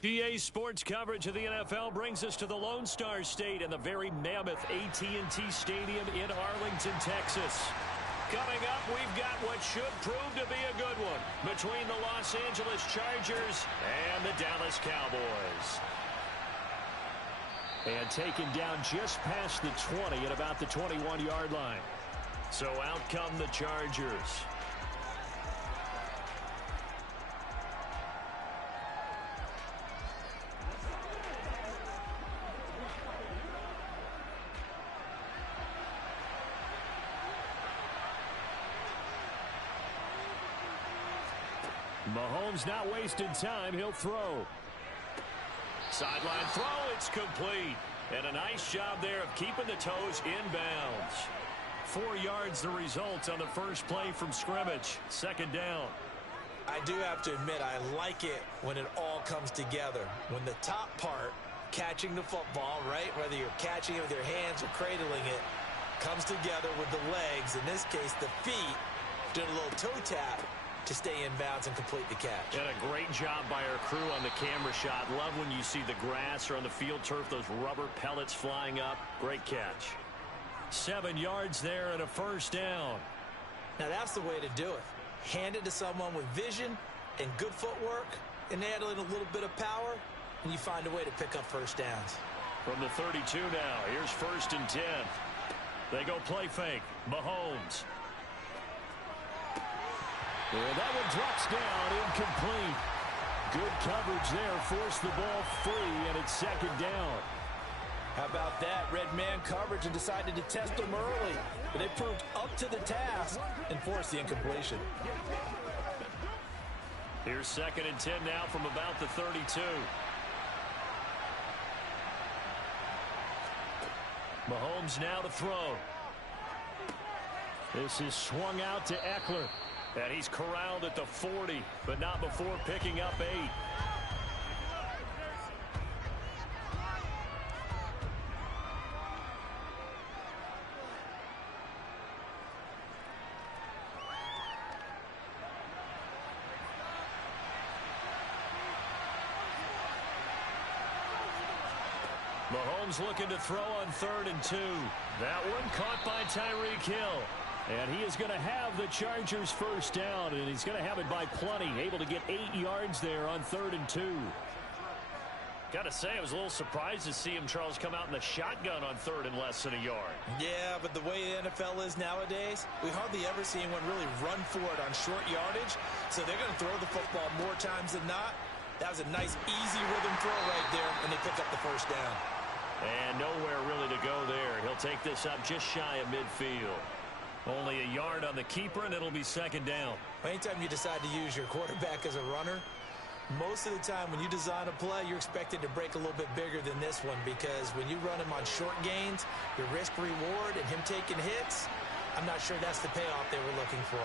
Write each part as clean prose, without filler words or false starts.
PA Sports coverage of the NFL brings us to the Lone Star State and the very mammoth AT&T Stadium in Arlington, Texas. Coming up, we've got what should prove to be a good one between the Los Angeles Chargers and the Dallas Cowboys. And taken down just past the 20 at about the 21-yard line. So out come the Chargers. Mahomes not wasting time. He'll throw. Sideline throw. It's complete. And a nice job there of keeping the toes inbounds. 4 yards the result on the first play from scrimmage. Second down. I do have to admit, I like it when it all comes together. When the top part, catching the football, right, whether you're catching it with your hands or cradling it, comes together with the legs, in this case the feet, doing a little toe tap to stay in bounds and complete the catch. And a great job by our crew on the camera shot. Love when you see the grass or on the field turf, those rubber pellets flying up. Great catch. 7 yards there and a first down. Now that's the way to do it. Hand it to someone with vision and good footwork and add in a little bit of power, and you find a way to pick up first downs. From the 32 now, here's 1st and 10. They go play fake. Mahomes. And that one drops down, incomplete. Good coverage there, forced the ball free, and it's second down. How about that? Red man coverage and decided to test them early. But they proved up to the task and forced the incompletion. Here's 2nd and 10 now from about the 32. Mahomes now to throw. This is swung out to Eckler. And he's corralled at the 40, but not before picking up 8. Mahomes looking to throw on 3rd and 2. That one caught by Tyreek Hill. And he is going to have the Chargers first down, and he's going to have it by plenty. Able to get 8 yards there on 3rd and 2. Got to say, I was a little surprised to see him, Charles, come out in the shotgun on 3rd and less than a yard. Yeah, but the way the NFL is nowadays, we hardly ever see anyone really run for it on short yardage. So they're going to throw the football more times than not. That was a nice, easy rhythm throw right there, and they pick up the first down. And nowhere really to go there. He'll take this up just shy of midfield. Only a yard on the keeper, and it'll be second down. Anytime you decide to use your quarterback as a runner, most of the time when you design a play, you're expected to break a little bit bigger than this one, because when you run him on short gains, your risk-reward and him taking hits, I'm not sure that's the payoff they were looking for.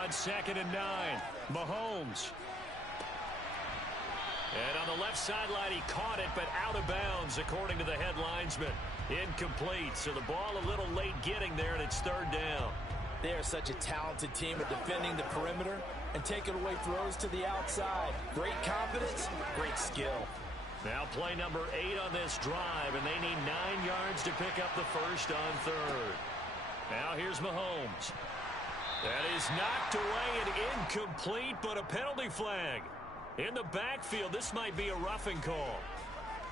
On 2nd and 9, Mahomes. And on the left sideline, he caught it, but out of bounds, according to the head linesman. Incomplete, so the ball a little late getting there, and it's 3rd down. They are such a talented team at defending the perimeter and taking away throws to the outside. Great confidence, great skill. Now play number 8 on this drive, and they need 9 yards to pick up the first on 3rd. Now here's Mahomes. That is knocked away and incomplete, but a penalty flag. In the backfield, this might be a roughing call.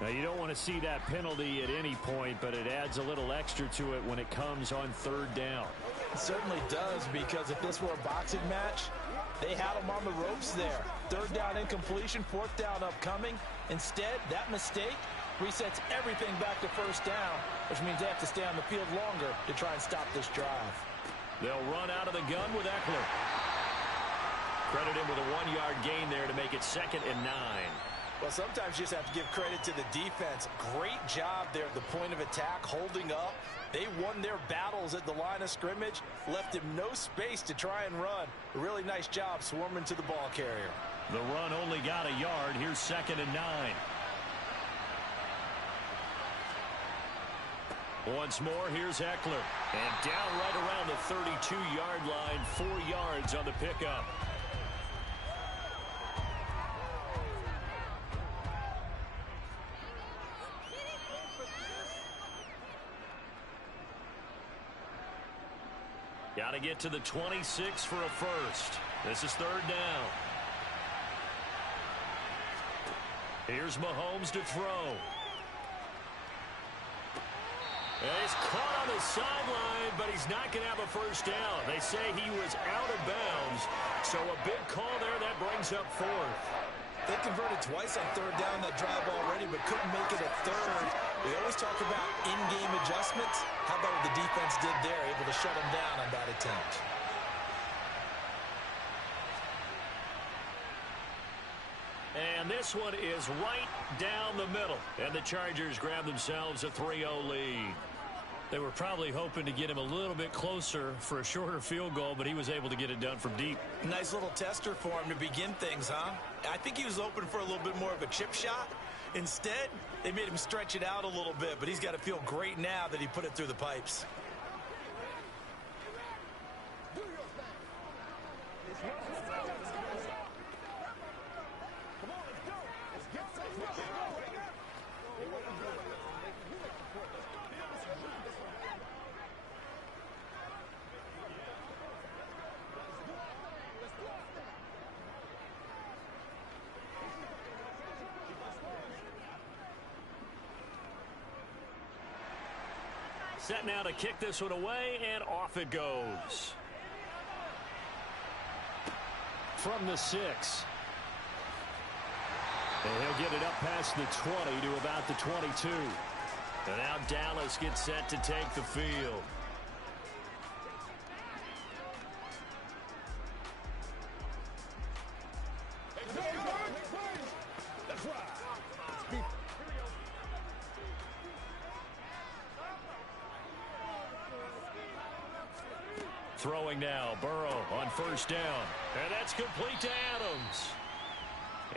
Now, you don't want to see that penalty at any point, but it adds a little extra to it when it comes on 3rd down. It certainly does, because if this were a boxing match, they had him on the ropes there. 3rd down incompletion, 4th down upcoming. Instead, that mistake resets everything back to 1st down, which means they have to stay on the field longer to try and stop this drive. They'll run out of the gun with Eckler. Credit him with a 1-yard gain there to make it 2nd and 9. Well, sometimes you just have to give credit to the defense. Great job there at the point of attack, holding up. They won their battles at the line of scrimmage, left him no space to try and run. A really nice job swarming to the ball carrier. The run only got a yard. Here's 2nd and 9. Once more, here's Eckler. And down right around the 32-yard line, 4 yards on the pickup. Got to get to the 26 for a first. This is third down. Here's Mahomes to throw. And he's caught on the sideline, but he's not going to have a first down. They say he was out of bounds, so a big call there. That brings up fourth. They converted twice on third down that drive already, but couldn't make it a third. We always talk about in-game adjustments. How about what the defense did there, able to shut them down on that attempt? And this one is right down the middle. And the Chargers grab themselves a 3-0 lead. They were probably hoping to get him a little bit closer for a shorter field goal, but he was able to get it done from deep. Nice little tester for him to begin things, huh? I think he was open for a little bit more of a chip shot. Instead, they made him stretch it out a little bit, but he's got to feel great now that he put it through the pipes. Set now to kick this one away, and off it goes. From the 6. And he'll get it up past the 20 to about the 22. And now Dallas gets set to take the field. Throwing now, Burrow on first down. And that's complete to Adams.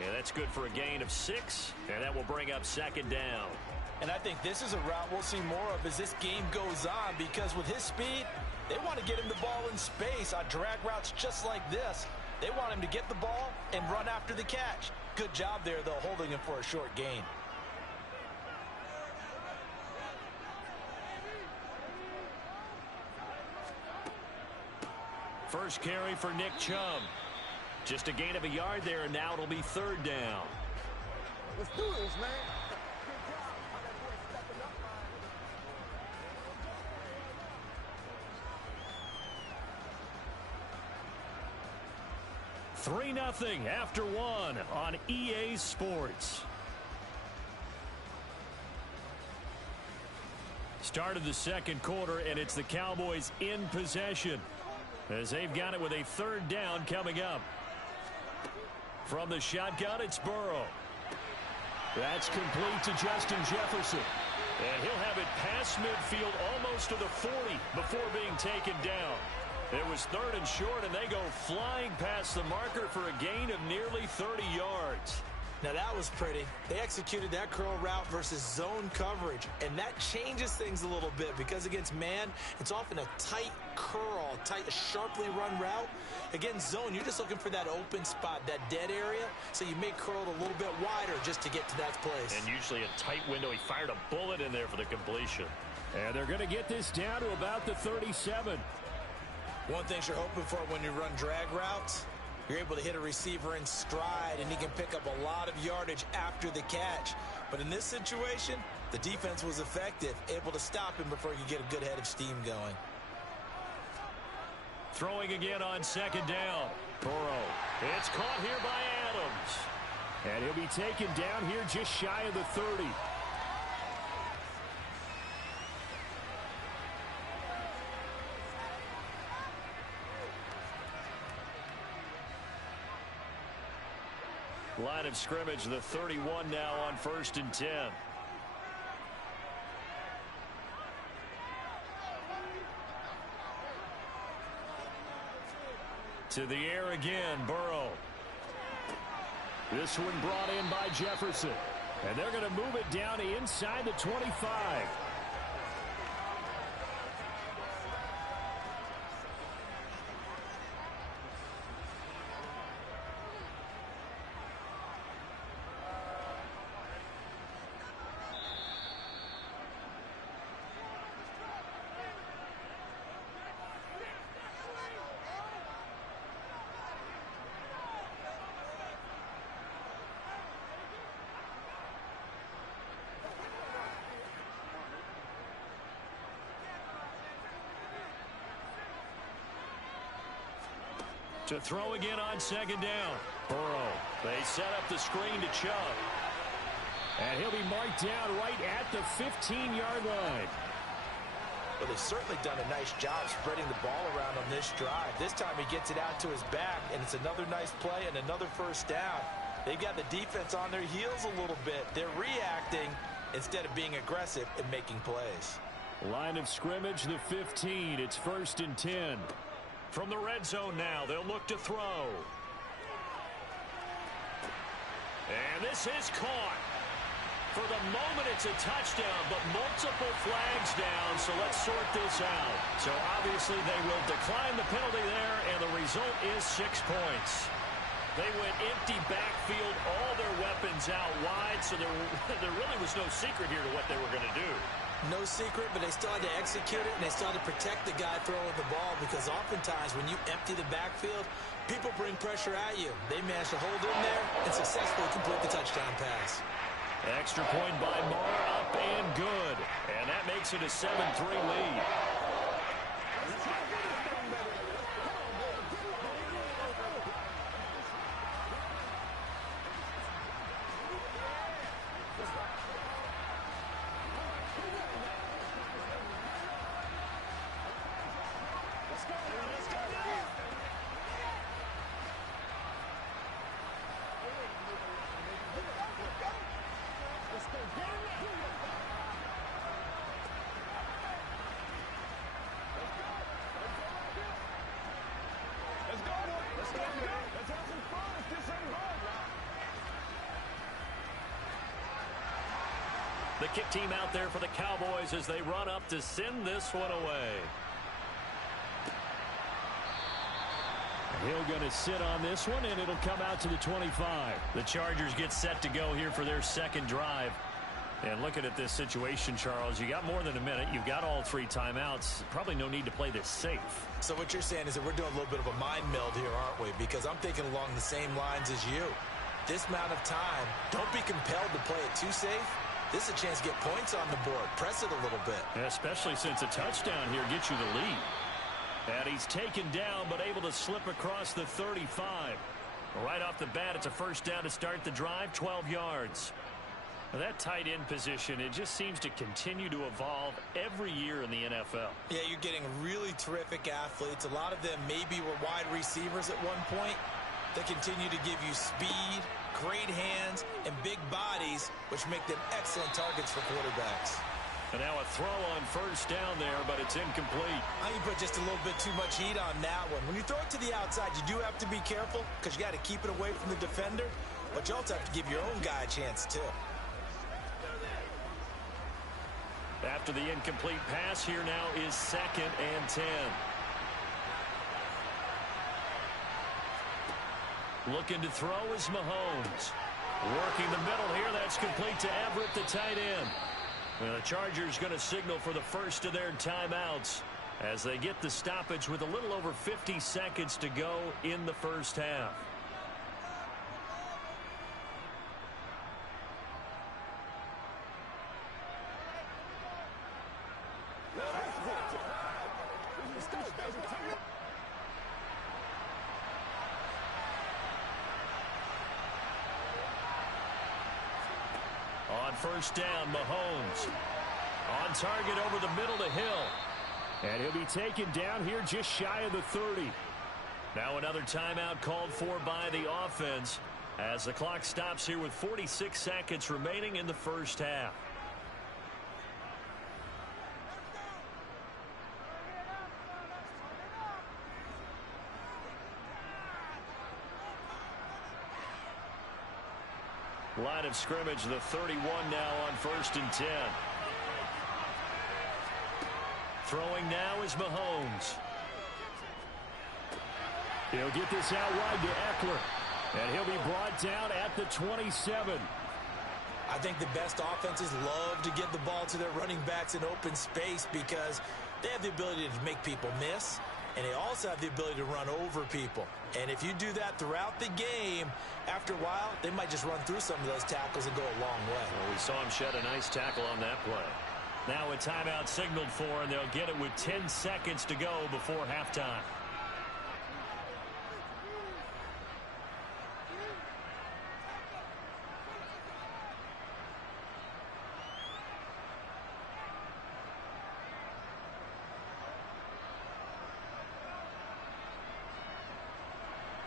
And that's good for a gain of 6. And that will bring up second down. And I think this is a route we'll see more of as this game goes on, because with his speed, they want to get him the ball in space on drag routes just like this. They want him to get the ball and run after the catch. Good job there, though, holding him for a short gain. First carry for Nick Chubb. Just a gain of a yard there, and now it'll be third down. Let's do this, man. 3-0 after 1 on EA Sports. Start of the second quarter, and it's the Cowboys in possession, as they've got it with a third down coming up. From the shotgun, it's Burrow. That's complete to Justin Jefferson. And he'll have it past midfield almost to the 40 before being taken down. It was third and short, and they go flying past the marker for a gain of nearly 30 yards. Now that was pretty. They executed that curl route versus zone coverage, and that changes things a little bit because against man, it's often a tight curl, tight, sharply run route. Against zone, you're just looking for that open spot, that dead area, so you may curl it a little bit wider just to get to that place. And usually a tight window. He fired a bullet in there for the completion. And they're going to get this down to about the 37. One thing you're hoping for when you run drag routes, you're able to hit a receiver in stride, and he can pick up a lot of yardage after the catch. But in this situation, the defense was effective, able to stop him before he could get a good head of steam going. Throwing again on second down. Burrow. It's caught here by Adams. And he'll be taken down here just shy of the 30. Line of scrimmage, the 31 now on 1st and 10. To the air again, Burrow. This one brought in by Jefferson. And they're going to move it down inside the 25. To throw again on second down. Burrow. They set up the screen to Chubb. And he'll be marked down right at the 15-yard line. Well, they've certainly done a nice job spreading the ball around on this drive. This time he gets it out to his back, and it's another nice play and another first down. They've got the defense on their heels a little bit. They're reacting instead of being aggressive and making plays. Line of scrimmage, the 15. It's 1st and 10. From the red zone now, they'll look to throw. And this is caught. For the moment, it's a touchdown, but multiple flags down, so let's sort this out. So obviously they will decline the penalty there, and the result is 6 points. They went empty backfield, all their weapons out wide, so there really was no secret here to what they were going to do. No secret, but they still had to execute it, and they still had to protect the guy throwing the ball, because oftentimes when you empty the backfield, people bring pressure at you. They managed to hold in there and successfully complete the touchdown pass. Extra point by Marr, up and good. And that makes it a 7-3 lead. The kick team out there for the Cowboys as they run up to send this one away. Hill going to sit on this one, and it'll come out to the 25. The Chargers get set to go here for their second drive. And looking at this situation, Charles, you got more than a minute. You've got all 3 timeouts. Probably no need to play this safe. So what you're saying is that we're doing a little bit of a mind meld here, aren't we? Because I'm thinking along the same lines as you. This amount of time, don't be compelled to play it too safe. This is a chance to get points on the board. Press it a little bit. Yeah, especially since a touchdown here gets you the lead. And he's taken down, but able to slip across the 35. Right off the bat, it's a first down to start the drive, 12 yards. Now that tight end position, it just seems to continue to evolve every year in the NFL. Yeah, you're getting really terrific athletes. A lot of them maybe were wide receivers at one point. They continue to give you speed, great hands, and big bodies, which make them excellent targets for quarterbacks. And now a throw on first down there, but it's incomplete. I think you put just a little bit too much heat on that one. When you throw it to the outside, you do have to be careful because you got to keep it away from the defender, but you also have to give your own guy a chance too. After the incomplete pass, here now is 2nd and 10. Looking to throw is Mahomes. Working the middle here, that's complete to Everett, the tight end. And the Chargers going to signal for the first of their timeouts as they get the stoppage with a little over 50 seconds to go in the first half. On first down, Mahomes. On target over the middle to Hill. And he'll be taken down here just shy of the 30. Now another timeout called for by the offense as the clock stops here with 46 seconds remaining in the first half. Line of scrimmage, the 31 now on 1st and 10. Throwing now is Mahomes. He'll get this out wide to Eckler. And he'll be brought down at the 27. I think the best offenses love to get the ball to their running backs in open space because they have the ability to make people miss, and they also have the ability to run over people. And if you do that throughout the game, after a while, they might just run through some of those tackles and go a long way. Well, we saw him shed a nice tackle on that play. Now a timeout signaled for, and they'll get it with 10 seconds to go before halftime.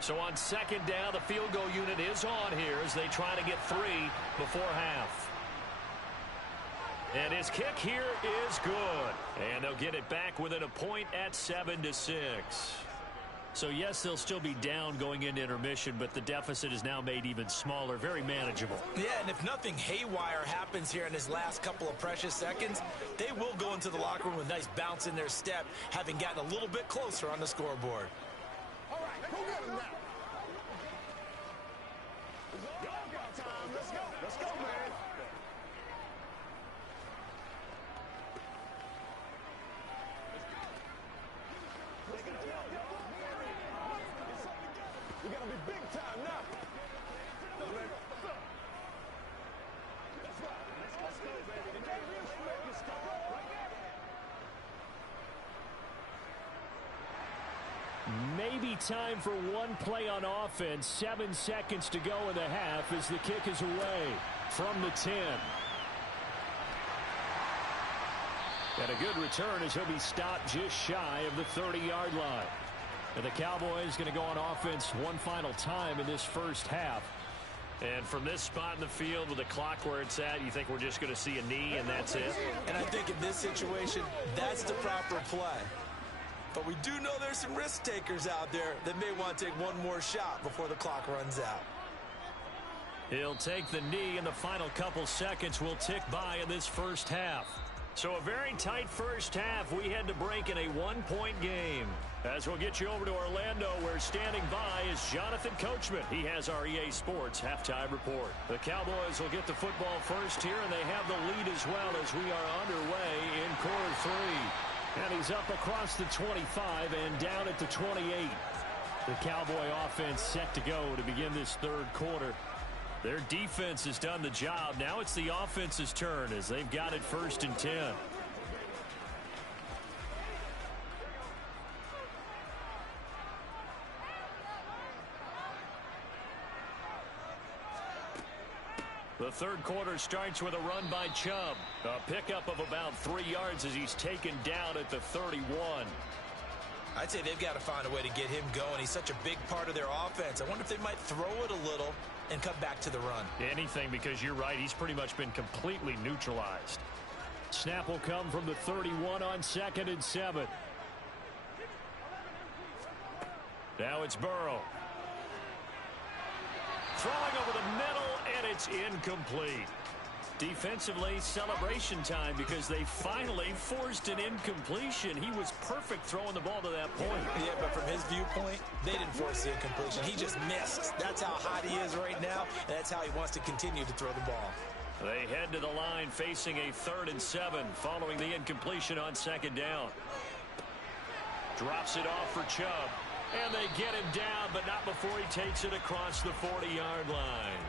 So on second down, the field goal unit is on here as they try to get 3 before half. And his kick here is good. And they'll get it back within a point at 7-6. So, yes, they'll still be down going into intermission, but the deficit is now made even smaller, very manageable. Yeah, and if nothing haywire happens here in his last couple of precious seconds, they will go into the locker room with a nice bounce in their step, having gotten a little bit closer on the scoreboard. All right, go get him now. Let's go. Let's go, man. We're going to be big time now. Let's go, baby. Maybe time for one play on offense. 7 seconds to go in the half as the kick is away from the 10. And a good return as he'll be stopped just shy of the 30-yard line. And the Cowboys going to go on offense one final time in this first half. And from this spot in the field with the clock where it's at, you think we're just going to see a knee and that's it? And I think in this situation, that's the proper play. But we do know there's some risk takers out there that may want to take one more shot before the clock runs out. He'll take the knee, and the final couple seconds will tick by in this first half. So a very tight first half. We head to break in a one-point game. As we'll get you over to Orlando, where standing by is Jonathan Coachman. He has our EA Sports halftime report. The Cowboys will get the football first here, and they have the lead as well as we are underway in quarter 3. And he's up across the 25 and down at the 28. The Cowboy offense set to go to begin this third quarter. Their defense has done the job. Now it's the offense's turn as they've got it 1st and 10. The third quarter starts with a run by Chubb. A pickup of about 3 yards as he's taken down at the 31. I'd say they've got to find a way to get him going. He's such a big part of their offense. I wonder if they might throw it a little and come back to the run. Anything, because you're right. He's pretty much been completely neutralized. Snap will come from the 31 on 2nd and 7. Now it's Burrow. Throwing over the middle, and it's incomplete. Defensively, celebration time because they finally forced an incompletion. He was perfect throwing the ball to that point. Yeah, but from his viewpoint, they didn't force the incompletion. He just missed. That's how hot he is right now, and that's how he wants to continue to throw the ball. They head to the line facing a 3rd and 7 following the incompletion on 2nd down. Drops it off for Chubb. And they get him down, but not before he takes it across the 40-yard line.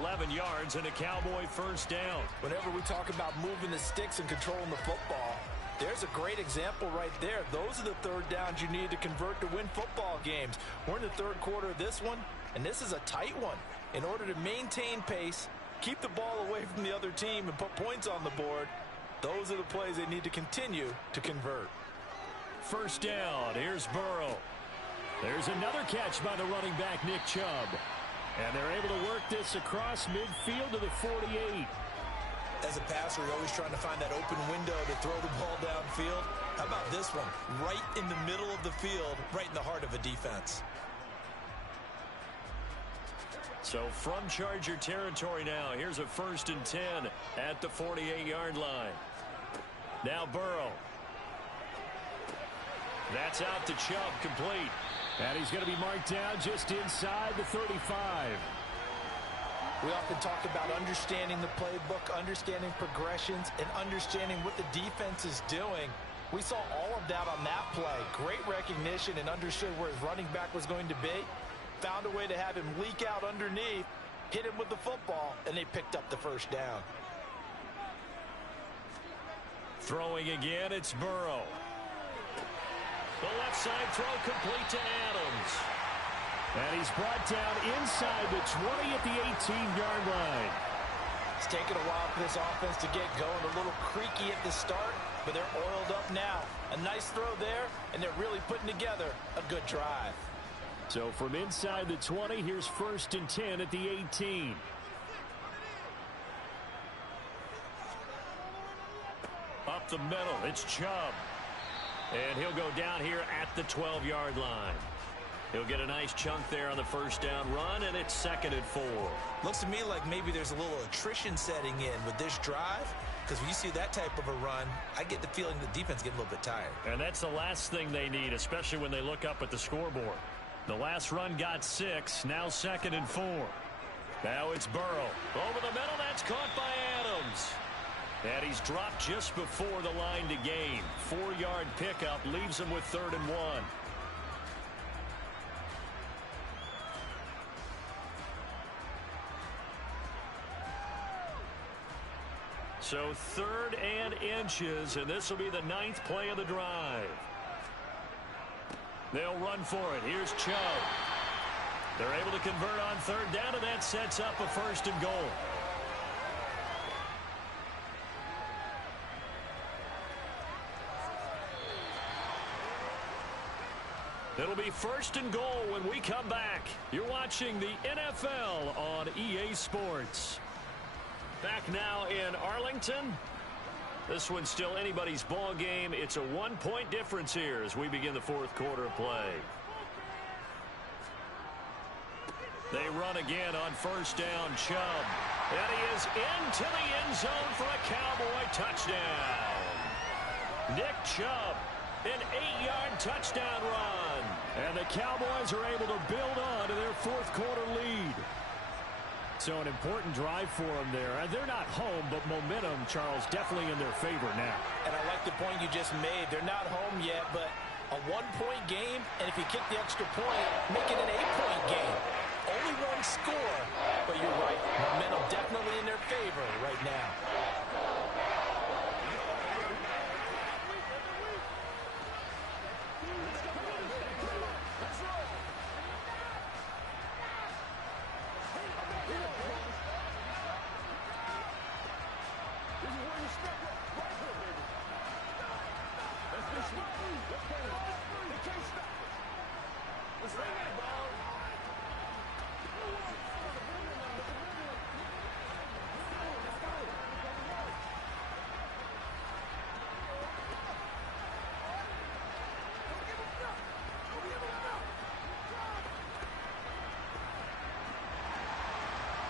11 yards and a Cowboy 1st down. Whenever we talk about moving the sticks and controlling the football, there's a great example right there. Those are the third downs you need to convert to win football games. We're in the third quarter of this one, and this is a tight one. In order to maintain pace, keep the ball away from the other team, and put points on the board, those are the plays they need to continue to convert. 1st down. Here's Burrow. There's another catch by the running back, Nick Chubb. And they're able to work this across midfield to the 48. As a passer, you're always trying to find that open window to throw the ball downfield. How about this one? Right in the middle of the field, right in the heart of a defense. So from Charger territory now, here's a 1st and 10 at the 48-yard line. Now Burrow. That's out to Chubb, complete. And he's going to be marked down just inside the 35. We often talk about understanding the playbook, understanding progressions, and understanding what the defense is doing. We saw all of that on that play. Great recognition and understood where his running back was going to be. Found a way to have him leak out underneath, hit him with the football, and they picked up the 1st down. Throwing again, it's Burrow. The left side throw complete to Adams. And he's brought down inside the 20 at the 18-yard line. It's taken a while for this offense to get going. A little creaky at the start, but they're oiled up now. A nice throw there, and they're really putting together a good drive. So from inside the 20, here's 1st and 10 at the 18. Up the middle, it's Chubb. And he'll go down here at the 12-yard line. He'll get a nice chunk there on the first down run, and it's 2nd and 4. Looks to me like maybe there's a little attrition setting in with this drive, because when you see that type of a run, I get the feeling the defense getting a little bit tired. And that's the last thing they need, especially when they look up at the scoreboard. The last run got 6, now 2nd and 4. Now it's Burrow. Over the middle, that's caught by Adams. And he's dropped just before the line to gain. 4-yard pickup leaves him with 3rd and 1. So 3rd and inches, and this will be the 9th play of the drive. They'll run for it. Here's Chubb. They're able to convert on 3rd down, and that sets up a 1st and goal. It'll be 1st and goal when we come back. You're watching the NFL on EA Sports. Back now in Arlington. This one's still anybody's ball game. It's a 1-point difference here as we begin the 4th quarter of play. They run again on 1st down. Chubb. And he is into the end zone for a Cowboy touchdown. Nick Chubb. An 8-yard touchdown run. And the Cowboys are able to build on to their 4th quarter lead. So an important drive for them there. They're not home, but momentum, Charles, definitely in their favor now. And I like the point you just made. They're not home yet, but a 1-point game, and if you kick the extra point, make it an 8-point game. Only one score, but you're right. Momentum definitely in their favor right now.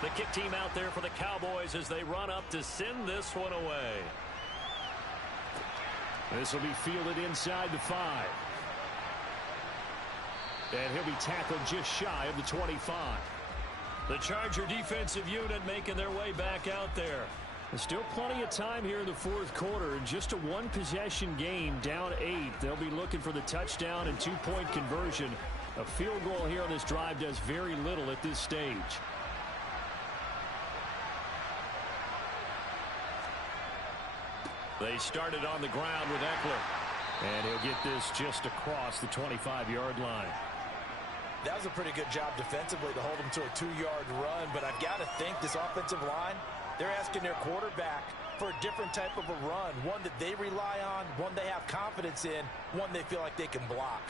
The kick team out there for the Cowboys as they run up to send this one away. This will be fielded inside the 5. And he'll be tackled just shy of the 25. The Charger defensive unit making their way back out there. There's still plenty of time here in the 4th quarter. Just a 1-possession game, down 8. They'll be looking for the touchdown and 2-point conversion. A field goal here on this drive does very little at this stage. They started on the ground with Eckler. And he'll get this just across the 25-yard line. That was a pretty good job defensively to hold him to a 2-yard run, but I've got to think this offensive line, they're asking their quarterback for a different type of a run, one that they rely on, one they have confidence in, one they feel like they can block.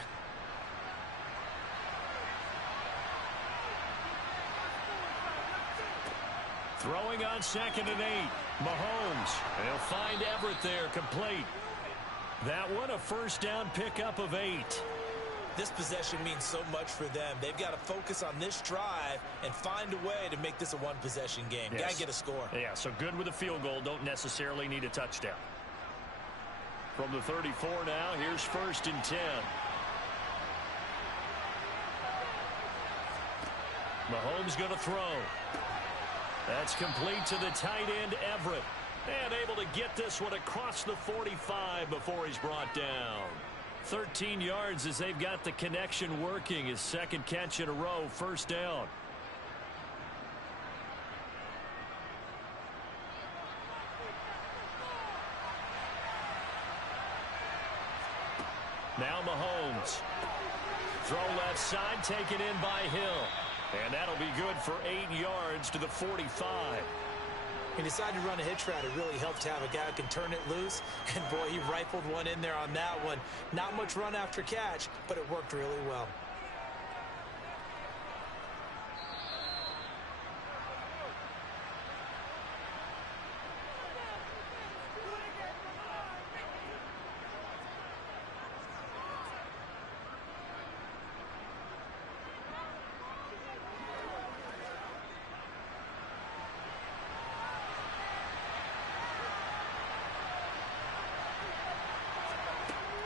Throwing on 2nd and 8. Mahomes. And he'll find Everett there, complete. That one a 1st down pickup of 8. This possession means so much for them. They've got to focus on this drive and find a way to make this a 1-possession game. Yes. Got to get a score. Yeah, so good with a field goal. Don't necessarily need a touchdown. From the 34 now, here's 1st and 10. Mahomes going to throw. That's complete to the tight end, Everett. And able to get this one across the 45 before he's brought down. 13 yards as they've got the connection working. His 2nd catch in a row, 1st down. Now Mahomes. Throw left side, taken in by Hill. And that'll be good for 8 yards to the 45. He decided to run a hitch route. It really helps to have a guy who can turn it loose. And, boy, he rifled one in there on that one. Not much run after catch, but it worked really well.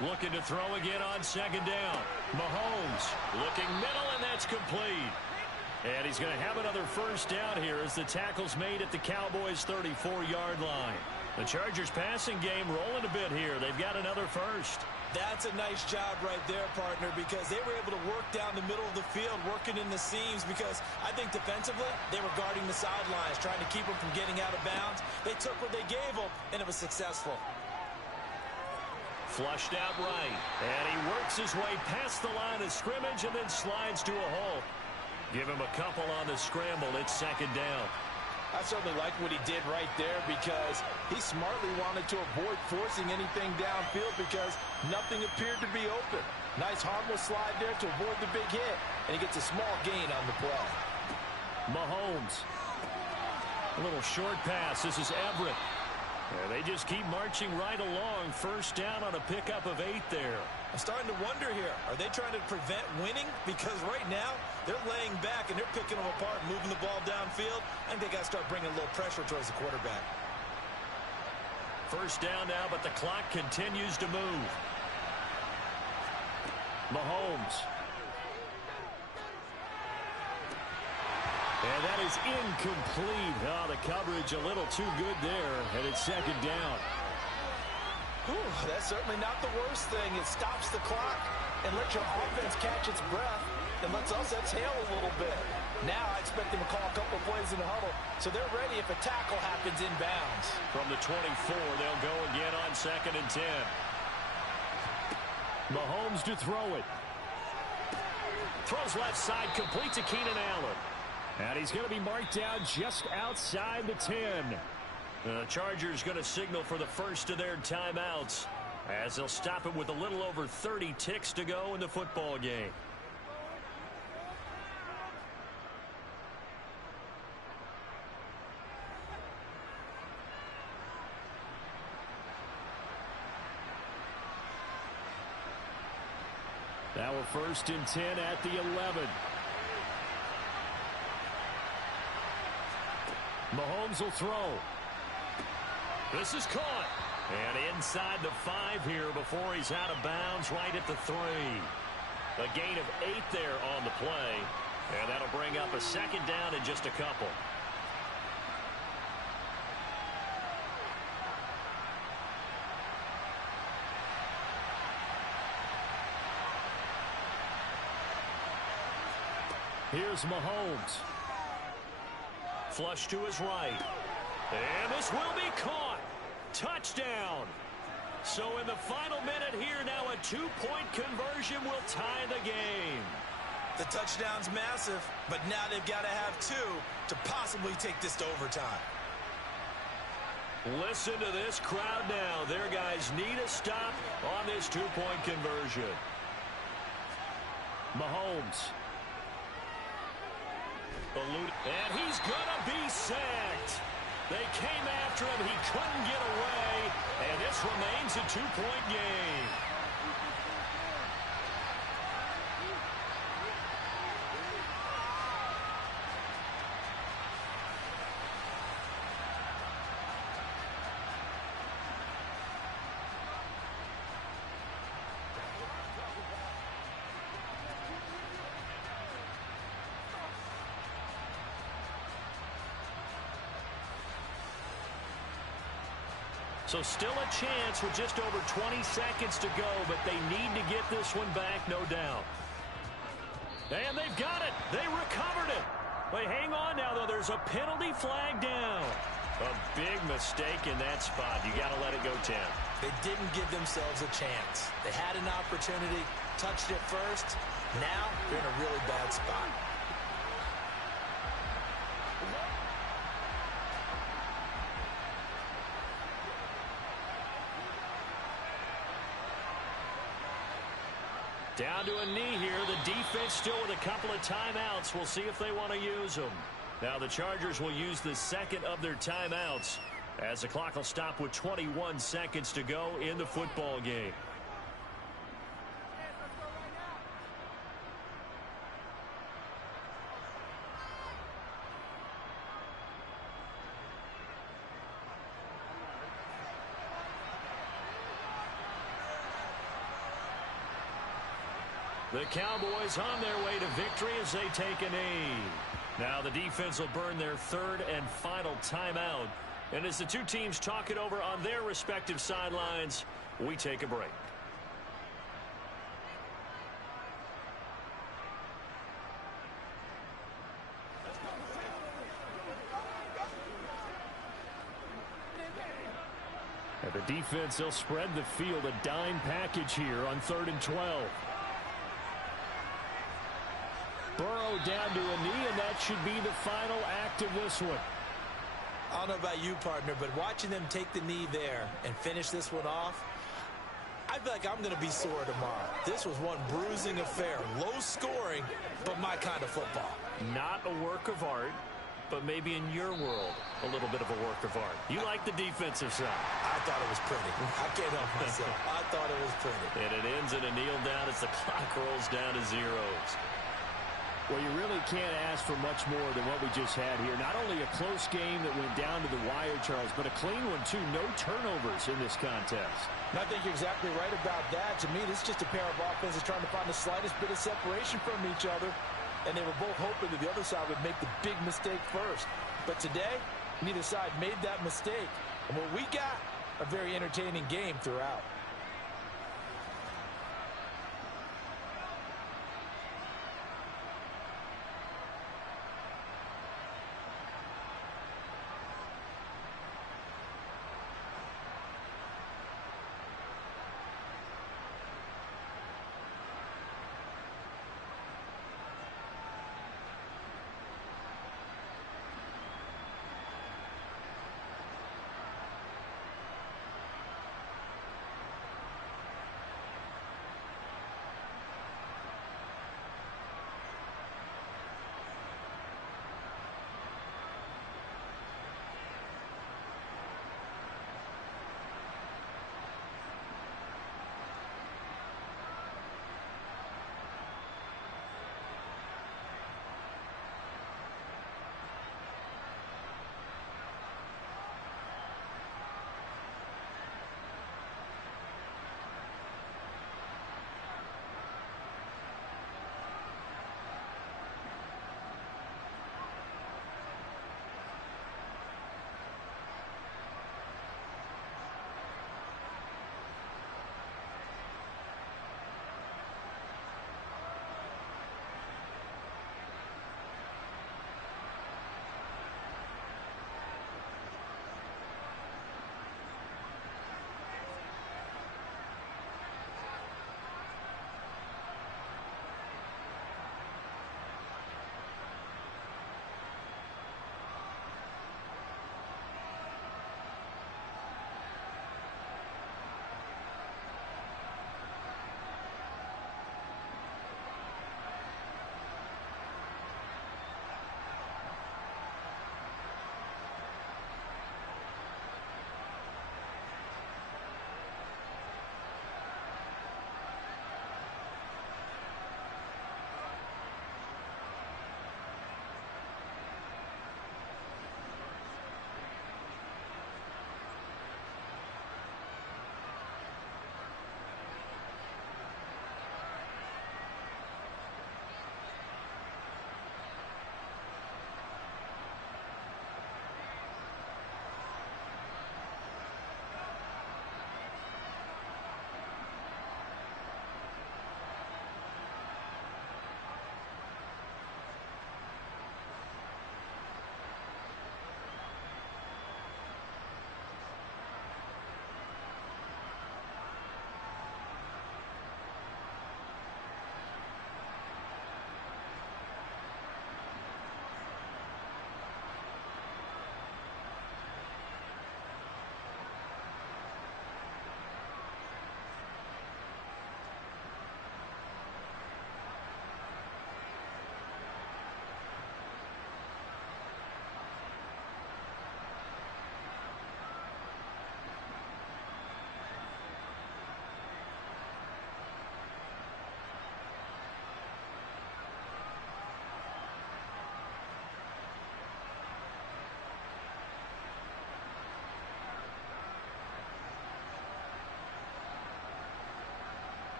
Looking to throw again on second down. Mahomes looking middle, and that's complete. And he's going to have another first down here as the tackle's made at the Cowboys' 34-yard line. The Chargers passing game rolling a bit here. They've got another first. That's a nice job right there, partner, because they were able to work down the middle of the field, working in the seams, because I think defensively they were guarding the sidelines, trying to keep them from getting out of bounds. They took what they gave them, and it was successful. Flushed out right, and he works his way past the line of scrimmage and then slides to a halt. Give him a couple on the scramble. It's second down. I certainly like what he did right there because he smartly wanted to avoid forcing anything downfield because nothing appeared to be open. Nice harmless slide there to avoid the big hit, and he gets a small gain on the play. Mahomes. A little short pass. This is Everett. And they just keep marching right along. First down on a pickup of 8 there. I'm starting to wonder here, are they trying to prevent winning? Because right now, they're laying back and they're picking them apart, moving the ball downfield. I think they got to start bringing a little pressure towards the quarterback. First down now, but the clock continues to move. Mahomes. And that is incomplete. Oh, the coverage a little too good there, and it's second down. Ooh, that's certainly not the worst thing. It stops the clock and lets your offense catch its breath and lets us exhale a little bit. Now I expect them to call a couple of plays in the huddle so they're ready if a tackle happens inbounds. From the 24, they'll go again on second and 10. Mahomes to throw it. Throws left side, complete to Keenan Allen. And he's going to be marked down just outside the 10. The Chargers going to signal for the first of their timeouts as they'll stop it with a little over 30 ticks to go in the football game. Now a first and 10 at the 11. Mahomes will throw. This is caught. And inside the 5 here before he's out of bounds right at the 3. A gain of 8 there on the play. And that'll bring up a second down in just a couple. Here's Mahomes. Flush to his right. And this will be caught. Touchdown. So in the final minute here, now a 2-point conversion will tie the game. The touchdown's massive, but now they've got to have 2 to possibly take this to overtime. Listen to this crowd now. Their guys need a stop on this 2-point conversion. Mahomes. And he's going to be sacked. They came after him. He couldn't get away. And this remains a 2-point game. So still a chance with just over 20 seconds to go, but they need to get this one back, no doubt. And they've got it. They recovered it. They hang on now, though. There's a penalty flag down. A big mistake in that spot. You got to let it go, Tim. They didn't give themselves a chance. They had an opportunity, touched it first. Now they're in a really bad spot. Down to a knee here. The defense still with a couple of timeouts. We'll see if they want to use them. Now the Chargers will use the second of their timeouts as the clock will stop with 21 seconds to go in the football game. The Cowboys on their way to victory as they take a knee. Now the defense will burn their third and final timeout. And as the two teams talk it over on their respective sidelines, we take a break. And the defense, they'll spread the field, a dime package here on 3rd and 12. Burrow down to a knee, and that should be the final act of this one. I don't know about you, partner, but watching them take the knee there and finish this one off, I feel like I'm going to be sore tomorrow. This was one bruising affair. Low scoring, but my kind of football. Not a work of art, but maybe in your world, a little bit of a work of art. You like the defensive side. I thought it was pretty. I can't help myself. I thought it was pretty. And it ends in a kneel down as the clock rolls down to zeros. Well, you really can't ask for much more than what we just had here. Not only a close game that went down to the wire, Charles, but a clean one, too. No turnovers in this contest. And I think you're exactly right about that. To me, this is just a pair of offenses trying to find the slightest bit of separation from each other. And they were both hoping that the other side would make the big mistake first. But today, neither side made that mistake. And what we got, a very entertaining game throughout.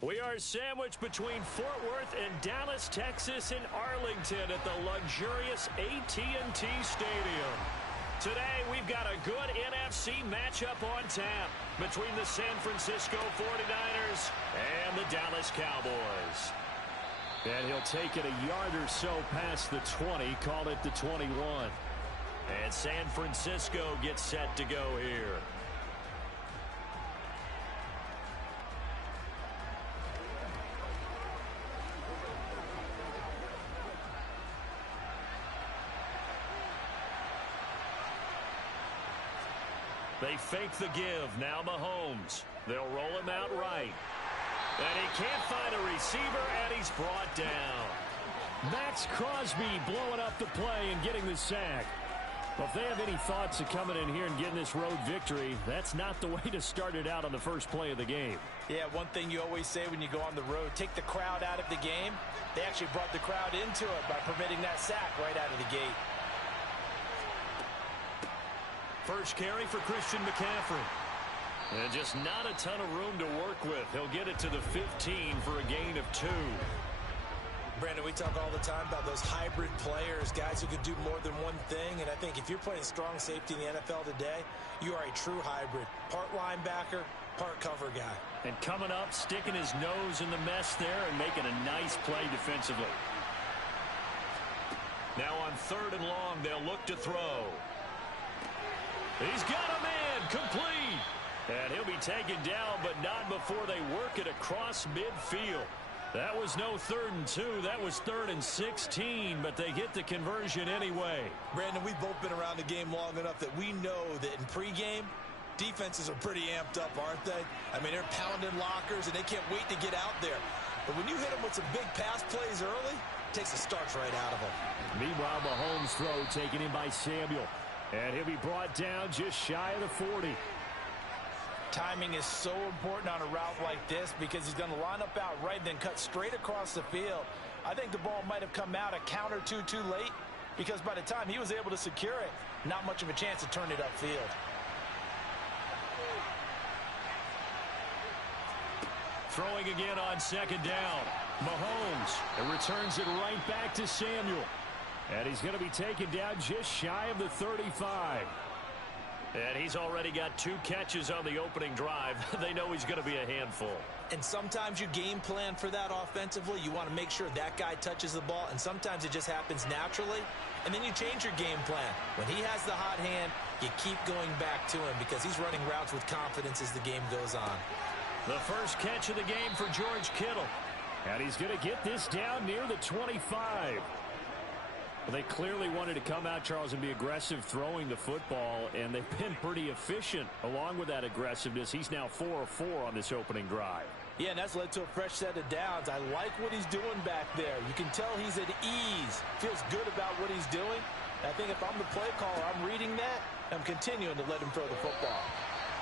We are sandwiched between Fort Worth and Dallas, Texas, and Arlington at the luxurious AT&T Stadium. Today, we've got a good NFC matchup on tap between the San Francisco 49ers and the Dallas Cowboys. And he'll take it a yard or so past the 20, call it the 21. And San Francisco gets set to go here. They fake the give. Now Mahomes. They'll roll him out right. And he can't find a receiver, and he's brought down. Max Crosby blowing up the play and getting the sack. Well, if they have any thoughts of coming in here and getting this road victory, that's not the way to start it out on the first play of the game. Yeah, one thing you always say when you go on the road, take the crowd out of the game. They actually brought the crowd into it by permitting that sack right out of the gate. First carry for Christian McCaffrey. And just not a ton of room to work with. He'll get it to the 15 for a gain of 2. Brandon, we talk all the time about those hybrid players, guys who could do more than one thing. And I think if you're playing strong safety in the NFL today, you are a true hybrid. Part linebacker, part cover guy. And coming up, sticking his nose in the mess there and making a nice play defensively. Now on 3rd and long, they'll look to throw. He's got a man, complete. And he'll be taken down, but not before they work it across midfield. That was no 3rd and 2. That was 3rd and 16, but they get the conversion anyway. Brandon, we've both been around the game long enough that we know that in pregame, defenses are pretty amped up, aren't they? I mean, they're pounding lockers, and they can't wait to get out there. But when you hit them with some big pass plays early, it takes the starch right out of them. Meanwhile, Mahomes' throw taken in by Samuel. And he'll be brought down just shy of the 40. Timing is so important on a route like this because he's going to line up out right and then cut straight across the field. I think the ball might have come out a count or two too late because by the time he was able to secure it, not much of a chance to turn it upfield. Throwing again on 2nd down. Mahomes and returns it right back to Samuel. And he's going to be taken down just shy of the 35. And he's already got 2 catches on the opening drive. They know he's going to be a handful. And sometimes you game plan for that offensively. You want to make sure that guy touches the ball, and sometimes it just happens naturally. And then you change your game plan. When he has the hot hand, you keep going back to him because he's running routes with confidence as the game goes on. The first catch of the game for George Kittle. And he's going to get this down near the 25. Well, they clearly wanted to come out, Charles, and be aggressive throwing the football, and they've been pretty efficient along with that aggressiveness. He's now 4 of 4 on this opening drive. Yeah, and that's led to a fresh set of downs. I like what he's doing back there. You can tell he's at ease, feels good about what he's doing. I think if I'm the play caller, I'm reading that, I'm continuing to let him throw the football.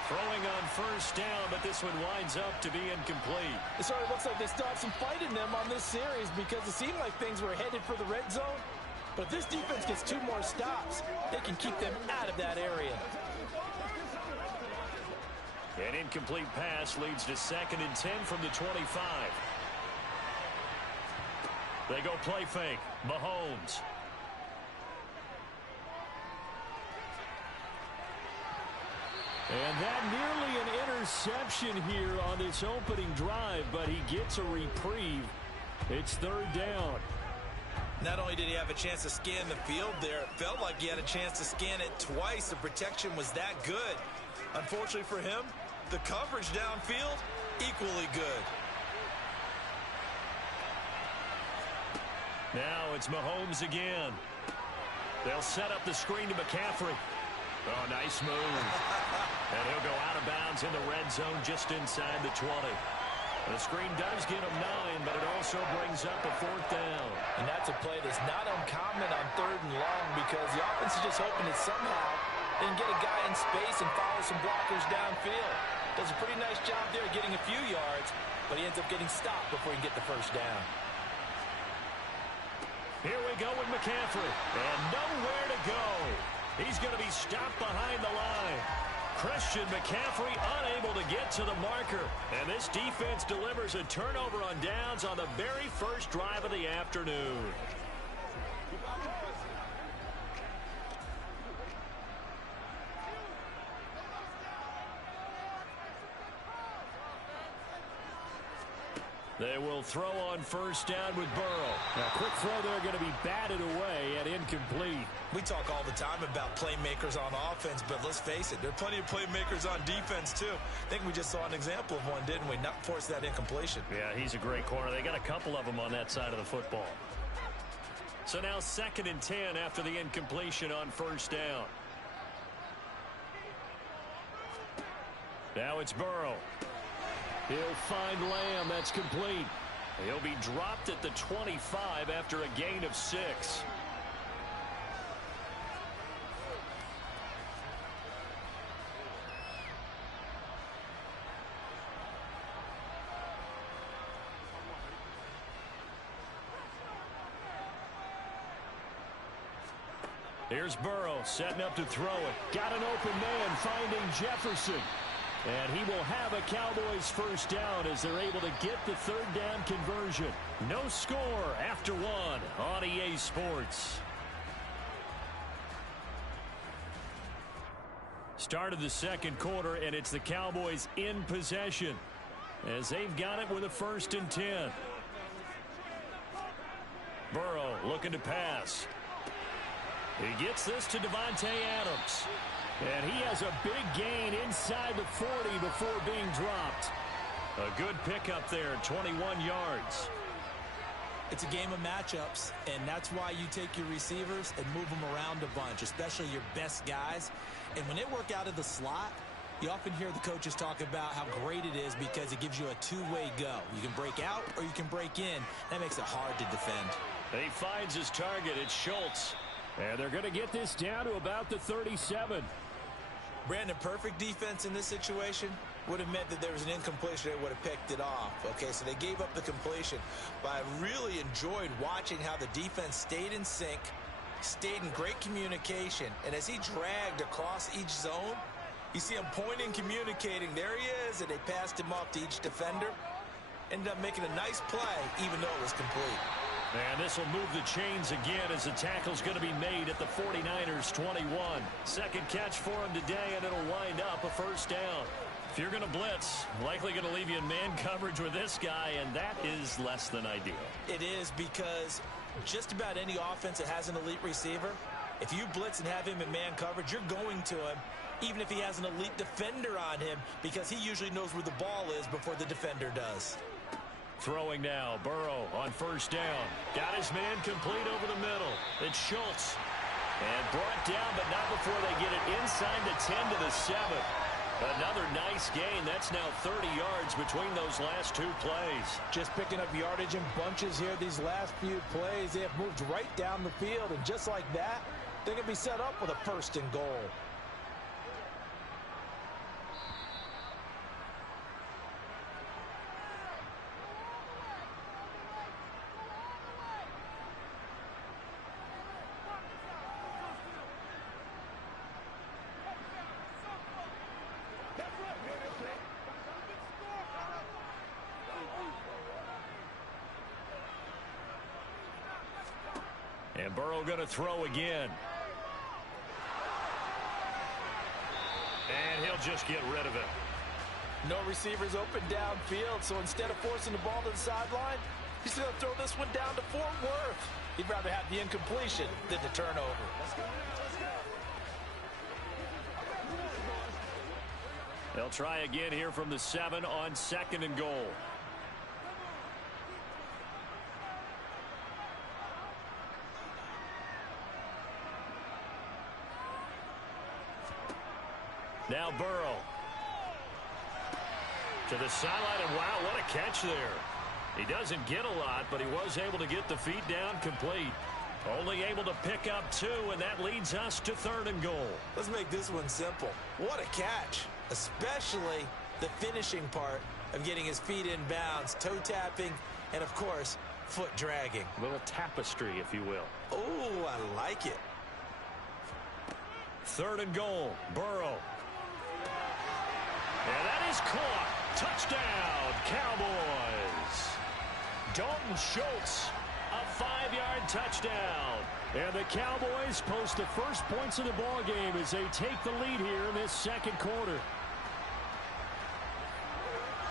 Throwing on 1st down, but this one winds up to be incomplete. It sort of looks like they still have some fight in them on this series because it seemed like things were headed for the red zone. But if this defense gets 2 more stops, they can keep them out of that area. An incomplete pass leads to 2nd and 10 from the 25. They go play fake. Mahomes. And that nearly an interception here on this opening drive, but he gets a reprieve. It's 3rd down. Not only did he have a chance to scan the field there, it felt like he had a chance to scan it twice. The protection was that good. Unfortunately for him, the coverage downfield, equally good. Now it's Mahomes again. They'll set up the screen to McCaffrey. Oh, nice move. And he'll go out of bounds in the red zone just inside the 20. The screen does get him 9, but it also brings up a 4th down. And that's a play that's not uncommon on 3rd and long because the offense is just hoping that somehow they can get a guy in space and follow some blockers downfield. Does a pretty nice job there getting a few yards, but he ends up getting stopped before he can get the 1st down. Here we go with McCaffrey, and nowhere to go. He's going to be stopped behind the line. Christian McCaffrey unable to get to the marker. And this defense delivers a turnover on downs on the very first drive of the afternoon. They will throw on first down with Burrow. Now, quick throw there, going to be batted away and incomplete. We talk all the time about playmakers on offense, but let's face it, there are plenty of playmakers on defense, too. I think we just saw an example of one, didn't we? Not force that incompletion. Yeah, he's a great corner. They got a couple of them on that side of the football. So now 2nd and 10 after the incompletion on first down. Now it's Burrow. He'll find Lamb. That's complete. He'll be dropped at the 25 after a gain of 6. Here's Burrow setting up to throw it. Got an open man finding Jefferson. And he will have a Cowboys first down as they're able to get the 3rd down conversion. No score after 1 on EA Sports. Start of the 2nd quarter, and it's the Cowboys in possession as they've got it with a 1st and 10. Burrow looking to pass. He gets this to Davante Adams. And he has a big gain inside the 40 before being dropped. A good pickup there, 21 yards. It's a game of matchups, and that's why you take your receivers and move them around a bunch, especially your best guys. And when they work out of the slot, you often hear the coaches talk about how great it is because it gives you a two-way go. You can break out or you can break in. That makes it hard to defend. He finds his target. It's Schultz. And they're going to get this down to about the 37. Brandon, perfect defense in this situation would have meant that there was an incompletion. They would have picked it off. Okay, so they gave up the completion. But I really enjoyed watching how the defense stayed in sync, stayed in great communication. And as he dragged across each zone, you see him pointing, communicating. There he is, and they passed him off to each defender. Ended up making a nice play, even though it was complete. And this will move the chains again as the tackle's going to be made at the 49ers 21. 2nd catch for him today, and it'll wind up a first down. If you're going to blitz, likely going to leave you in man coverage with this guy, and that is less than ideal. It is, because just about any offense that has an elite receiver, if you blitz and have him in man coverage, you're going to him, even if he has an elite defender on him, because he usually knows where the ball is before the defender does. Throwing now, Burrow on first down. Got his man complete over the middle. It's Schultz. And brought down, but not before they get it inside the 10 to the 7. Another nice gain. That's now 30 yards between those last 2 plays. Just picking up yardage in bunches here these last few plays. They have moved right down the field, and just like that, they're going to be set up with a 1st and goal. And Burrow going to throw again. And he'll just get rid of it. No receivers open downfield, so instead of forcing the ball to the sideline, he's going to throw this one down to Fort Worth. He'd rather have the incompletion than the turnover. They'll try again here from the 7 on 2nd and goal. Now Burrow to the sideline, and wow, what a catch there. He doesn't get a lot, but he was able to get the feet down complete. Only able to pick up 2, and that leads us to 3rd and goal. Let's make this one simple. What a catch, especially the finishing part of getting his feet in bounds, toe tapping, and of course, foot dragging. A little tapestry, if you will. Oh, I like it. 3rd and goal, Burrow. And that is caught. Touchdown, Cowboys. Dalton Schultz, a 5-yard touchdown. And the Cowboys post the first points of the ball game as they take the lead here in this second quarter.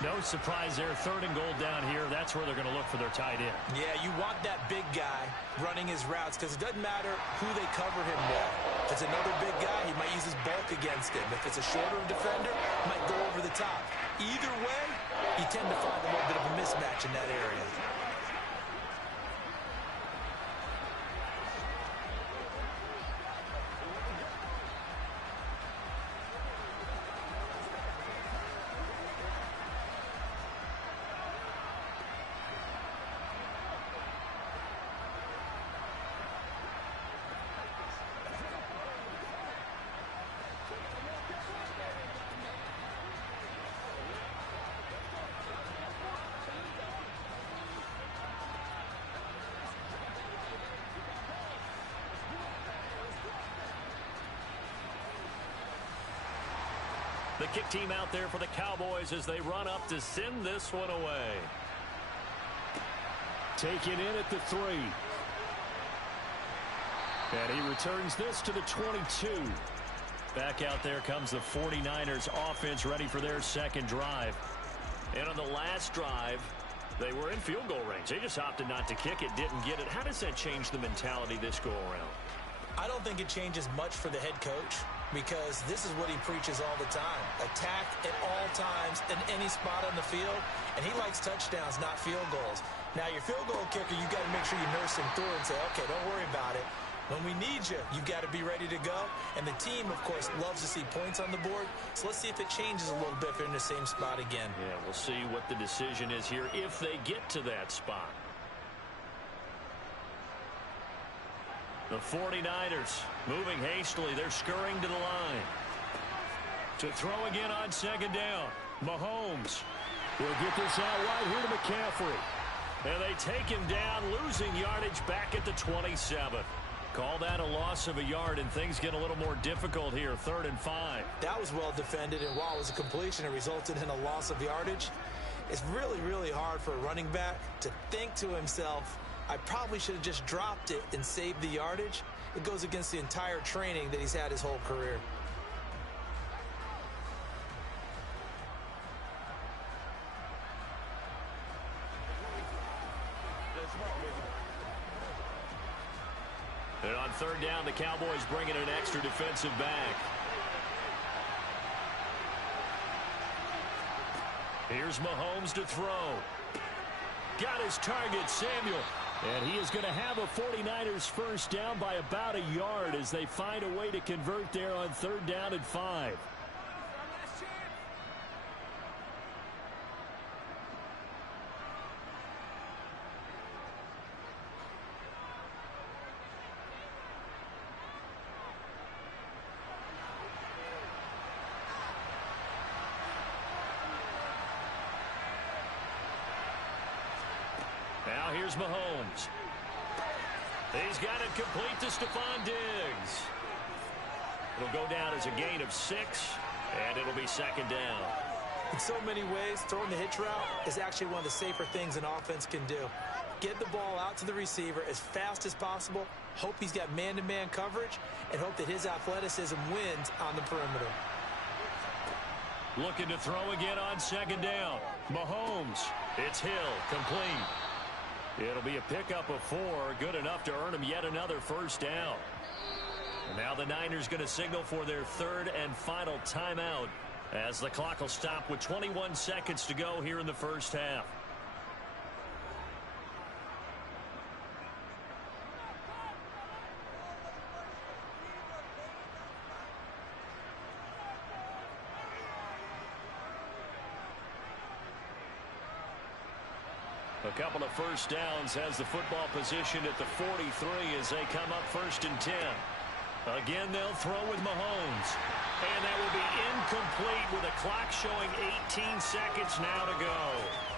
No surprise there, 3rd and goal down here. That's where they're going to look for their tight end. Yeah, you want that big guy running his routes because it doesn't matter who they cover him with. If it's another big guy, he might use his bulk against him. If it's a shorter defender, he might go over the top. Either way, you tend to find a little bit of a mismatch in that area. The kick team out there for the Cowboys as they run up to send this one away. Taken in at the 3. And he returns this to the 22. Back out there comes the 49ers offense ready for their second drive. And on the last drive, they were in field goal range. They just opted not to kick it, didn't get it. How does that change the mentality this go around? I don't think it changes much for the head coach because this is what he preaches all the time. Attack at all times in any spot on the field, and he likes touchdowns, not field goals. Now, your field goal kicker, you got to make sure you nurse him through and say, okay, don't worry about it. When we need you, you've got to be ready to go. And the team, of course, loves to see points on the board. So let's see if it changes a little bit if they're in the same spot again. Yeah, we'll see what the decision is here if they get to that spot. The 49ers moving hastily. They're scurrying to the line. To throw again on second down. Mahomes will get this out wide here to McCaffrey. And they take him down, losing yardage back at the 27. Call that a loss of a yard, and things get a little more difficult here. 3rd and 5. That was well defended, and while it was a completion, it resulted in a loss of yardage. It's really, really hard for a running back to think to himself, I probably should have just dropped it and saved the yardage. It goes against the entire training that he's had his whole career. And on 3rd down, the Cowboys bring in an extra defensive back. Here's Mahomes to throw. Got his target, Samuel. And he is going to have a 49ers first down by about a yard as they find a way to convert there on 3rd down and 5. Now here's Mahomes. He's got it complete to Stephon Diggs. It'll go down as a gain of 6, and it'll be 2nd down. In so many ways, throwing the hitch route is actually one of the safer things an offense can do. Get the ball out to the receiver as fast as possible, hope he's got man-to-man coverage, and hope that his athleticism wins on the perimeter. Looking to throw again on 2nd down. Mahomes. It's Hill, complete. It'll be a pickup of 4, good enough to earn him yet another first down. And now the Niners going to signal for their 3rd and final timeout as the clock will stop with 21 seconds to go here in the first half. A couple of first downs has the football position at the 43 as they come up 1st and 10. Again, they'll throw with Mahomes. And that will be incomplete with a clock showing 18 seconds now to go.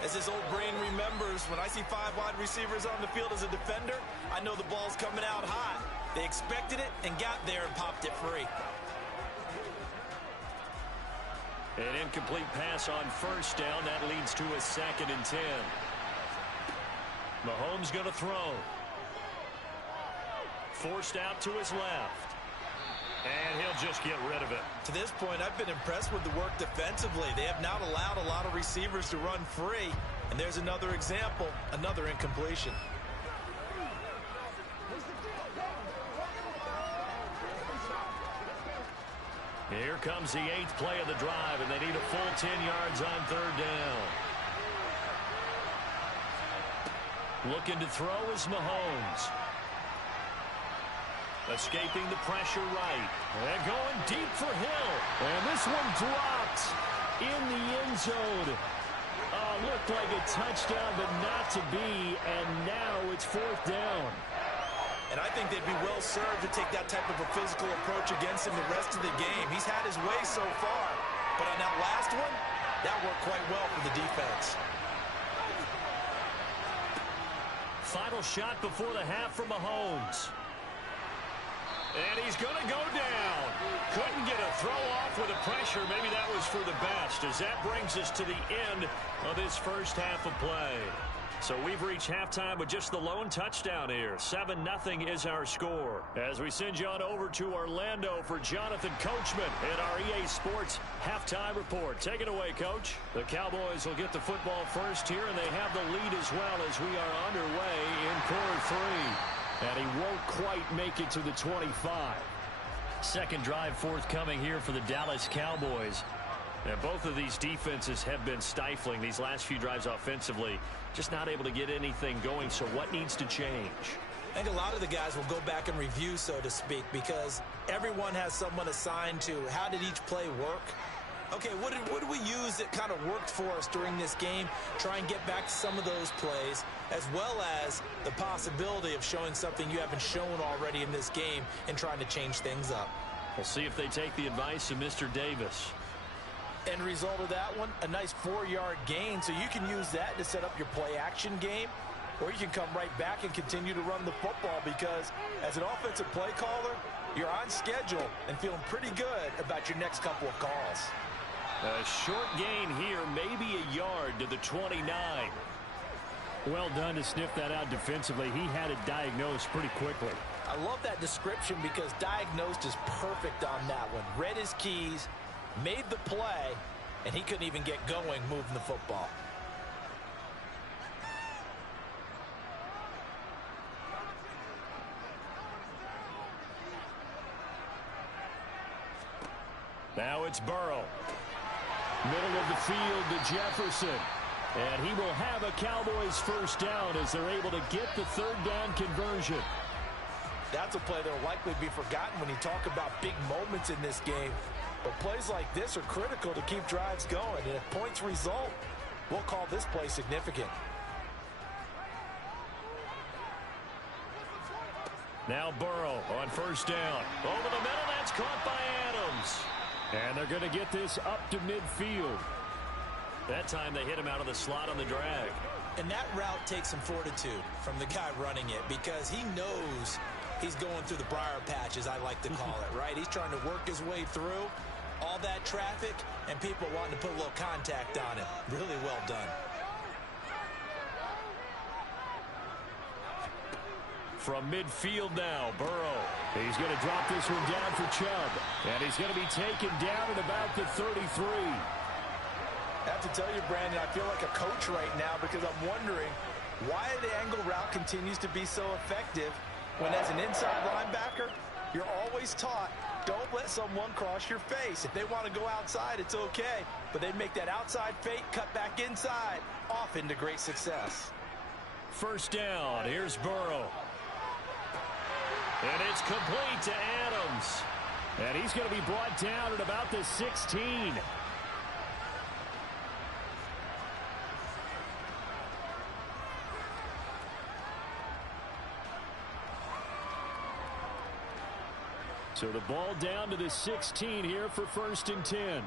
As his old brain remembers, when I see 5 wide receivers on the field as a defender, I know the ball's coming out hot. They expected it and got there and popped it free. An incomplete pass on first down. That leads to a 2nd and 10. Mahomes going to throw. Forced out to his left. And he'll just get rid of it. To this point, I've been impressed with the work defensively. They have not allowed a lot of receivers to run free. And there's another example, another incompletion. Here comes the 8th play of the drive, and they need a full 10 yards on 3rd down. Looking to throw is Mahomes. Escaping the pressure right. And going deep for Hill. And this one dropped in the end zone. Looked like a touchdown, but not to be. And now it's 4th down. And I think they'd be well served to take that type of a physical approach against him the rest of the game. He's had his way so far. But on that last one, that worked quite well for the defense. Final shot before the half from Mahomes. And he's going to go down. Couldn't get a throw off with the pressure. Maybe that was for the best, as that brings us to the end of this first half of play. So we've reached halftime with just the lone touchdown here. 7-0 is our score. As we send you on over to Orlando for Jonathan Coachman at our EA Sports halftime report. Take it away, Coach. The Cowboys will get the football first here, and they have the lead as well as we are underway in quarter 3. And he won't quite make it to the 25. Second drive forthcoming here for the Dallas Cowboys. And both of these defenses have been stifling these last few drives offensively. Just not able to get anything going. So what needs to change? I think a lot of the guys will go back and review, so to speak, because everyone has someone assigned to how did each play work. Okay, what did we use that kind of worked for us during this game? Try and get back to some of those plays, as well as the possibility of showing something you haven't shown already in this game and trying to change things up. We'll see if they take the advice of Mr. Davis. End result of that one, a nice 4-yard gain, so you can use that to set up your play-action game, or you can come right back and continue to run the football, because as an offensive play caller, you're on schedule and feeling pretty good about your next couple of calls. A short gain here, maybe a yard to the 29. Well done to sniff that out defensively. He had it diagnosed pretty quickly. I love that description because diagnosed is perfect on that one. Read his keys, made the play, and he couldn't even get going moving the football. Now it's Burrow. Middle of the field to Jefferson. And he will have a Cowboys first down as they're able to get the 3rd down conversion. That's a play that will likely be forgotten when you talk about big moments in this game. But plays like this are critical to keep drives going. And if points result, we'll call this play significant. Now Burrow on first down. Over the middle, that's caught by Adams. And they're going to get this up to midfield. That time they hit him out of the slot on the drag. And that route takes some fortitude from the guy running it, because he knows he's going through the briar patch, as I like to call it, right? He's trying to work his way through all that traffic and people wanting to put a little contact on him. Really well done. From midfield now, Burrow. He's going to drop this one down for Chubb. And he's going to be taken down at about the 33. I have to tell you, Brandon, I feel like a coach right now, because I'm wondering why the angle route continues to be so effective when, as an inside linebacker, you're always taught, don't let someone cross your face. If they want to go outside, it's okay. But they make that outside fake, cut back inside, off into great success. First down, here's Burrow. And it's complete to Adams. And he's going to be brought down at about the 16. So the ball down to the 16 here for 1st and 10.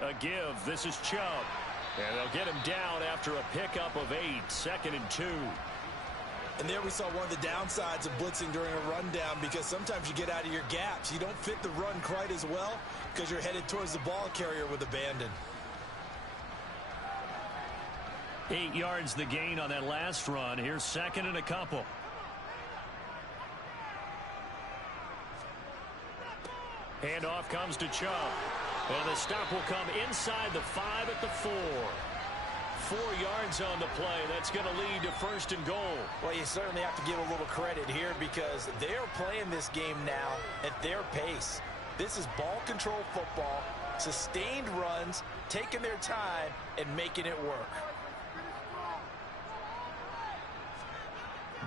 A give. This is Chubb. And they'll get him down after a pickup of 8. 2nd and 2. And there we saw one of the downsides of blitzing during a rundown, because sometimes you get out of your gaps. You don't fit the run quite as well because you're headed towards the ball carrier with abandon. 8 yards the gain on that last run. Here's second and a couple. Handoff comes to Chubb. And the stop will come inside the 5 at the 4. 4 yards on the play. That's going to lead to first and goal. Well, you certainly have to give a little credit here because they're playing this game now at their pace. This is ball control football, sustained runs, taking their time, and making it work.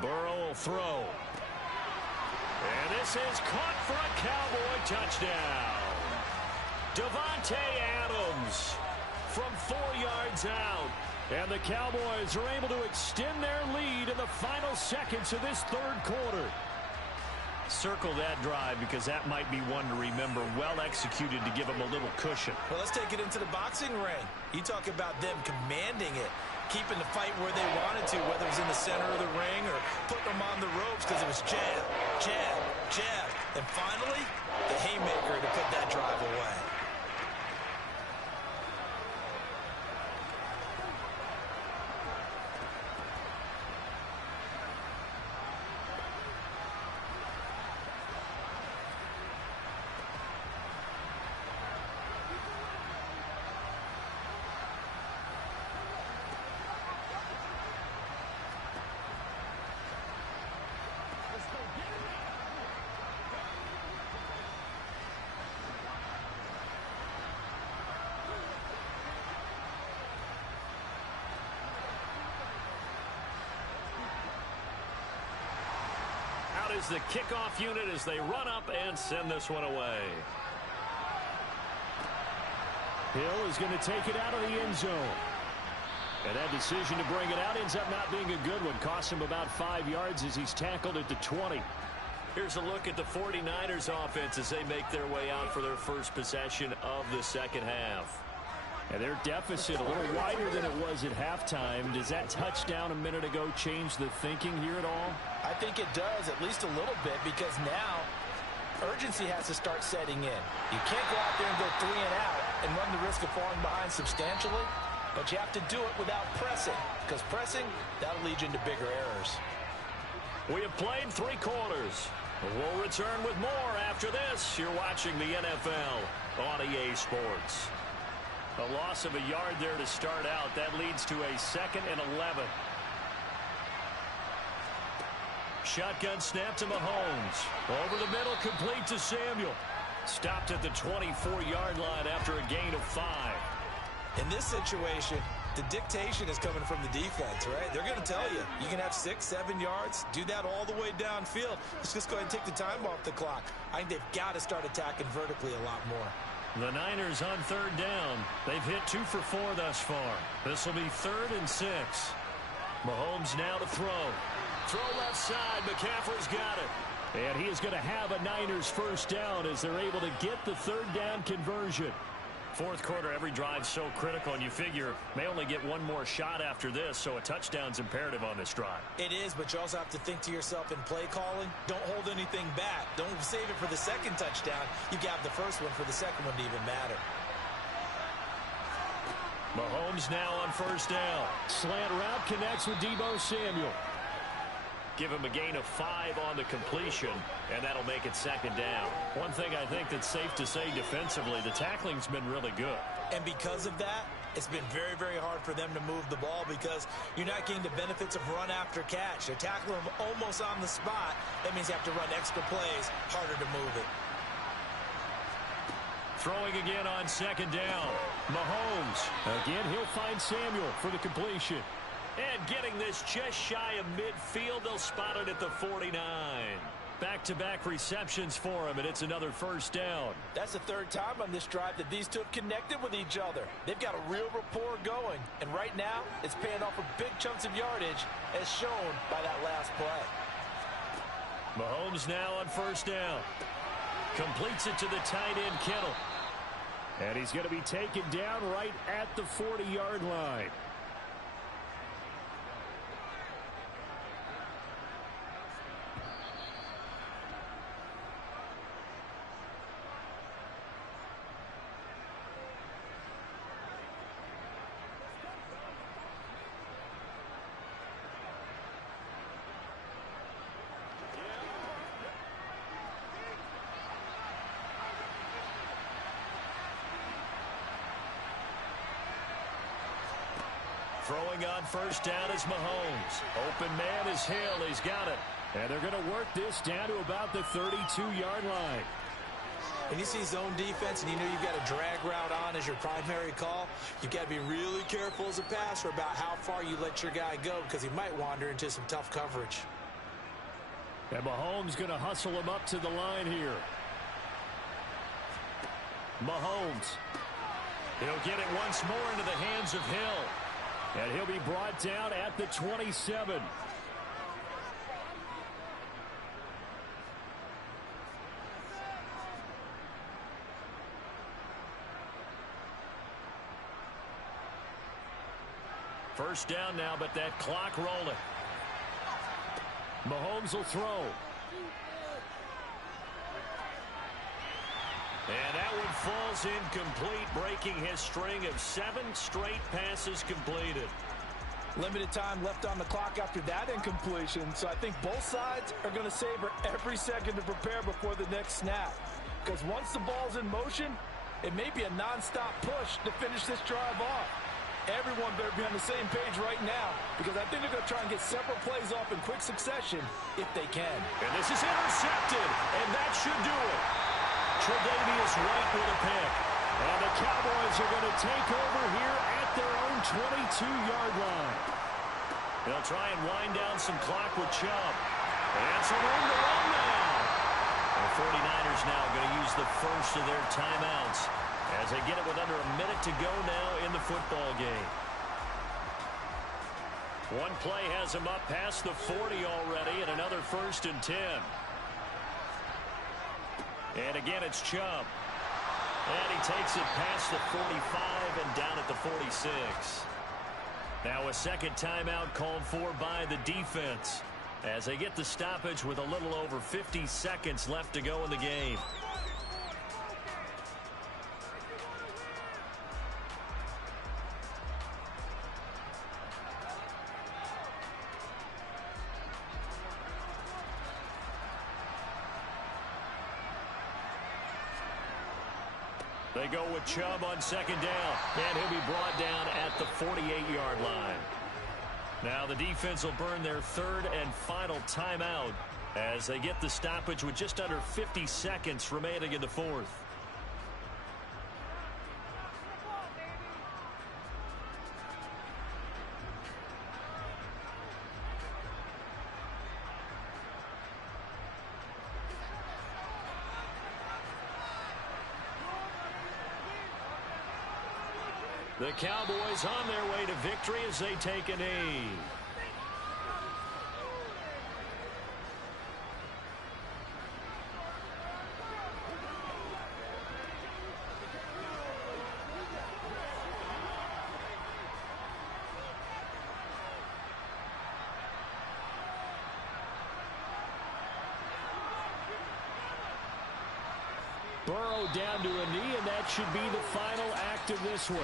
Burrow will throw. And this is caught for a Cowboy touchdown. Davante Adams from 4 yards out. And the Cowboys are able to extend their lead in the final seconds of this third quarter. Circle that drive because that might be one to remember. Well executed to give them a little cushion. Well, let's take it into the boxing ring. You talk about them commanding it, keeping the fight where they wanted to, whether it was in the center of the ring or putting them on the ropes because it was jab, jab, jab. And finally, the haymaker to put that drive away. Is the kickoff unit as they run up and send this one away. Hill is going to take it out of the end zone. And that decision to bring it out ends up not being a good one. Costs him about 5 yards as he's tackled at the 20. Here's a look at the 49ers offense as they make their way out for their first possession of the second half. And their deficit a little wider than it was at halftime. Does that touchdown a minute ago change the thinking here at all? I think it does, at least a little bit, because now urgency has to start setting in. You can't go out there and go 3 and out and run the risk of falling behind substantially, but you have to do it without pressing, because pressing, that'll lead you into bigger errors. We have played 3 quarters. We'll return with more after this. You're watching the NFL on EA Sports. A loss of a yard there to start out. That leads to a 2nd and 11. Shotgun snap to Mahomes. Over the middle, complete to Samuel. Stopped at the 24-yard line after a gain of 5. In this situation, the dictation is coming from the defense, right? They're going to tell you, you can have 6, 7 yards, do that all the way downfield. Let's just go ahead and take the time off the clock. I think they've got to start attacking vertically a lot more. The Niners on 3rd down. They've hit 2 for 4 thus far. This will be 3rd and 6. Mahomes now to throw. Throw left side. McCaffrey's got it. And he is going to have a Niners first down as they're able to get the 3rd down conversion. 4th quarter, every drive so critical, and you figure may only get one more shot after this, so a touchdown's imperative on this drive. It is, but you also have to think to yourself in play calling, don't hold anything back. Don't save it for the 2nd touchdown. You got the first one for the 2nd one to even matter. Mahomes now on 1st down. Slant route connects with Deebo Samuel. Give him a gain of 5 on the completion, and that'll make it 2nd down. One thing I think that's safe to say defensively, the tackling's been really good. And because of that, it's been very, very hard for them to move the ball because you're not getting the benefits of run after catch. They're tackling them almost on the spot. That means you have to run extra plays, harder to move it. Throwing again on 2nd down. Mahomes. Again, he'll find Samuel for the completion. And getting this just shy of midfield, they'll spot it at the 49. Back-to-back receptions for him, and it's another 1st down. That's the 3rd time on this drive that these two have connected with each other. They've got a real rapport going, and right now, it's paying off for big chunks of yardage, as shown by that last play. Mahomes now on 1st down. Completes it to the tight end, Kittle. And he's going to be taken down right at the 40-yard line. Throwing on first down is Mahomes. Open man is Hill. He's got it. And they're going to work this down to about the 32-yard line. When you see zone defense and you know you've got a drag route on as your primary call, you've got to be really careful as a passer about how far you let your guy go because he might wander into some tough coverage. And Mahomes going to hustle him up to the line here. Mahomes. He'll get it once more into the hands of Hill. And he'll be brought down at the 27. First down now, but that clock rolling. Mahomes will throw. And that one falls incomplete, breaking his string of 7 straight passes completed. Limited time left on the clock after that incompletion, so I think both sides are going to savor every second to prepare before the next snap. Because once the ball's in motion, it may be a nonstop push to finish this drive off. Everyone better be on the same page right now because I think they're going to try and get several plays off in quick succession if they can. And this is intercepted, and that should do it. Tre'Davious White with a pick. And the Cowboys are going to take over here at their own 22-yard line. They'll try and wind down some clock with Chubb. And some room to run now. The 49ers now going to use the first of their timeouts as they get it with under a minute to go now in the football game. One play has them up past the 40 already, and another 1st and 10. And again, it's Chubb. And he takes it past the 45 and down at the 46. Now a second timeout called for by the defense as they get the stoppage with a little over 50 seconds left to go in the game. They go with Chubb on second down, and he'll be brought down at the 48-yard line. Now the defense will burn their 3rd and final timeout as they get the stoppage with just under 50 seconds remaining in the 4th. The Cowboys on their way to victory as they take a knee. Burrow down to a knee, and that should be the final act of this one.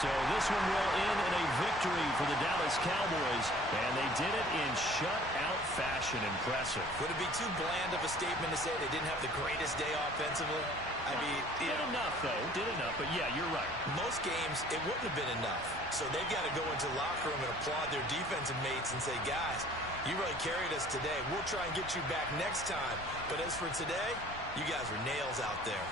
So this one will end in a victory for the Dallas Cowboys, and they did it in shutout fashion. Impressive. Would it be too bland of a statement to say they didn't have the greatest day offensively? I mean, did enough, though. Did enough, but yeah, you're right. Most games, it wouldn't have been enough. So they've got to go into the locker room and applaud their defensive mates and say, guys, you really carried us today. We'll try and get you back next time. But as for today, you guys were nails out there.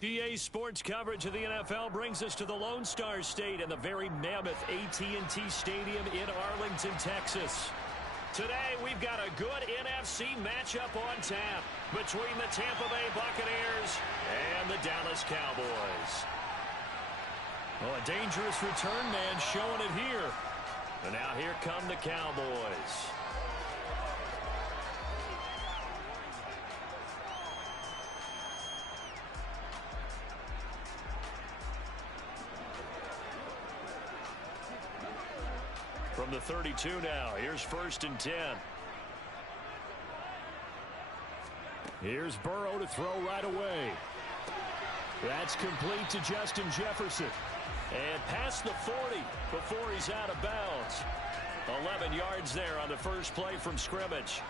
PA Sports coverage of the NFL brings us to the Lone Star State and the very mammoth AT&T Stadium in Arlington, Texas. Today, we've got a good NFC matchup on tap between the Tampa Bay Buccaneers and the Dallas Cowboys. Well, a dangerous return man showing it here. And now here come the Cowboys. From the 32 now, here's 1st and 10. Here's Burrow to throw right away. That's complete to Justin Jefferson. And past the 40 before he's out of bounds. 11 yards there on the first play from scrimmage.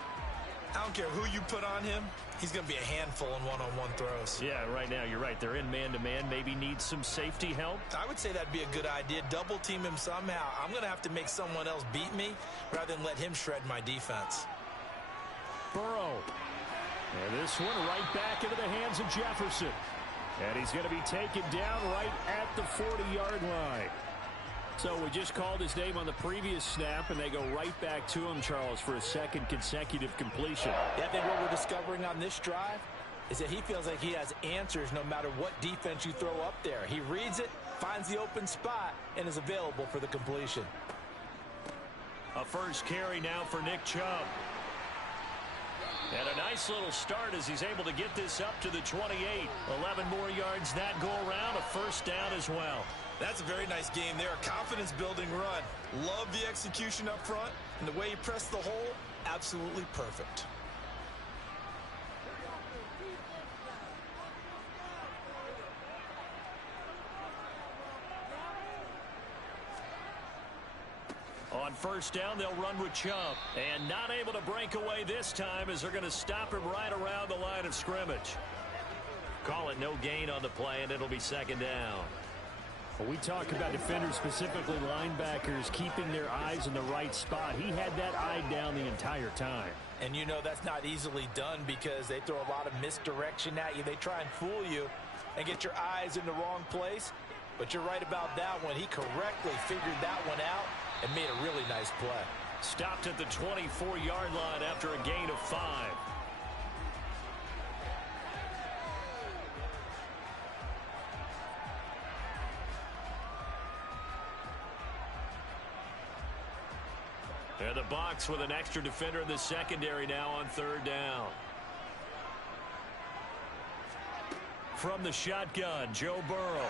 I don't care who you put on him. He's going to be a handful in one-on-one throws. Yeah, right now you're right. They're in man-to-man. Maybe needs some safety help. I would say that'd be a good idea. Double team him somehow. I'm going to have to make someone else beat me rather than let him shred my defense. Burrow. And this one right back into the hands of Jefferson. And he's going to be taken down right at the 40-yard line. So we just called his name on the previous snap, and they go right back to him, Charles, for a second consecutive completion. Yeah, I think what we're discovering on this drive is that he feels like he has answers no matter what defense you throw up there. He reads it, finds the open spot, and is available for the completion. A first carry now for Nick Chubb. And a nice little start as he's able to get this up to the 28. 11 more yards that go around, a first down as well. That's a very nice game there. A confidence-building run. Love the execution up front. And the way he pressed the hole, absolutely perfect. On first down, they'll run with Chubb. And not able to break away this time as they're going to stop him right around the line of scrimmage. Call it no gain on the play, and it'll be second down. Well, we talk about defenders, specifically linebackers, keeping their eyes in the right spot. He had that eye down the entire time. And you know that's not easily done because they throw a lot of misdirection at you. They try and fool you and get your eyes in the wrong place. But you're right about that one. He correctly figured that one out and made a really nice play. Stopped at the 24-yard line after a gain of 5. And the Bucs with an extra defender in the secondary now on third down. From the shotgun, Joe Burrow.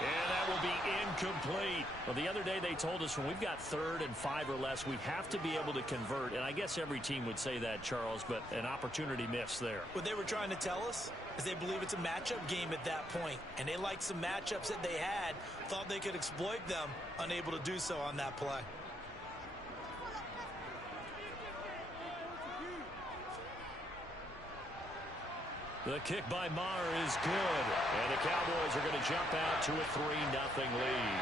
And that will be incomplete. Well, the other day they told us when we've got 3rd and 5 or less, we have to be able to convert. And I guess every team would say that, Charles, but an opportunity missed there. What they were trying to tell us is they believe it's a matchup game at that point. And they liked some matchups that they had, thought they could exploit them, unable to do so on that play. The kick by Maher is good. And the Cowboys are going to jump out to a 3-0 lead.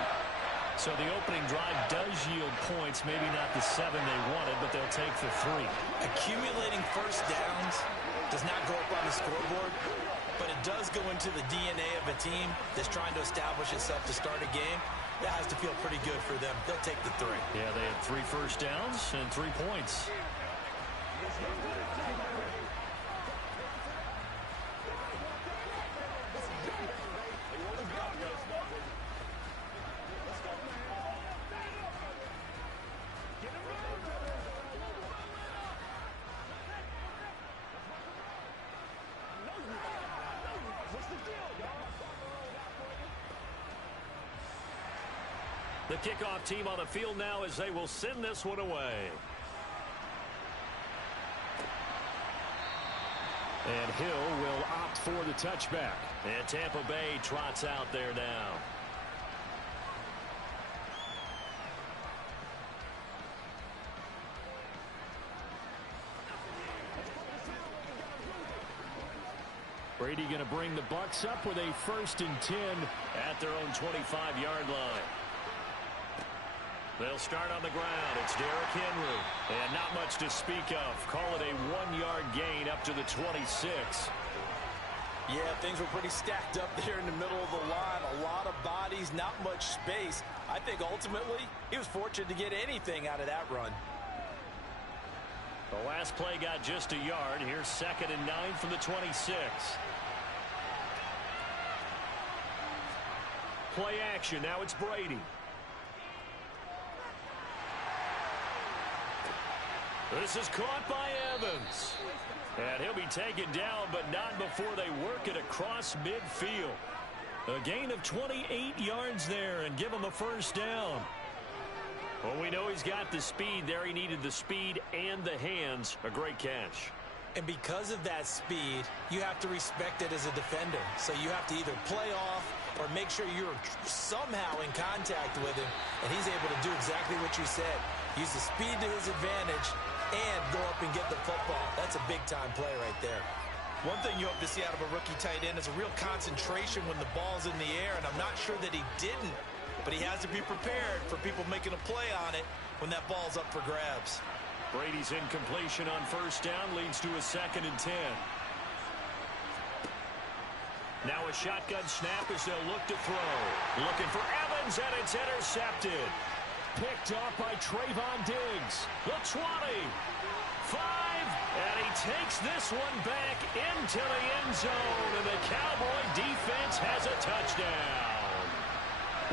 So the opening drive does yield points, maybe not the 7 they wanted, but they'll take the 3. Accumulating first downs does not go up on the scoreboard, but it does go into the DNA of a team that's trying to establish itself to start a game. That has to feel pretty good for them. They'll take the 3. Yeah, they had 3 first downs and 3 points. The kickoff team on the field now as they will send this one away. And Hill will opt for the touchback. And Tampa Bay trots out there now. Brady going to bring the Bucs up with a 1st and 10 at their own 25-yard line. They'll start on the ground. It's Derrick Henry. And not much to speak of. Call it a 1-yard gain up to the 26. Yeah, things were pretty stacked up there in the middle of the line. A lot of bodies, not much space. I think ultimately he was fortunate to get anything out of that run. The last play got just a yard. Here's 2nd and 9 from the 26. Play action. Now it's Brady. This is caught by Evans. And he'll be taken down, but not before they work it across midfield. A gain of 28 yards there and give him a first down. Well, we know he's got the speed there. He needed the speed and the hands. A great catch. And because of that speed, you have to respect it as a defender. So you have to either play off or make sure you're somehow in contact with him, and he's able to do exactly what you said. Use the speed to his advantage and go up and get the football. That's a big-time play right there. One thing you hope to see out of a rookie tight end is a real concentration when the ball's in the air, and I'm not sure that he didn't, but he has to be prepared for people making a play on it when that ball's up for grabs. Brady's incompletion on first down leads to a 2nd and 10. Now a shotgun snap as they'll look to throw. Looking for Evans, and it's intercepted. Picked off by Trayvon Diggs. The 20. 5. And he takes this one back into the end zone. And the Cowboy defense has a touchdown.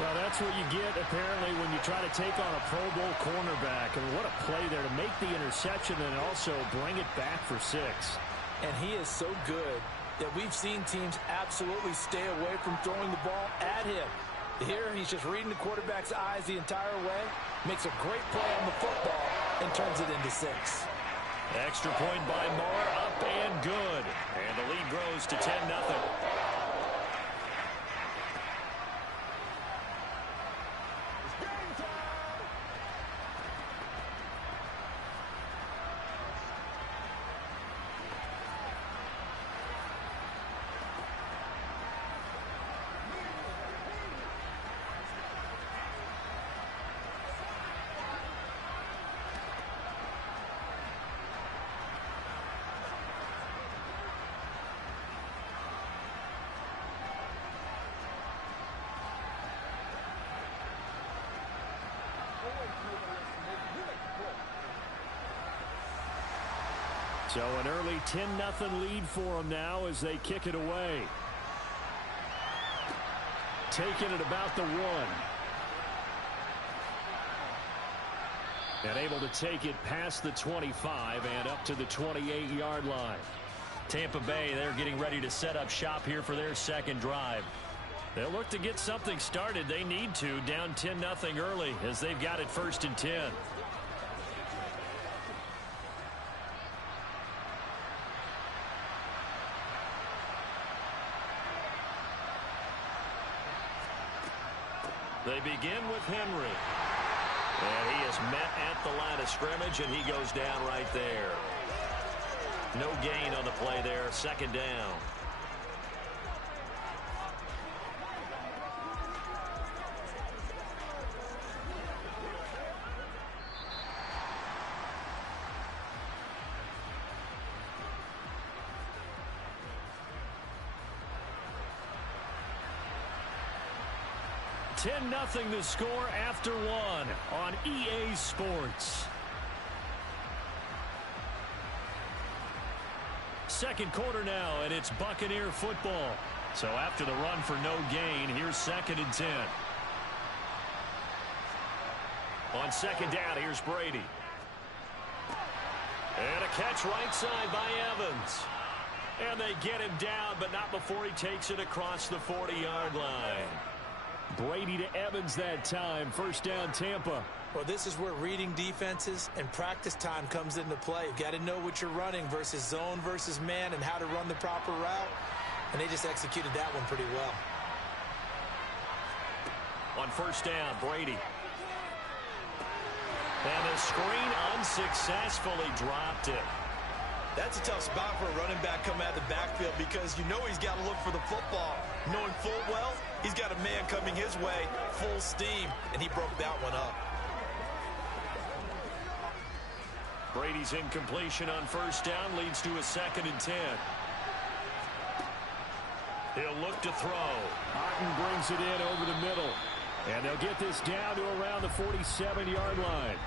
Well, that's what you get, apparently, when you try to take on a Pro Bowl cornerback. And what a play there to make the interception and also bring it back for 6. And he is so good that we've seen teams absolutely stay away from throwing the ball at him. Here, he's just reading the quarterback's eyes the entire way, makes a great play on the football, and turns it into 6. Extra point by Moore, up and good. And the lead grows to 10-0. So an early 10-0 lead for them now as they kick it away. Taking it about the 1. And able to take it past the 25 and up to the 28-yard line. Tampa Bay, they're getting ready to set up shop here for their second drive. They'll look to get something started. They need to, down 10-0 early as they've got it 1st and 10. They begin with Henry. And he is met at the line of scrimmage, and he goes down right there. No gain on the play there, 2nd down. $10-0 the score after 1 on EA Sports. Second quarter now, and it's Buccaneer football. So after the run for no gain, here's 2nd and 10. On 2nd down, here's Brady. And a catch right side by Evans. And they get him down, but not before he takes it across the 40-yard line. Brady to Evans that time. 1st down, Tampa. Well, this is where reading defenses and practice time comes into play. You've got to know what you're running versus zone versus man and how to run the proper route. And they just executed that one pretty well. On 1st down, Brady. And the screen unsuccessfully dropped it. That's a tough spot for a running back coming out of the backfield because you know he's got to look for the football. Knowing full well, he's got a man coming his way, full steam, and he broke that one up. Brady's incompletion on 1st down leads to a 2nd and 10. He'll look to throw. Otten brings it in over the middle. And they'll get this down to around the 47-yard line.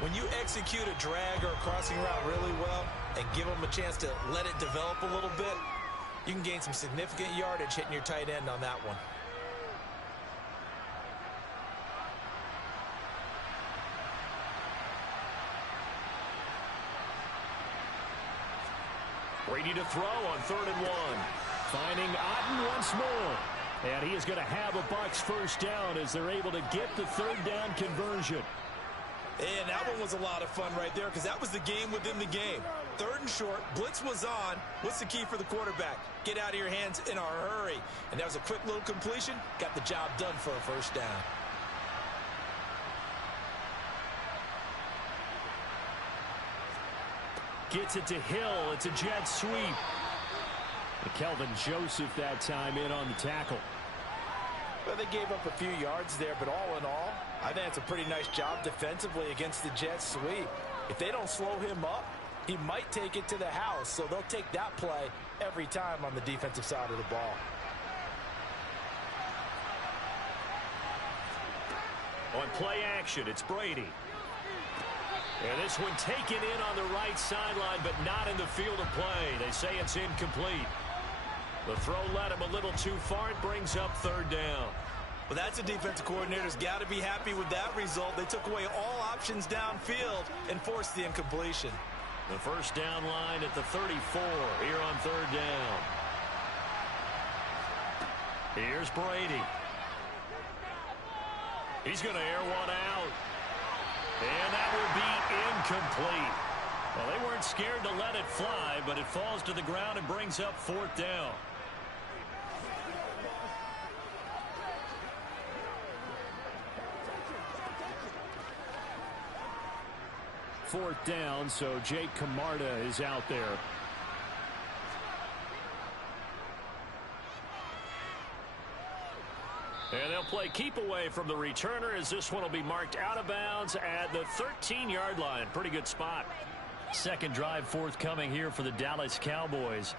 When you execute a drag or a crossing route really well and give them a chance to let it develop a little bit, you can gain some significant yardage hitting your tight end on that one. Brady to throw on 3rd and 1. Finding Otten once more. And he is going to have a Bucs first down as they're able to get the 3rd down conversion. And that one was a lot of fun right there because that was the game within the game. 3rd and short, blitz was on. What's the key for the quarterback? Get out of your hands in a hurry. And that was a quick little completion. Got the job done for a first down. Gets it to Hill. It's a jet sweep. And Kelvin Joseph that time in on the tackle. Well, they gave up a few yards there, but all in all, I think it's a pretty nice job defensively against the jet sweep. If they don't slow him up, he might take it to the house, so they'll take that play every time on the defensive side of the ball. On play action, it's Brady. And this one taken in on the right sideline, but not in the field of play. They say it's incomplete. The throw led him a little too far. It brings up 3rd down. Well, that's a defensive coordinator's got to be happy with that result. They took away all options downfield and forced the incompletion. The first down line at the 34 here on 3rd down. Here's Brady. He's going to air one out. And that will be incomplete. Well, they weren't scared to let it fly, but it falls to the ground and brings up 4th down. Fourth down, so Jake Camarda is out there. And they'll play keep away from the returner as this one will be marked out of bounds at the 13-yard line. Pretty good spot. Second drive forthcoming here for the Dallas Cowboys.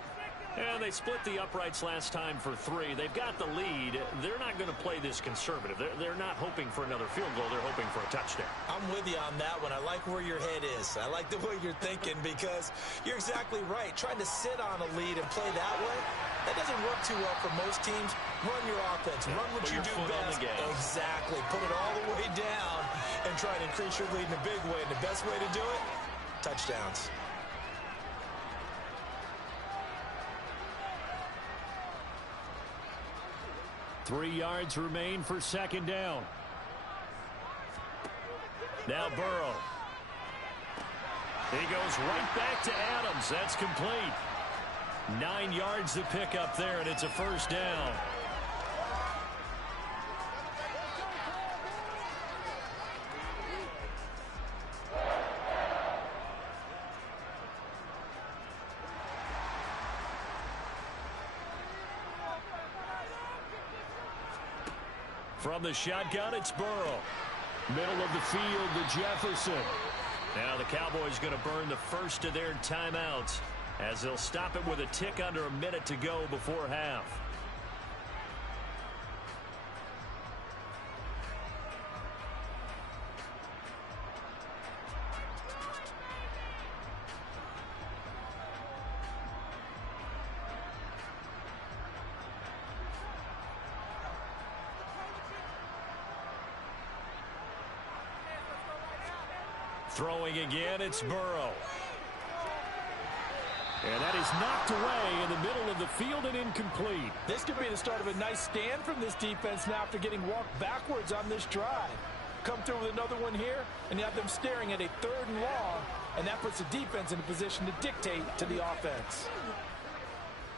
And they split the uprights last time for 3. They've got the lead. They're not going to play this conservative. They're not hoping for another field goal. They're hoping for a touchdown. I'm with you on that one. I like where your head is. I like the way you're thinking because you're exactly right. Trying to sit on a lead and play that way, that doesn't work too well for most teams. Run your offense. Run what you do best. Exactly. Put it all the way down and try and increase your lead in a big way. And the best way to do it, touchdowns. Three yards remain for second down. Now Burrow. He goes right back to Adams. That's complete. 9 yards to pick up there, and it's a first down. From the shotgun, it's Burrow. Middle of the field to Jefferson. Now the Cowboys going to burn the first of their timeouts as they'll stop it with a tick under a minute to go before half. Throwing again, it's Burrow. And that is knocked away in the middle of the field and incomplete. This could be the start of a nice stand from this defense now after getting walked backwards on this drive. Come through with another one here, and you have them staring at a 3rd and long, and that puts the defense in a position to dictate to the offense.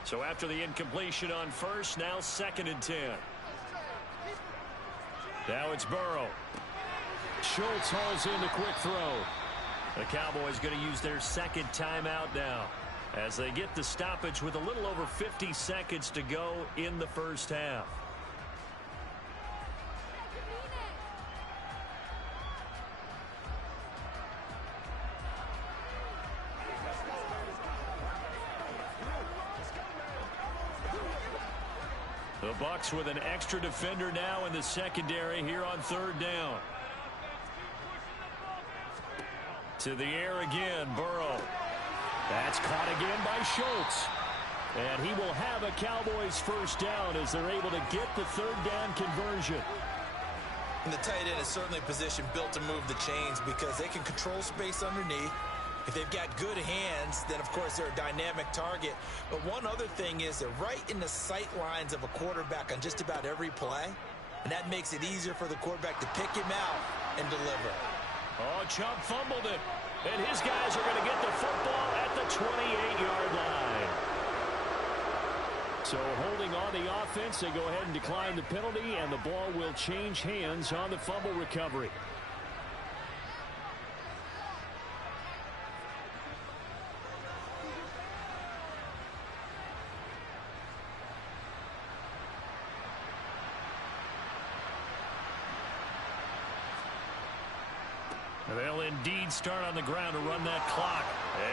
So after the incompletion on first, now 2nd and 10. Now it's Burrow. Schultz hauls in the quick throw. The Cowboys going to use their second timeout now as they get the stoppage with a little over 50 seconds to go in the first half. Bucs with an extra defender now in the secondary here on third down. To the air again, Burrow. That's caught again by Schultz. And he will have a Cowboys first down as they're able to get the third down conversion. And the tight end is certainly a position built to move the chains because they can control space underneath. If they've got good hands, then, of course, they're a dynamic target. But one other thing is they're right in the sight lines of a quarterback on just about every play. And that makes it easier for the quarterback to pick him out and deliver. Oh, Chubb fumbled it. And his guys are going to get the football at the 28-yard line. So holding on the offense, they go ahead and decline the penalty, and the ball will change hands on the fumble recovery. They'll indeed start on the ground to run that clock.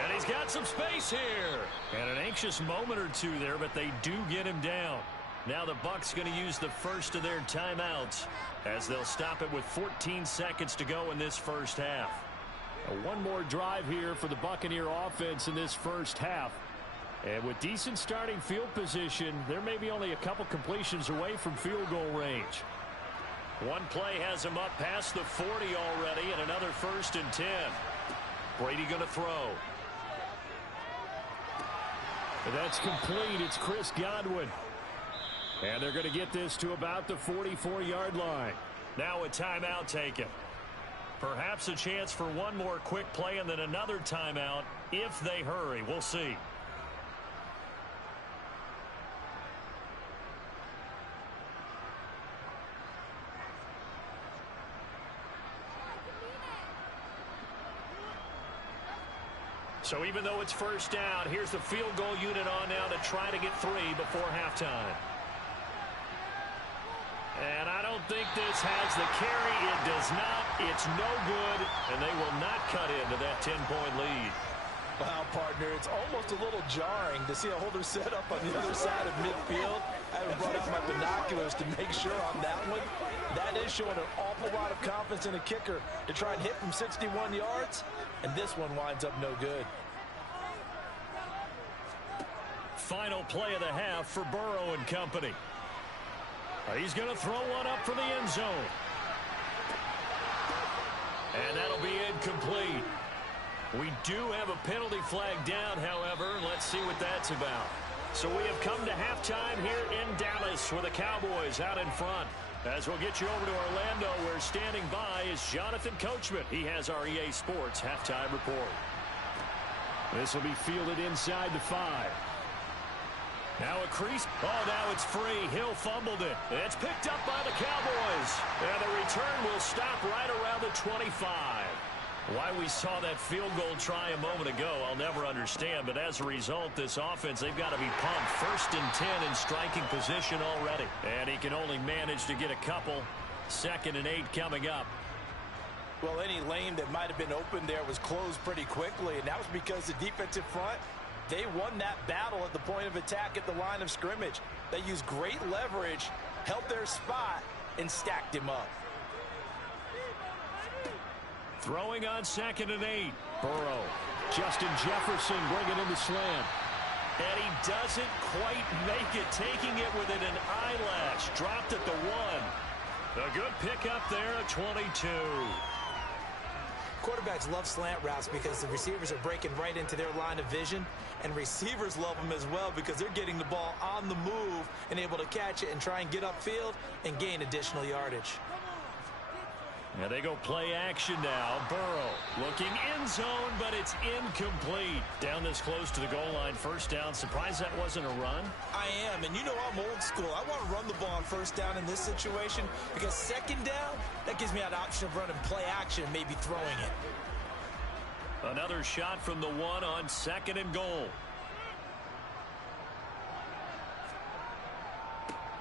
And he's got some space here. And an anxious moment or two there, but they do get him down. Now the Bucs going to use the first of their timeouts as they'll stop it with 14 seconds to go in this first half. One more drive here for the Buccaneer offense in this first half. And with decent starting field position, they're maybe only a couple completions away from field goal range. One play has him up past the 40 already, and another 1st and 10. Brady going to throw. And that's complete. It's Chris Godwin. And they're going to get this to about the 44-yard line. Now a timeout taken. Perhaps a chance for one more quick play and then another timeout if they hurry. We'll see. So even though it's first down, here's the field goal unit on now to try to get 3 before halftime. And I don't think this has the carry. It does not. It's no good, and they will not cut into that 10-point lead. Wow, partner, it's almost a little jarring to see a holder set up on the other side of midfield. I haven't brought out my binoculars to make sure on that one. That is showing an awful lot of confidence in a kicker to try and hit from 61 yards, and this one winds up no good. Final play of the half for Burrow and company. He's going to throw one up for the end zone. And that'll be incomplete. We do have a penalty flag down, however. Let's see what that's about. So we have come to halftime here in Dallas with the Cowboys out in front. As we'll get you over to Orlando, where standing by is Jonathan Coachman. He has our EA Sports halftime report. This will be fielded inside the 5. Now a crease. Oh, now it's free. Hill fumbled it. It's picked up by the Cowboys. And the return will stop right around the 25. Why we saw that field goal try a moment ago, I'll never understand. But as a result, this offense, they've got to be pumped. 1st and 10 in striking position already. And he can only manage to get a couple. 2nd and 8 coming up. Well, any lane that might have been open there was closed pretty quickly. And that was because the defensive front, they won that battle at the point of attack at the line of scrimmage. They used great leverage, held their spot, and stacked him up. Throwing on 2nd and 8. Burrow. Justin Jefferson bringing in the slant. And he doesn't quite make it, taking it within an eyelash. Dropped at the 1. A good pickup there at 22. Quarterbacks love slant routes because the receivers are breaking right into their line of vision, and receivers love them as well because they're getting the ball on the move and able to catch it and try and get upfield and gain additional yardage. And they go play action now. Burrow looking end zone, but it's incomplete. Down this close to the goal line, 1st down. Surprised that wasn't a run? I am, and you know I'm old school. I want to run the ball on 1st down in this situation because 2nd down, that gives me an option of running play action and maybe throwing it. Another shot from the 1 on 2nd and goal.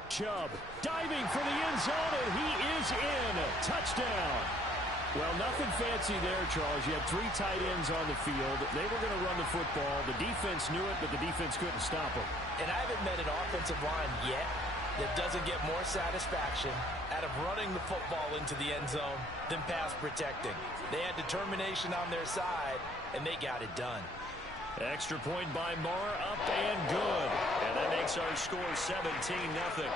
Chubb diving for the end zone, and he is in. Touchdown. Well, nothing fancy there, Charles. You had 3 tight ends on the field. They were going to run the football. The defense knew it, but the defense couldn't stop them. And I haven't met an offensive line yet that doesn't get more satisfaction out of running the football into the end zone than pass protecting. They had determination on their side, and they got it done. Extra point by Marr, up and good. And that makes our score 17-0.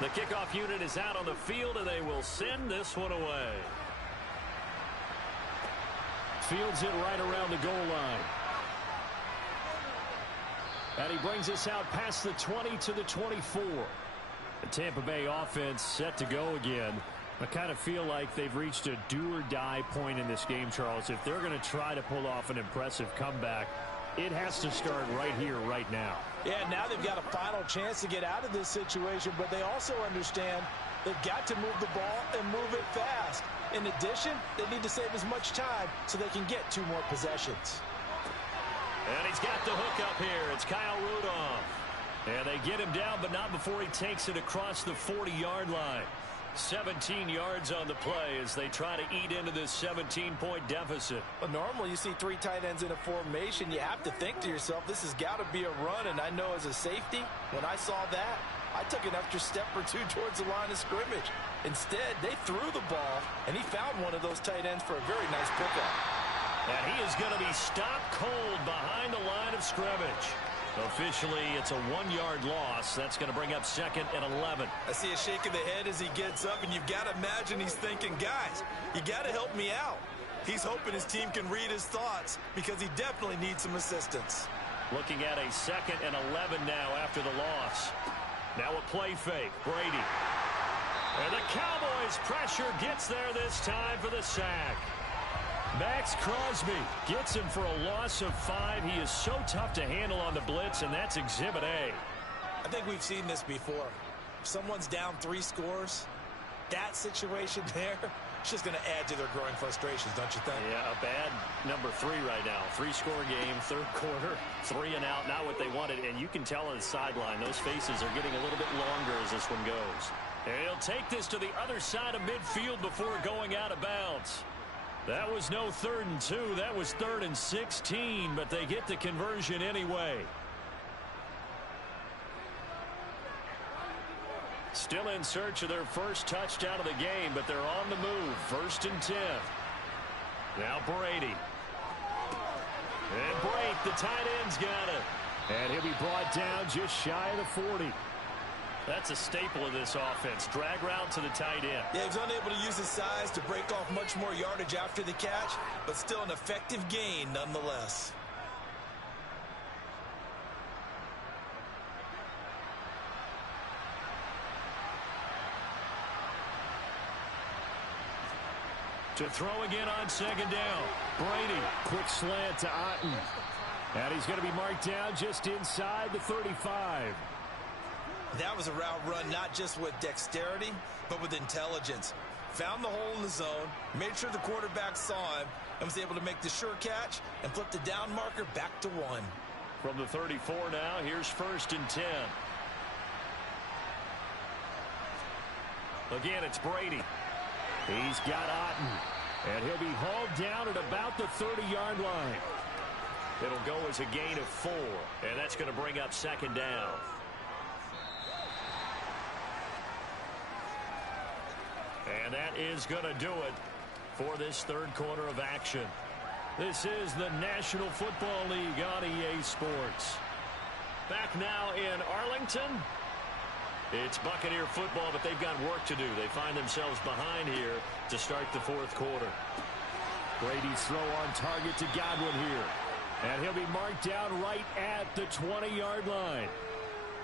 The kickoff unit is out on the field, and they will send this one away. Fields it right around the goal line. And he brings us out past the 20 to the 24. The Tampa Bay offense set to go again. I kind of feel like they've reached a do-or-die point in this game, Charles. If they're going to try to pull off an impressive comeback, it has to start right here, right now. Yeah, now they've got a final chance to get out of this situation, but they also understand they've got to move the ball and move it fast. In addition, they need to save as much time so they can get 2 more possessions. And he's got the hook up here. It's Kyle Rudolph. And they get him down, but not before he takes it across the 40-yard line. 17 yards on the play as they try to eat into this 17-point deficit. Well, normally you see 3 tight ends in a formation. You have to think to yourself, this has got to be a run. And I know as a safety, when I saw that, I took an extra step or 2 towards the line of scrimmage. Instead, they threw the ball, and he found one of those tight ends for a very nice pickup. And he is going to be stopped cold behind the line of scrimmage. Officially, it's a 1-yard loss. That's going to bring up 2nd and 11. I see a shake of the head as he gets up, and you've got to imagine he's thinking, guys, you got to help me out. He's hoping his team can read his thoughts because he definitely needs some assistance. Looking at a 2nd and 11 now after the loss. Now a play fake. Brady. And the Cowboys' pressure gets there this time for the sack. Max Crosby gets him for a loss of 5. He is so tough to handle on the blitz, and that's Exhibit A. I think we've seen this before. If someone's down 3 scores, that situation there, it's just going to add to their growing frustrations, don't you think? Yeah, a bad number 3 right now. 3-score game, 3rd quarter, 3 and out, not what they wanted. And you can tell on the sideline, those faces are getting a little bit longer as this one goes. And he'll take this to the other side of midfield before going out of bounds. That was no 3rd and 2. That was 3rd and 16, but they get the conversion anyway. Still in search of their first touchdown of the game, but they're on the move. 1st and 10. Now Brady. And Brate, the tight end's got it. And he'll be brought down just shy of the 40. That's a staple of this offense. Drag route to the tight end. Yeah, he's unable to use his size to break off much more yardage after the catch, but still an effective gain nonetheless. To throw again on 2nd down. Brady, quick slant to Otten. And he's going to be marked down just inside the 35. That was a route run not just with dexterity, but with intelligence. Found the hole in the zone, made sure the quarterback saw him, and was able to make the sure catch and flip the down marker back to 1. From the 34 now, here's 1st and 10. Again, it's Brady. He's got Otten, and he'll be hauled down at about the 30-yard line. It'll go as a gain of 4, and that's going to bring up 2nd down. And that is going to do it for this 3rd quarter of action. This is the National Football League on EA Sports. Back now in Arlington. It's Buccaneer football, but they've got work to do. They find themselves behind here to start the 4th quarter. Brady's throw on target to Godwin here. And he'll be marked down right at the 20-yard line.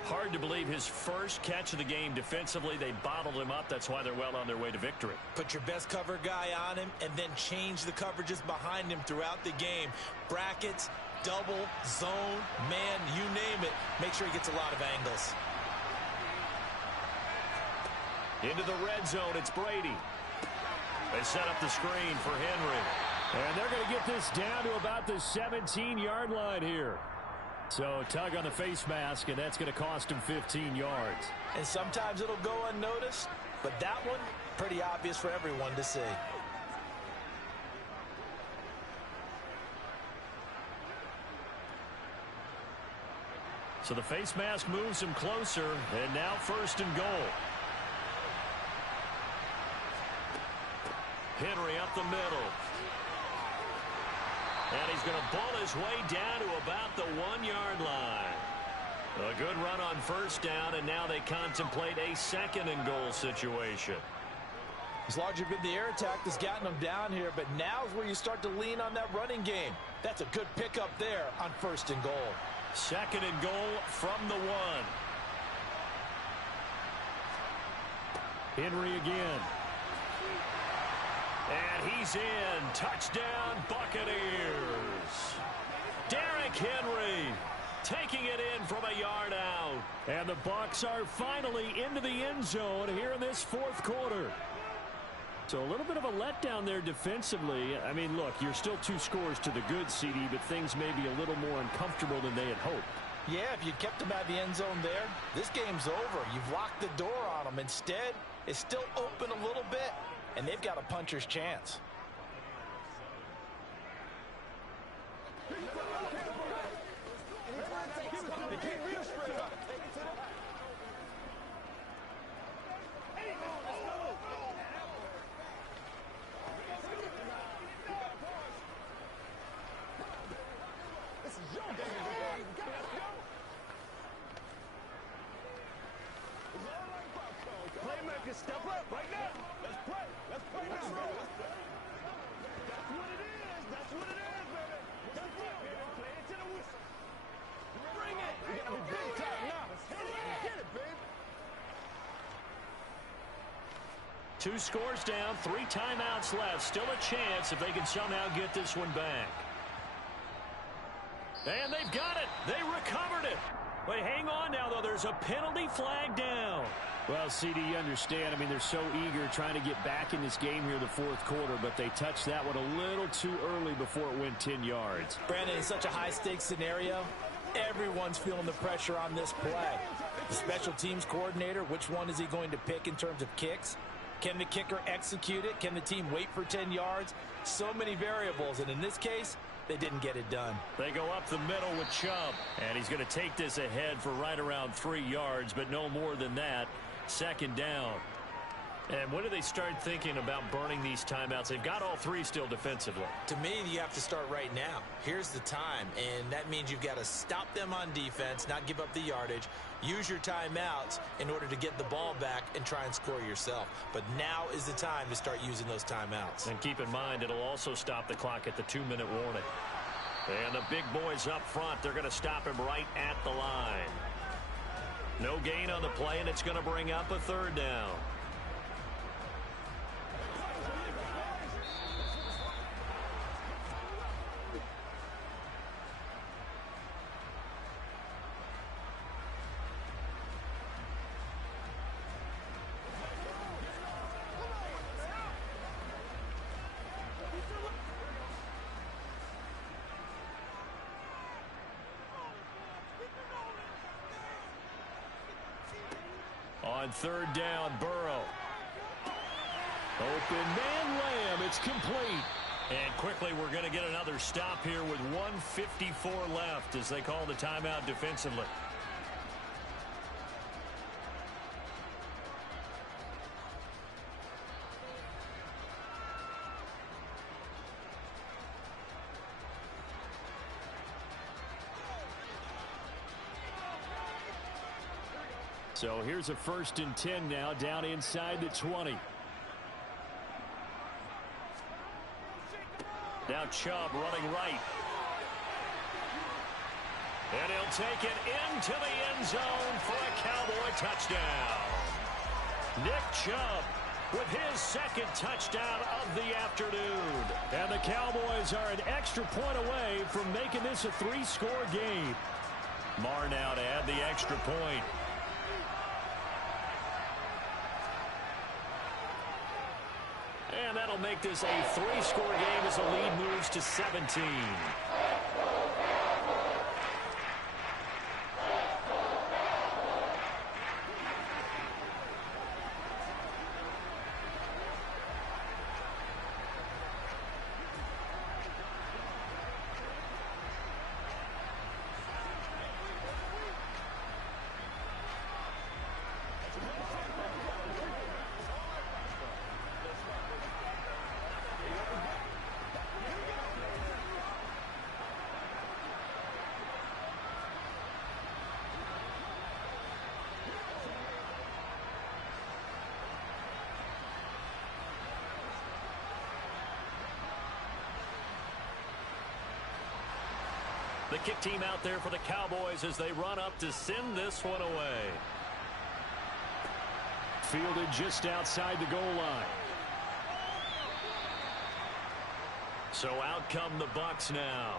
Hard to believe his first catch of the game defensively. They bottled him up. That's why they're well on their way to victory. Put your best cover guy on him and then change the coverages behind him throughout the game. Brackets, double, zone, man, you name it. Make sure he gets a lot of angles. Into the red zone, it's Brady. They set up the screen for Henry. And they're going to get this down to about the 17-yard line here. So tug on the face mask, and that's going to cost him 15 yards. And sometimes it'll go unnoticed, but that one, pretty obvious for everyone to see. So the face mask moves him closer, and now 1st and goal. Henry up the middle. And he's going to bull his way down to about the 1-yard line. A good run on 1st down, and now they contemplate a 2nd and goal situation. As large as the air attack has gotten them down here, but now's where you start to lean on that running game. That's a good pickup there on 1st and goal. 2nd and goal from the 1. Henry again. And he's in. Touchdown, Buccaneers. Derrick Henry taking it in from a yard out. And the Bucs are finally into the end zone here in this 4th quarter. So a little bit of a letdown there defensively. I mean, look, you're still 2 scores to the good, CD, but things may be a little more uncomfortable than they had hoped. Yeah, if you kept them at the end zone there, this game's over. You've locked the door on them. Instead, it's still open a little bit, and they've got a puncher's chance. Step up right now. Let's play. Let's play now, baby. That's what it is. That's what it is, baby. That's it, baby. Play it to the whistle. Bring it. We gotta be big time now. Get it, baby. 2 scores down, 3 timeouts left. Still a chance if they can somehow get this one back. And they've got it. They recovered it. Wait, hang on now, though. There's a penalty flag down. Well, CD, you understand. I mean, they're so eager trying to get back in this game here in the 4th quarter, but they touched that one a little too early before it went 10 yards. Brandon, in such a high-stakes scenario, everyone's feeling the pressure on this play. The special teams coordinator, which one is he going to pick in terms of kicks? Can the kicker execute it? Can the team wait for 10 yards? So many variables, and in this case, they didn't get it done. They go up the middle with Chubb, and he's going to take this ahead for right around 3 yards, but no more than that. 2nd down. And when do they start thinking about burning these timeouts? They've got all 3 still defensively. To me, you have to start right now. Here's the time, and that means you've got to stop them on defense, not give up the yardage, use your timeouts in order to get the ball back and try and score yourself. But now is the time to start using those timeouts. And keep in mind, it'll also stop the clock at the 2-minute warning. And the big boys up front, they're going to stop him right at the line. No gain on the play, and it's going to bring up a 3rd down. On 3rd down, Burrow. Open man, Lamb. It's complete. And quickly, we're going to get another stop here with 1:54 left as they call the timeout defensively. So here's a 1st and 10 now, down inside the 20. Now Chubb running right. And he'll take it into the end zone for a Cowboy touchdown. Nick Chubb with his second touchdown of the afternoon. And the Cowboys are an extra point away from making this a 3-score game. Marr now to add the extra point. And that'll make this a 3-score game as the lead moves to 17. The kick team out there for the Cowboys as they run up to send this one away. Fielded just outside the goal line. So out come the Bucs now.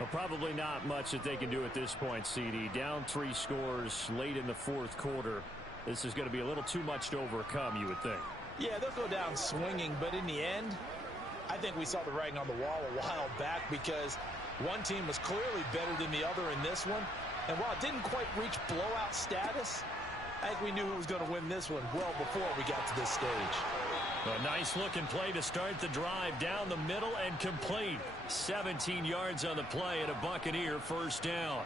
Well, probably not much that they can do at this point, CD. Down 3 scores late in the fourth quarter. This is going to be a little too much to overcome, you would think. Yeah, they'll go down swinging, but in the end, I think we saw the writing on the wall a while back because one team was clearly better than the other in this one. And while it didn't quite reach blowout status, I think we knew who was going to win this one well before we got to this stage. A nice looking play to start the drive down the middle and complete. 17 yards on the play and a Buccaneer first down.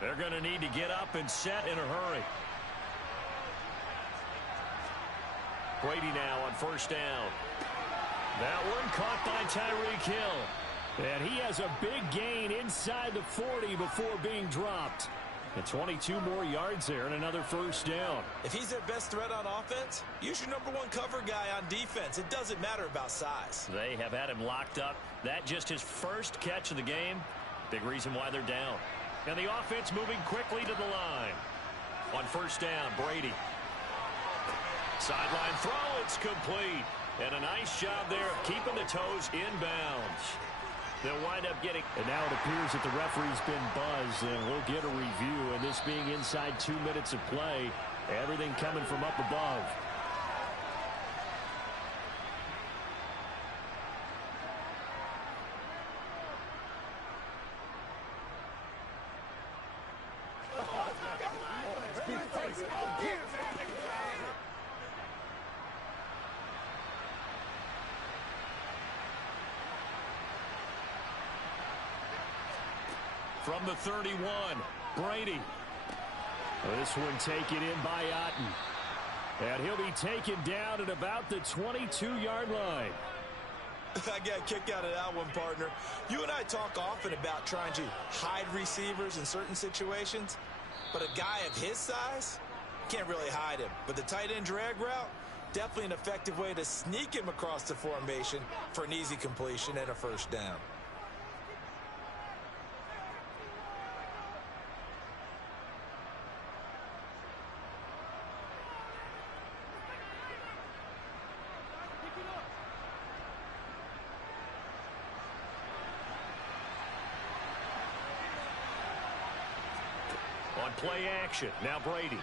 They're going to need to get up and set in a hurry. Brady now on first down. That one caught by Tyreek Hill. And he has a big gain inside the 40 before being dropped. And 22 more yards there and another first down. If he's their best threat on offense, use your #1 cover guy on defense. It doesn't matter about size. They have had him locked up. That just his first catch of the game. Big reason why they're down. And the offense moving quickly to the line. On first down, Brady. Sideline throw, it's complete. And a nice job there of keeping the toes inbounds. They'll wind up getting... And now it appears that the referee's been buzzed, and we'll get a review. And this being inside 2 minutes of play, everything coming from up above. From the 31, Brady. This one taken in by Otten. And he'll be taken down at about the 22-yard line. I got a kick out of that one, partner. You and I talk often about trying to hide receivers in certain situations, but a guy of his size can't really hide him. But the tight end drag route, definitely an effective way to sneak him across the formation for an easy completion and a first down. On play action, now Brady.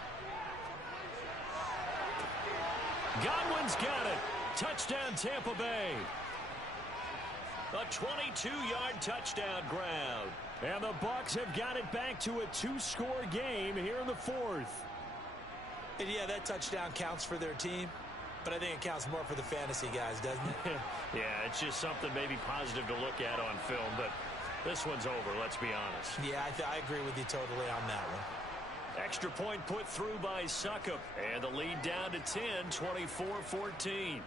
Godwin's got it. Touchdown, Tampa Bay. A 22-yard touchdown ground. And the Bucs have got it back to a 2-score game here in the fourth. And yeah, that touchdown counts for their team, but I think it counts more for the fantasy guys, doesn't it? Yeah, it's just something maybe positive to look at on film, but this one's over, let's be honest. Yeah, I agree with you totally on that one. Extra point put through by Succop. And the lead down to 10, 24-14.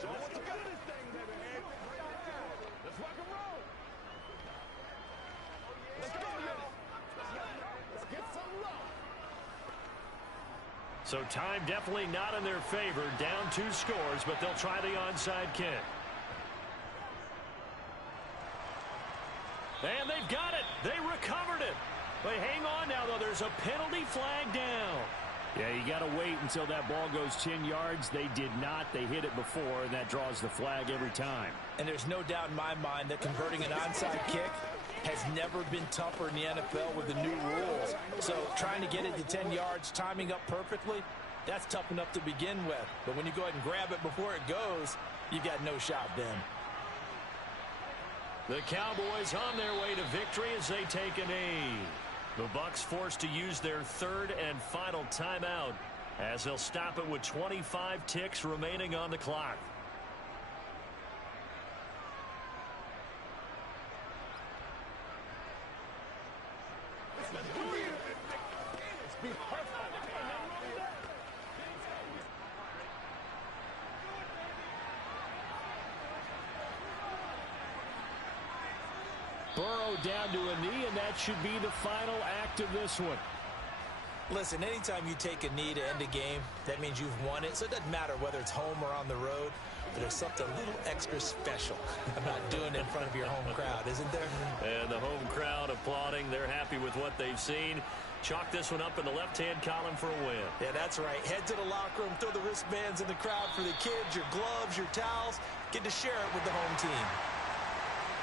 Show what you got this thing, baby. Let's rock and roll. Let's go, y'all. Let's get some love. So time definitely not in their favor. Down 2 scores, but they'll try the onside kick. And they've got it. They recovered it. But hang on now, though. There's a penalty flag down. Yeah, you got to wait until that ball goes 10 yards. They did not. They hit it before, and that draws the flag every time. And there's no doubt in my mind that converting an onside kick has never been tougher in the NFL with the new rules. So trying to get it to 10 yards, timing up perfectly, that's tough enough to begin with. But when you go ahead and grab it before it goes, you got no shot then. The Cowboys on their way to victory as they take a knee. The Bucs forced to use their 3rd and final timeout as they'll stop it with 25 ticks remaining on the clock. Burrow down to a knee, and that should be the final act of this one. Listen, anytime you take a knee to end a game, that means you've won it. So it doesn't matter whether it's home or on the road, but there's something a little extra special about doing it in front of your home crowd, isn't there? And the home crowd applauding. They're happy with what they've seen. Chalk this one up in the left-hand column for a win. Yeah, that's right. Head to the locker room, throw the wristbands in the crowd for the kids, your gloves, your towels. Get to share it with the home team.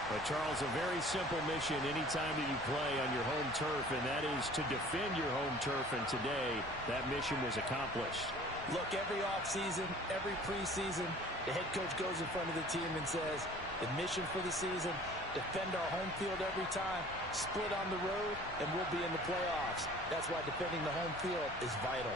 But, Charles, a very simple mission anytime that you play on your home turf, and that is to defend your home turf. And today, that mission was accomplished. Look, every offseason, every preseason, the head coach goes in front of the team and says, the mission for the season, defend our home field every time, split on the road, and we'll be in the playoffs. That's why defending the home field is vital.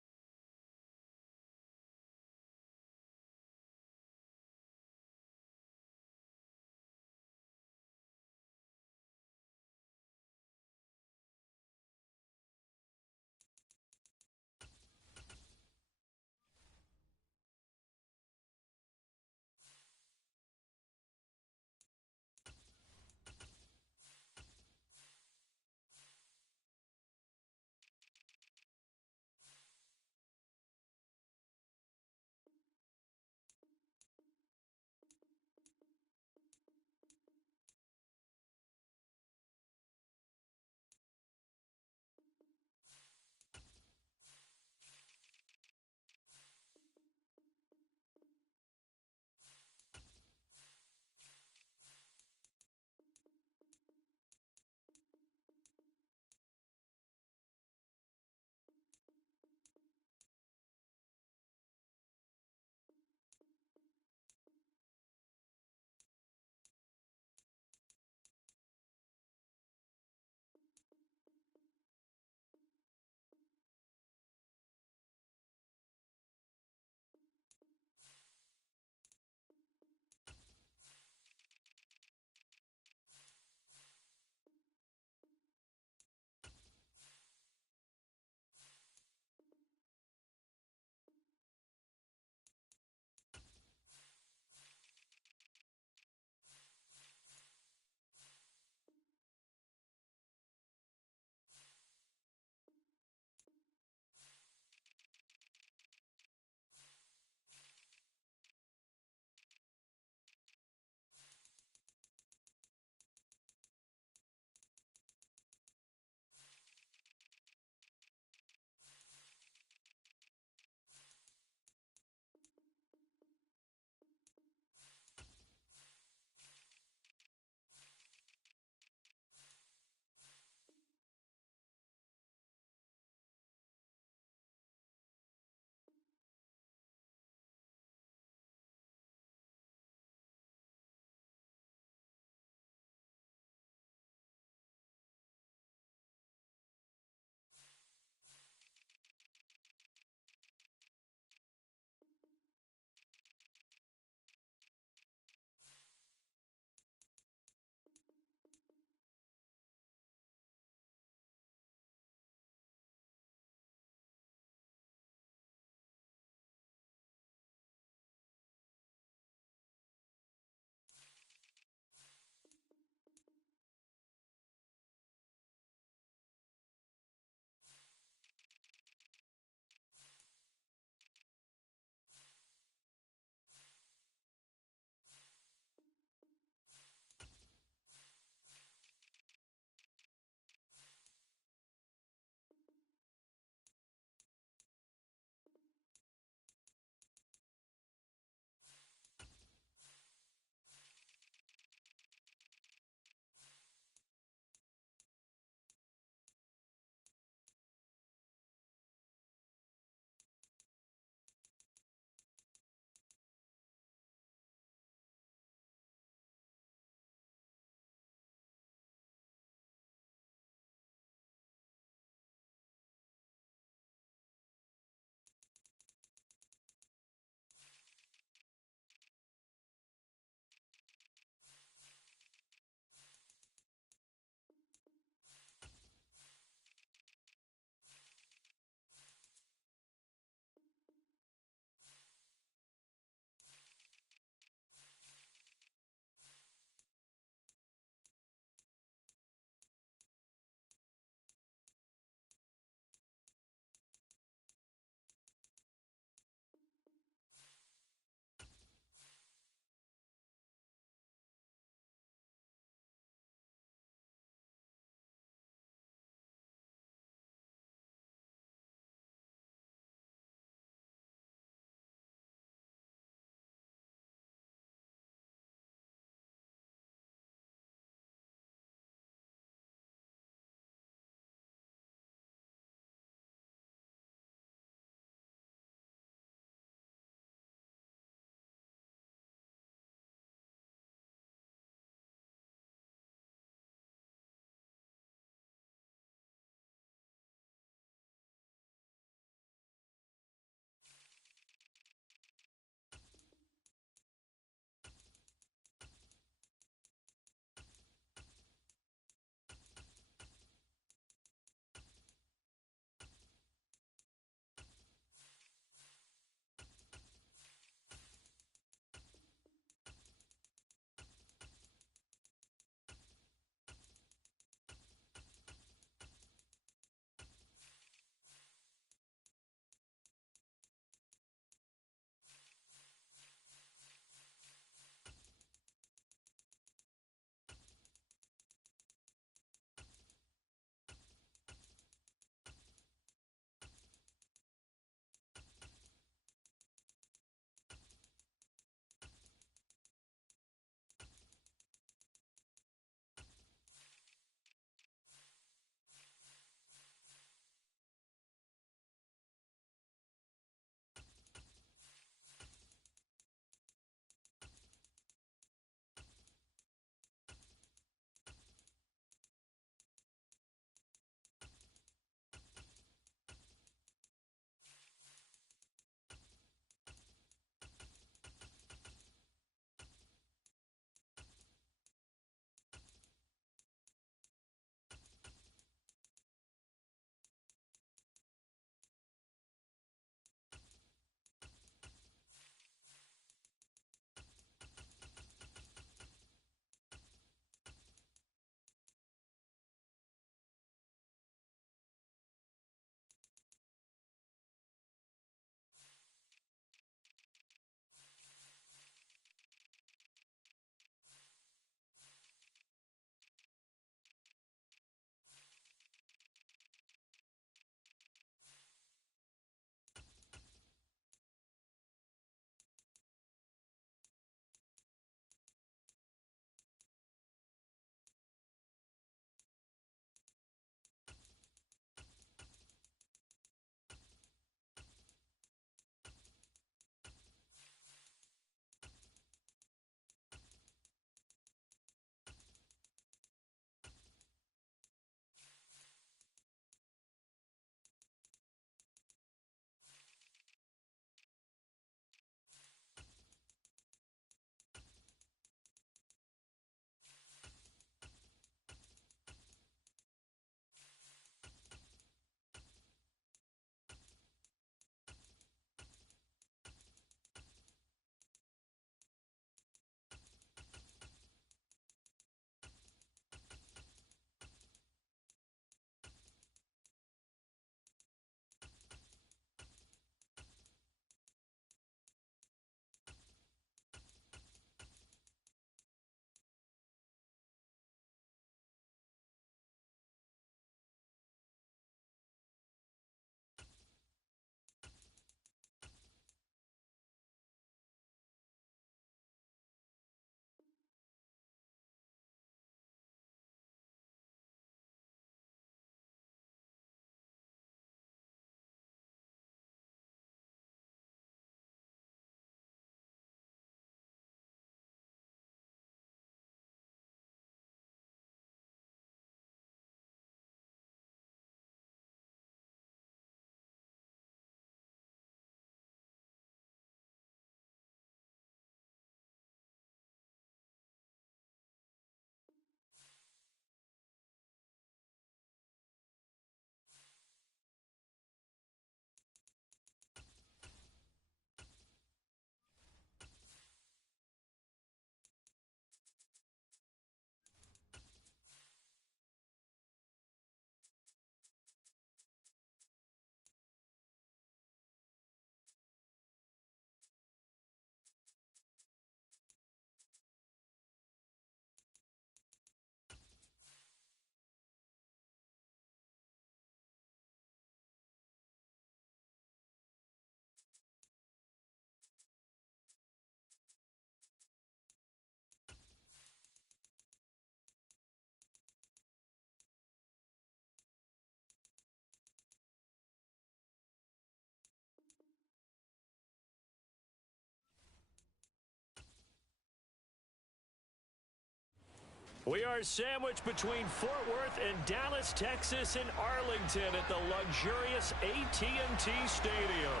We are sandwiched between Fort Worth and Dallas, Texas, and Arlington at the luxurious AT&T Stadium.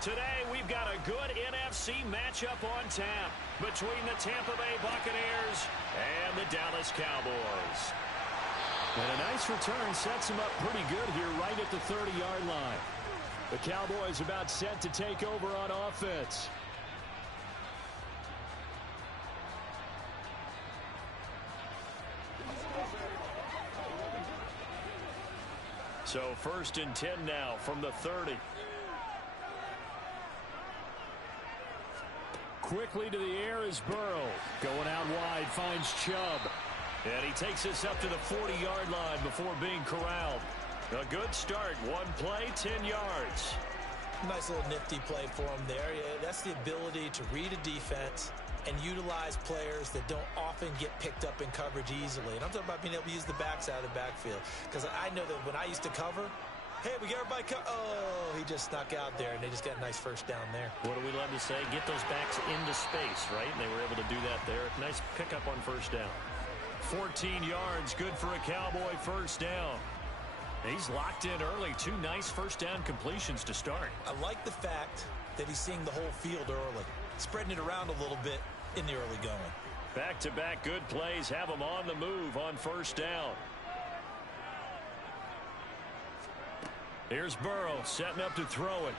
Today, we've got a good NFC matchup on tap between the Tampa Bay Buccaneers and the Dallas Cowboys. And a nice return sets them up pretty good here right at the 30-yard line. The Cowboys about set to take over on offense. So 1st and 10 now from the 30. Quickly to the air is Burrow. Going out wide, finds Chubb. And he takes us up to the 40-yard line before being corralled. A good start. One play, 10 yards. Nice little nifty play for him there. Yeah, that's the ability to read a defense and utilize players that don't often get picked up in coverage easily. And I'm talking about being able to use the backs out of the backfield. Because I know that when I used to cover, hey, we got everybody oh, he just snuck out there, and they just got a nice first down there. What do we love to say? Get those backs into space, right? And they were able to do that there. Nice pickup on first down. 14 yards, good for a Cowboy first down. He's locked in early. 2 nice first down completions to start. I like the fact that he's seeing the whole field early, spreading it around a little bit in the early going. Back-to-back good plays have him on the move on first down. Here's Burrow setting up to throw it.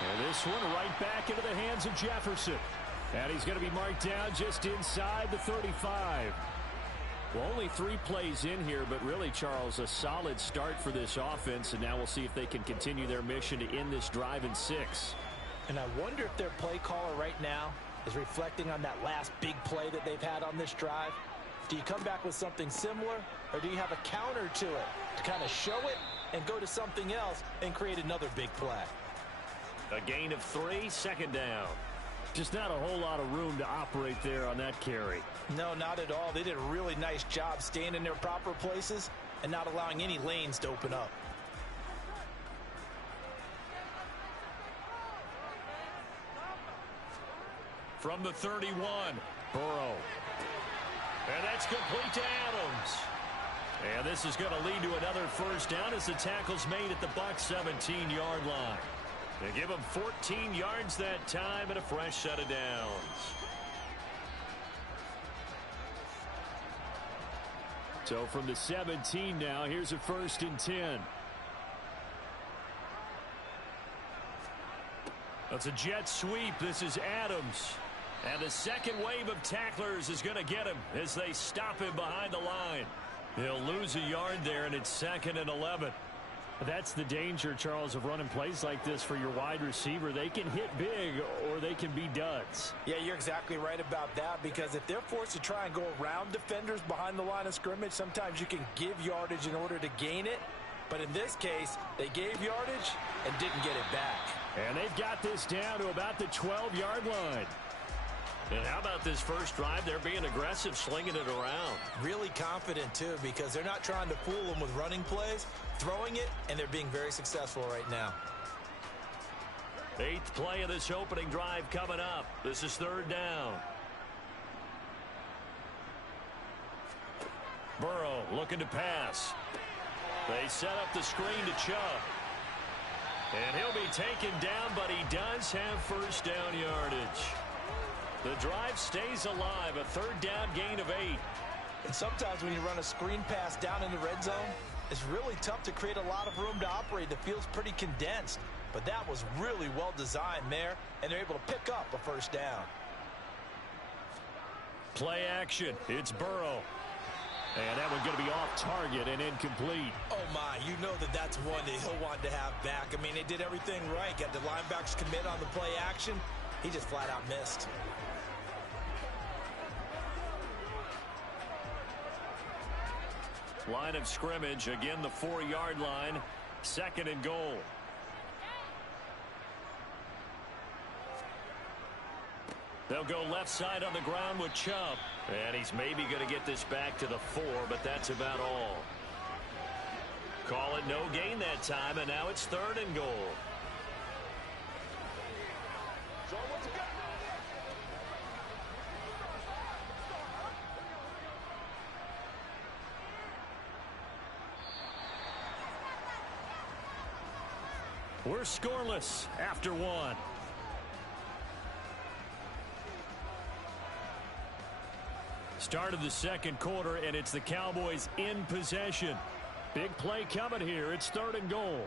And this one right back into the hands of Jefferson. And he's going to be marked down just inside the 35. Well, only 3 plays in here, but really, Charles, a solid start for this offense. And now we'll see if they can continue their mission to end this drive in 6. And I wonder if their play caller right now is reflecting on that last big play that they've had on this drive. Do you come back with something similar, or do you have a counter to it to kind of show it and go to something else and create another big play? A gain of 3, second down. Just not a whole lot of room to operate there on that carry. No, not at all. They did a really nice job staying in their proper places and not allowing any lanes to open up. From the 31, Burrow. And that's complete to Adams. And this is going to lead to another first down as the tackle's made at the Bucs 17-yard line. They give him 14 yards that time and a fresh set of downs. So from the 17 now, here's a 1st and 10. That's a jet sweep. This is Adams. And the second wave of tacklers is going to get him as they stop him behind the line. He'll lose a yard there, and it's 2nd and 11. That's the danger, Charles, of running plays like this for your wide receiver. They can hit big or they can be duds. Yeah, you're exactly right about that, because if they're forced to try and go around defenders behind the line of scrimmage, sometimes you can give yardage in order to gain it. But in this case, they gave yardage and didn't get it back. And they've got this down to about the 12-yard line. And how about this first drive? They're being aggressive, slinging it around. Really confident, too, because they're not trying to fool them with running plays, throwing it, and they're being very successful right now. 8th play of this opening drive coming up. This is 3rd down. Burrow looking to pass. They set up the screen to Chubb. And he'll be taken down, but he does have first down yardage. The drive stays alive, a 3rd down gain of 8. And sometimes when you run a screen pass down in the red zone, it's really tough to create a lot of room to operate. The field's pretty condensed, but that was really well designed there, and they're able to pick up a first down. Play action. It's Burrow. And that one's going to be off target and incomplete. Oh, my. You know that that's one that he'll want to have back. I mean, they did everything right. Got the linebackers commit on the play action. He just flat out missed. Line of scrimmage, again the 4-yard line, 2nd and goal. They'll go left side on the ground with Chubb. And he's maybe going to get this back to the 4, but that's about all. Call it no gain that time, and now it's 3rd and goal. We're scoreless after one. Start of the second quarter, and it's the Cowboys in possession. Big play coming here. It's 3rd and goal.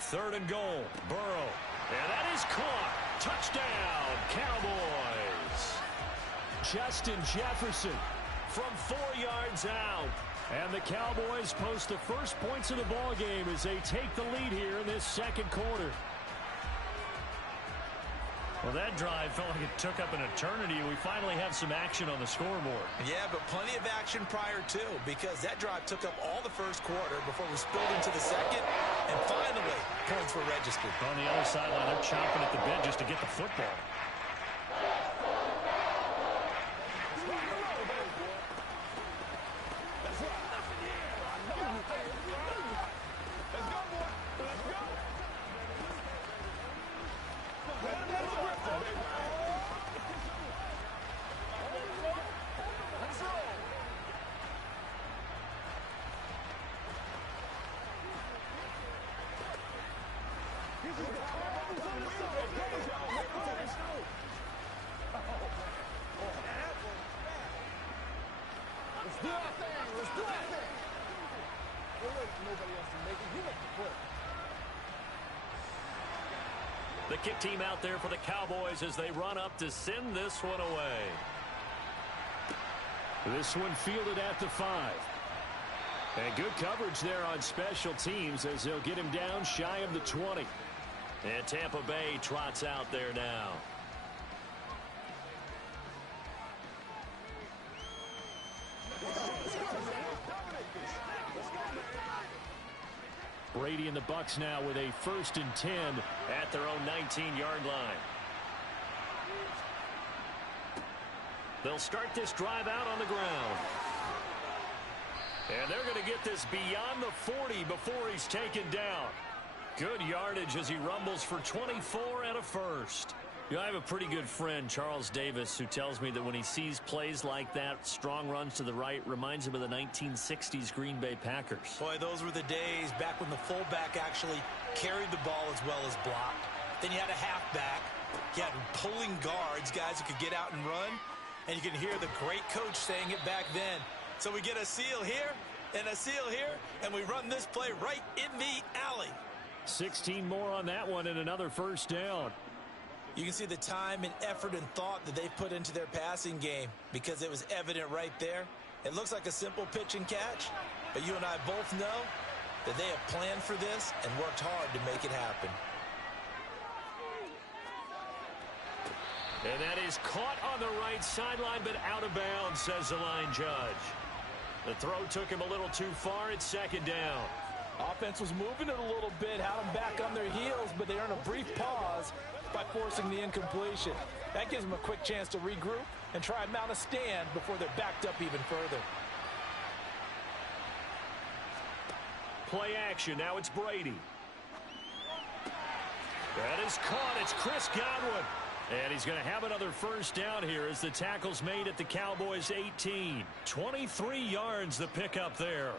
3rd and goal. Burrow. And that is caught. Touchdown, Cowboys. Justin Jefferson from 4 yards out. And the Cowboys post the first points of the ball game as they take the lead here in this second quarter. Well, that drive felt like it took up an eternity. We finally have some action on the scoreboard. Yeah, but plenty of action prior to, because that drive took up all the first quarter before we spilled into the second, and finally, points were registered. On the other sideline, they're chomping at the bit just to get the football. The kick team out there for the Cowboys as they run up to send this one away. This one fielded at the 5. And good coverage there on special teams as they'll get him down shy of the 20. And Tampa Bay trots out there now. Brady and the Bucs now with a 1st and 10 at their own 19-yard line. They'll start this drive out on the ground. And they're going to get this beyond the 40 before he's taken down. Good yardage as he rumbles for 24 and a first. You know, I have a pretty good friend, Charles Davis, who tells me that when he sees plays like that, strong runs to the right, reminds him of the 1960s Green Bay Packers. Boy, those were the days back when the fullback actually carried the ball as well as blocked. Then you had a halfback. You had pulling guards, guys who could get out and run. And you can hear the great coach saying it back then. So we get a seal here and a seal here, and we run this play right in the alley. 16 more on that one and another first down. You can see the time and effort and thought that they put into their passing game because it was evident right there. It looks like a simple pitch and catch, but you and I both know that they have planned for this and worked hard to make it happen. And that is caught on the right sideline, but out of bounds, says the line judge. The throw took him a little too far. It's 2nd down. Offense was moving it a little bit, had them back on their heels, but they earned a brief pause by forcing the incompletion. That gives them a quick chance to regroup and try and mount a stand before they're backed up even further. Play action. Now it's Brady. That is caught. It's Chris Godwin. And he's going to have another first down here as the tackle's made at the Cowboys' 18. 23 yards the pickup there.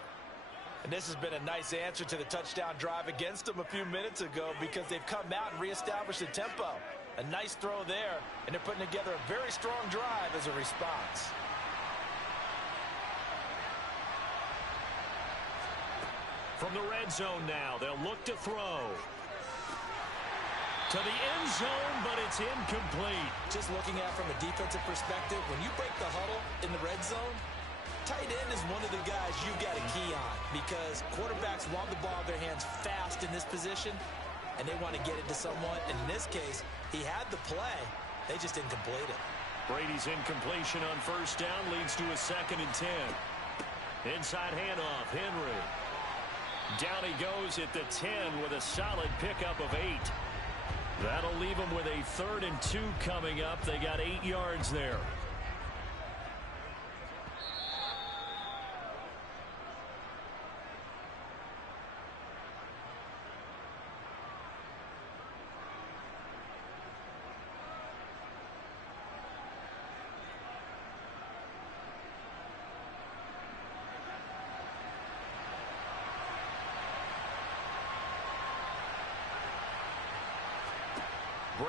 And this has been a nice answer to the touchdown drive against them a few minutes ago because they've come out and reestablished the tempo. A nice throw there, and they're putting together a very strong drive as a response. From the red zone now, they'll look to throw. To the end zone, but it's incomplete. Just looking at it from a defensive perspective, when you break the huddle in the red zone, tight end is one of the guys you've got a key on because quarterbacks want the ball in their hands fast in this position, and they want to get it to someone. And in this case, he had the play. They just didn't complete it. Brady's incompletion on first down leads to a 2nd and 10. Inside handoff, Henry. Down he goes at the 10 with a solid pickup of 8. That'll leave them with a 3rd and 2 coming up. They got 8 yards there.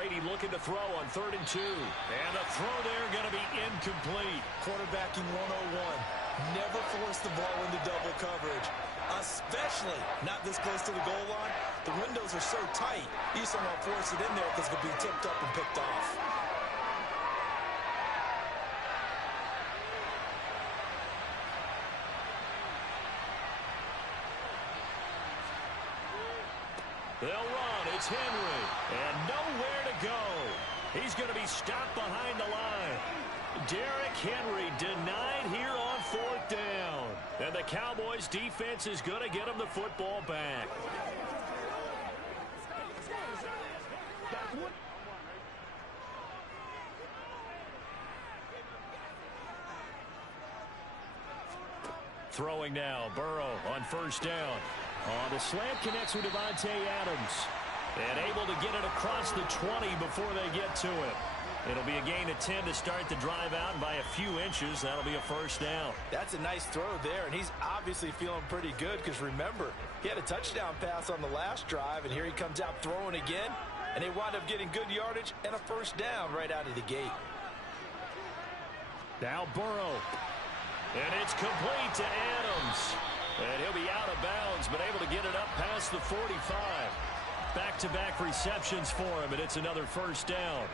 Brady looking to throw on 3rd and 2. And the throw there going to be incomplete. Quarterbacking 101. Never force the ball into double coverage, especially not this close to the goal line. The windows are so tight, you somehow force it in there because it could be tipped up and picked off. They'll run. It's Henry. And nowhere to go. He's going to be stopped behind the line. Derrick Henry denied here on 4th down. And the Cowboys defense is going to get him the football back. Throwing now, Burrow on 1st down. The slant connects with Davante Adams. And able to get it across the 20 before they get to it. It'll be a gain of 10 to start the drive out, and by a few inches, that'll be a 1st down. That's a nice throw there, and he's obviously feeling pretty good because, remember, he had a touchdown pass on the last drive, and here he comes out throwing again, and they wind up getting good yardage and a 1st down right out of the gate. Now Burrow. And it's complete to Adams. And he'll be out of bounds, but able to get it up past the 45. Back-to-back receptions for him, and it's another 1st down.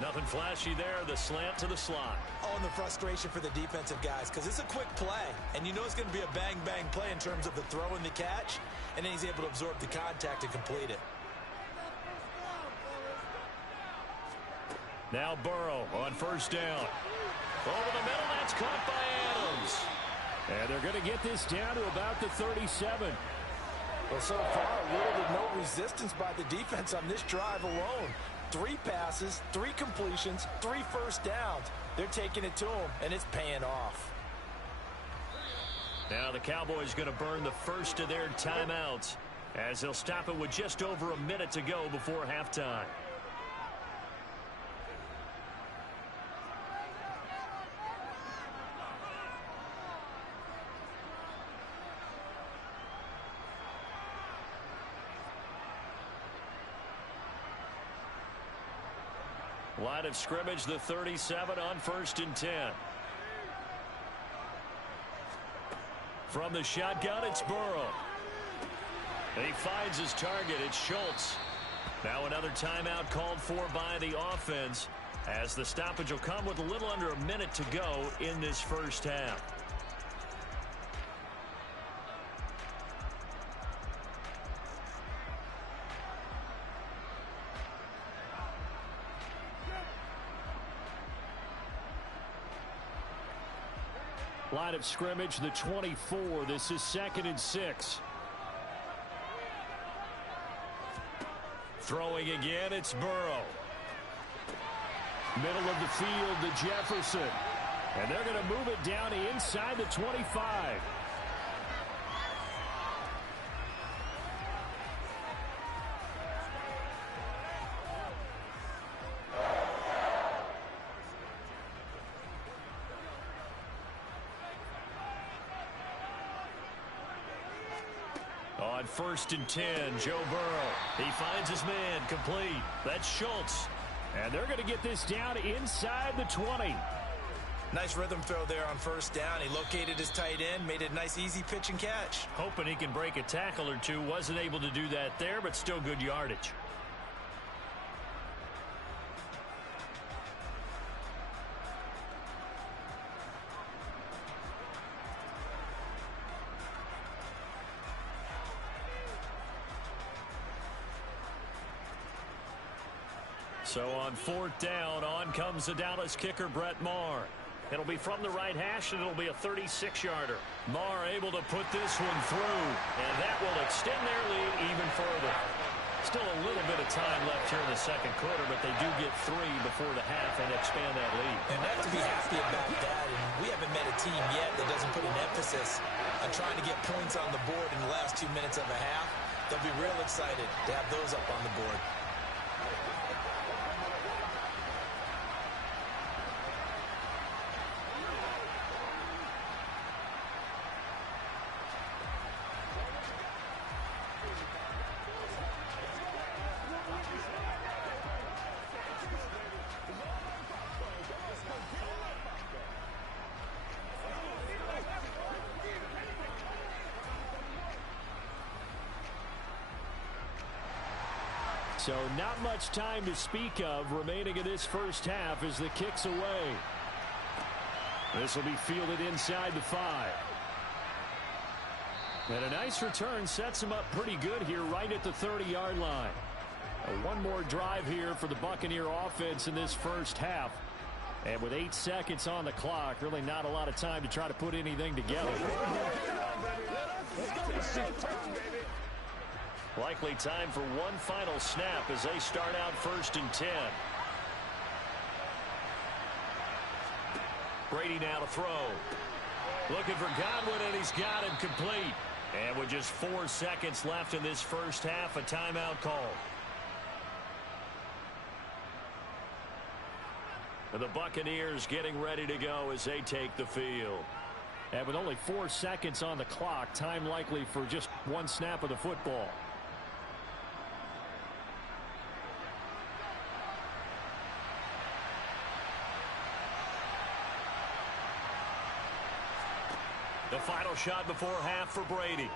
Nothing flashy there, the slant to the slot. Oh, and the frustration for the defensive guys, because it's a quick play, and you know it's going to be a bang-bang play in terms of the throw and the catch, and then he's able to absorb the contact and complete it. Now Burrow on 1st down. Over the middle, that's caught by Adams. And they're going to get this down to about the 37. Well, so far, little to no resistance by the defense on this drive alone. 3 passes, 3 completions, 3 1st downs. They're taking it to him, and it's paying off. Now the Cowboys going to burn the first of their timeouts as they'll stop it with just over a minute to go before halftime. Line of scrimmage, the 37 on 1st and 10. From the shotgun, it's Burrow. And he finds his target. It's Schultz. Now another timeout called for by the offense as the stoppage will come with a little under a minute to go in this 1st half. Line of scrimmage, the 24. This is 2nd and 6. Throwing again, it's Burrow. Middle of the field to Jefferson. And they're going to move it down inside the 25. On 1st and 10, Joe Burrow. He finds his man, complete. That's Schultz. And they're going to get this down inside the 20. Nice rhythm throw there on 1st down. He located his tight end, made it a nice easy pitch and catch. Hoping he can break a tackle or two. Wasn't able to do that there, but still good yardage. So on 4th down, on comes the Dallas kicker, Brett Maher. It'll be from the right hash, and it'll be a 36-yarder. Maher able to put this one through, and that will extend their lead even further. Still a little bit of time left here in the 2nd quarter, but they do get 3 before the half and expand that lead. And they have to be happy about that, and we haven't met a team yet that doesn't put an emphasis on trying to get points on the board in the last 2 minutes of a half. They'll be real excited to have those up on the board. So not much time to speak of remaining in this first half as the kick's away. This will be fielded inside the 5. And a nice return sets him up pretty good here right at the 30-yard line. One more drive here for the Buccaneer offense in this first half. And with 8 seconds on the clock, really not a lot of time to try to put anything together. Likely time for one final snap as they start out 1st and 10. Brady now to throw. Looking for Godwin, and he's got him complete. And with just 4 seconds left in this first half, a timeout call. And the Buccaneers getting ready to go as they take the field. And with only 4 seconds on the clock, time likely for just one snap of the football. The final shot before half for Brady.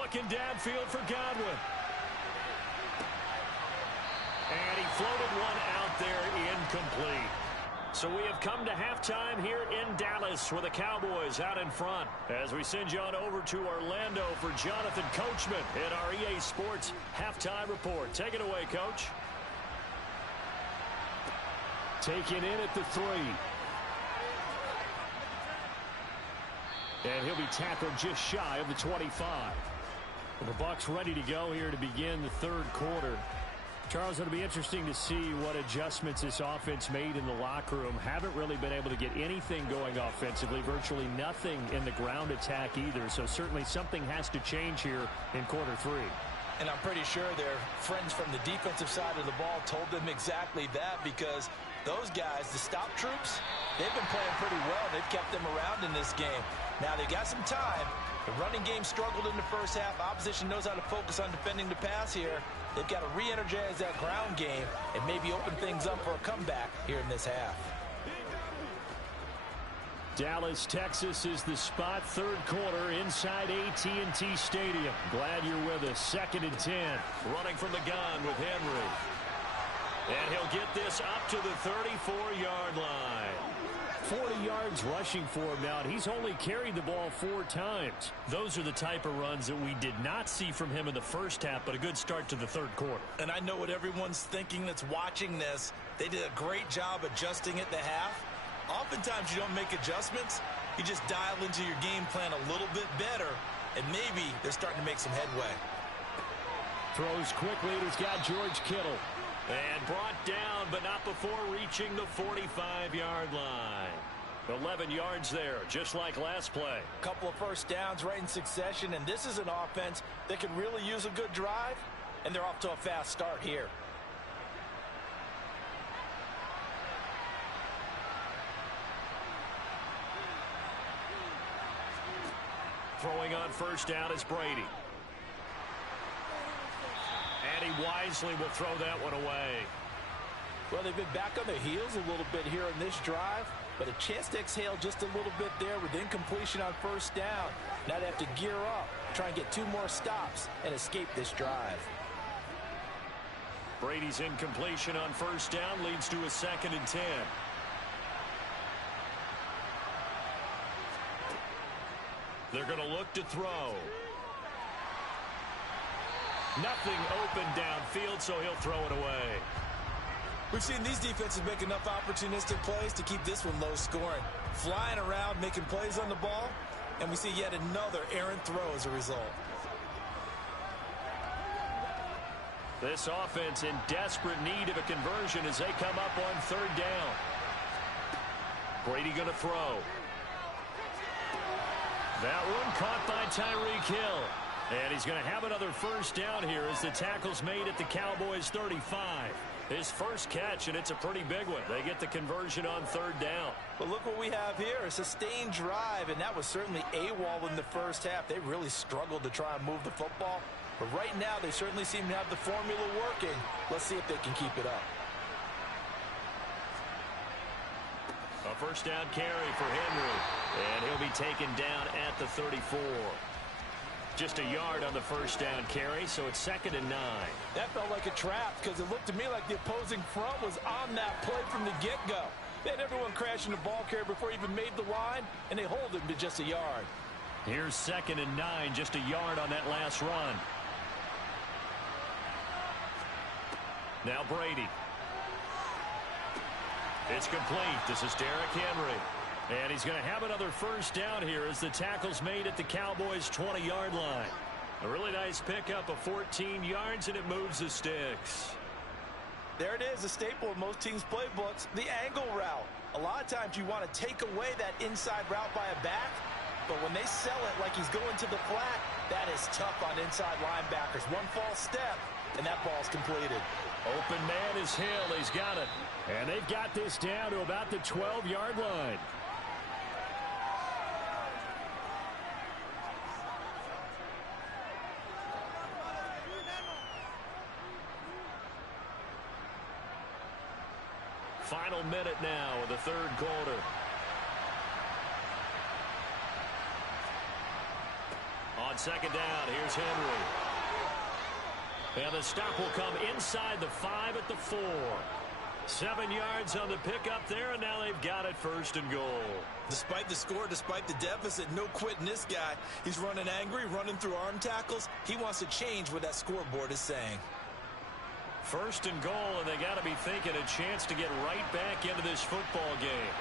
Looking downfield for Godwin. And he floated one out there incomplete. So we have come to halftime here in Dallas with the Cowboys out in front. As we send you on over to Orlando for Jonathan Coachman in our EA Sports Halftime Report. Take it away, Coach. Taken in at the 3. And he'll be tackled just shy of the 25. Well, the Bucs ready to go here to begin the third quarter. Charles, it'll be interesting to see what adjustments this offense made in the locker room. Haven't really been able to get anything going offensively, virtually nothing in the ground attack either. So certainly something has to change here in quarter 3. And I'm pretty sure their friends from the defensive side of the ball told them exactly that, because those guys, the stop troops, they've been playing pretty well. They've kept them around in this game. Now they've got some time. The running game struggled in the first half. Opposition knows how to focus on defending the pass here. They've got to re-energize that ground game and maybe open things up for a comeback here in this half. Dallas, Texas is the spot. Third quarter inside AT&T Stadium. Glad you're with us. 2nd and 10. Running from the gun with Henry. And he'll get this up to the 34-yard line. 40 yards rushing for him now, and he's only carried the ball 4 times. Those are the type of runs that we did not see from him in the first half, but a good start to the third quarter. And I know what everyone's thinking that's watching this. They did a great job adjusting at the half. Oftentimes you don't make adjustments. You just dial into your game plan a little bit better, and maybe they're starting to make some headway. Throws quickly, and he's got George Kittle. And brought down, but not before reaching the 45-yard line. 11 yards there, just like last play. A couple of first downs right in succession, and this is an offense that could really use a good drive, and they're off to a fast start here. Throwing on first down is Brady. And he wisely will throw that one away. Well, they've been back on their heels a little bit here in this drive, but a chance to exhale just a little bit there with incompletion on first down. Now they have to gear up, try and get 2 more stops and escape this drive. Brady's incompletion on first down leads to a 2nd and 10. They're going to look to throw. Nothing open downfield, so he'll throw it away. We've seen these defenses make enough opportunistic plays to keep this one low scoring. Flying around, making plays on the ball, and we see yet another errant throw as a result. This offense in desperate need of a conversion as they come up on 3rd down. Brady going to throw. That one caught by Tyreek Hill. And he's going to have another first down here as the tackle's made at the Cowboys 35. His first catch, and it's a pretty big one. They get the conversion on 3rd down. But look what we have here, a sustained drive, and that was certainly AWOL in the first half. They really struggled to try and move the football. But right now, they certainly seem to have the formula working. Let's see if they can keep it up. A first down carry for Henry. And he'll be taken down at the 34. Just a yard on the first down carry, so it's 2nd and 9. That felt like a trap because it looked to me like the opposing front was on that play from the get-go. They had everyone crashing the ball carrier before he even made the line, and they hold him to just a yard. Here's 2nd and 9, just a yard on that last run. Now Brady. It's complete. This is Derrick Henry. And he's going to have another first down here as the tackle's made at the Cowboys' 20-yard line. A really nice pickup of 14 yards, and it moves the sticks. There it is, a staple of most teams' playbooks, the angle route. A lot of times you want to take away that inside route by a back, but when they sell it like he's going to the flat, that is tough on inside linebackers. One false step, and that ball's completed. Open man is Hill. He's got it. And they've got this down to about the 12-yard line. Final minute now of the third quarter. On 2nd down, here's Henry. And the stop will come inside the 5 at the 4. 7 yards on the pickup there, and now they've got it 1st and goal. Despite the score, despite the deficit, no quitting this guy. He's running angry, running through arm tackles. He wants to change what that scoreboard is saying. 1st and goal, and they got to be thinking a chance to get right back into this football game.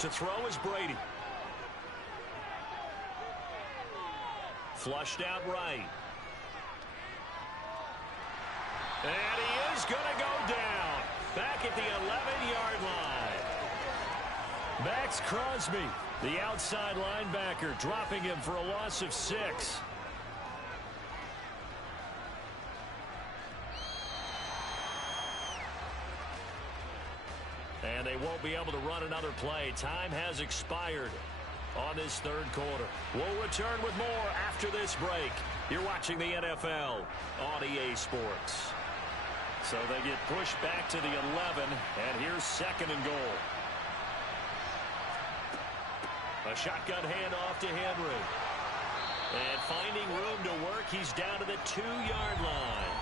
To throw is Brady. Flushed out right. And he is going to go down. Back at the 11-yard line. Max Crosby, the outside linebacker, dropping him for a loss of 6. And they won't be able to run another play. Time has expired on this third quarter. We'll return with more after this break. You're watching the NFL on EA Sports. So they get pushed back to the 11, and here's 2nd and goal. A shotgun handoff to Henry. And finding room to work, he's down to the 2-yard line.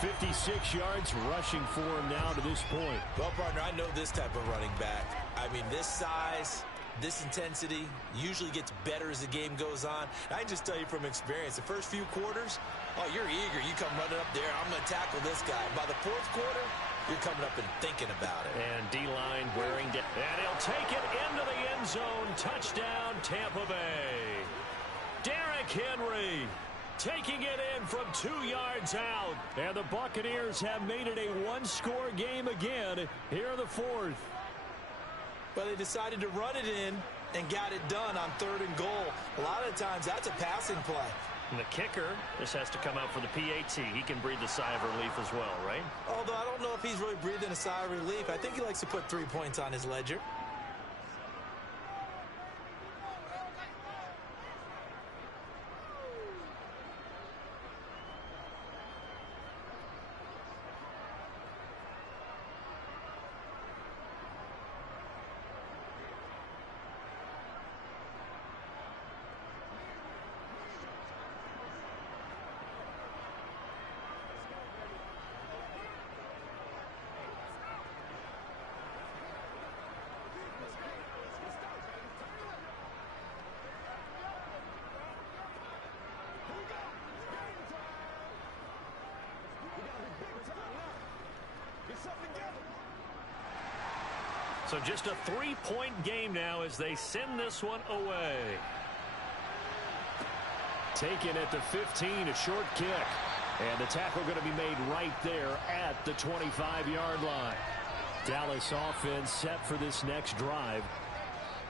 56 yards rushing for him now to this point. Well, partner, I know this type of running back. I mean, this size, this intensity usually gets better as the game goes on. I can just tell you from experience, the first few quarters, oh, you're eager. You come running up there, I'm going to tackle this guy. By the 4th quarter, you're coming up and thinking about it. And D-line wearing down. And he'll take it into the end zone. Touchdown, Tampa Bay. Derrick Henry taking it in from 2 yards out. And the Buccaneers have made it a one-score game again here in the 4th. But they decided to run it in and got it done on 3rd and goal. A lot of times that's a passing play. And the kicker, this has to come out for the PAT. He can breathe a sigh of relief as well, right? Although I don't know if he's really breathing a sigh of relief. I think he likes to put 3 points on his ledger. So just a 3-point game now as they send this one away. Taken at the 15, a short kick. And the tackle going to be made right there at the 25-yard line. Dallas offense set for this next drive.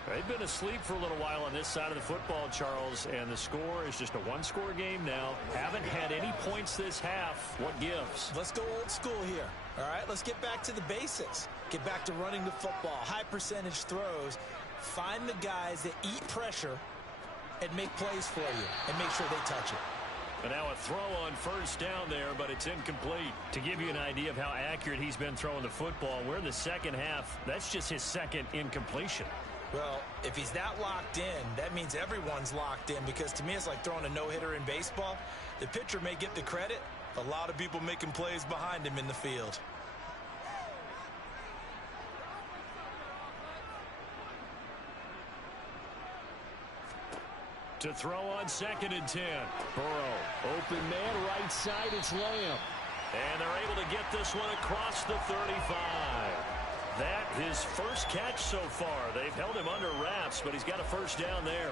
They've been asleep for a little while on this side of the football, Charles, and the score is just a one-score game now. Haven't had any points this half. What gives? Let's go old school here. All right, let's get back to the basics. Get back to running the football, high percentage throws. Find the guys that eat pressure and make plays for you and make sure they touch it. And now a throw on 1st down there, but it's incomplete. To give you an idea of how accurate he's been throwing the football, we're in the second half. That's just his 2nd incompletion. Well, if he's not locked in, that means everyone's locked in, because to me it's like throwing a no-hitter in baseball. The pitcher may get the credit, a lot of people making plays behind him in the field. To throw on 2nd and 10. Burrow, open man, right side, it's Lamb. And they're able to get this one across the 35. That his first catch so far. They've held him under wraps, but he's got a first down there.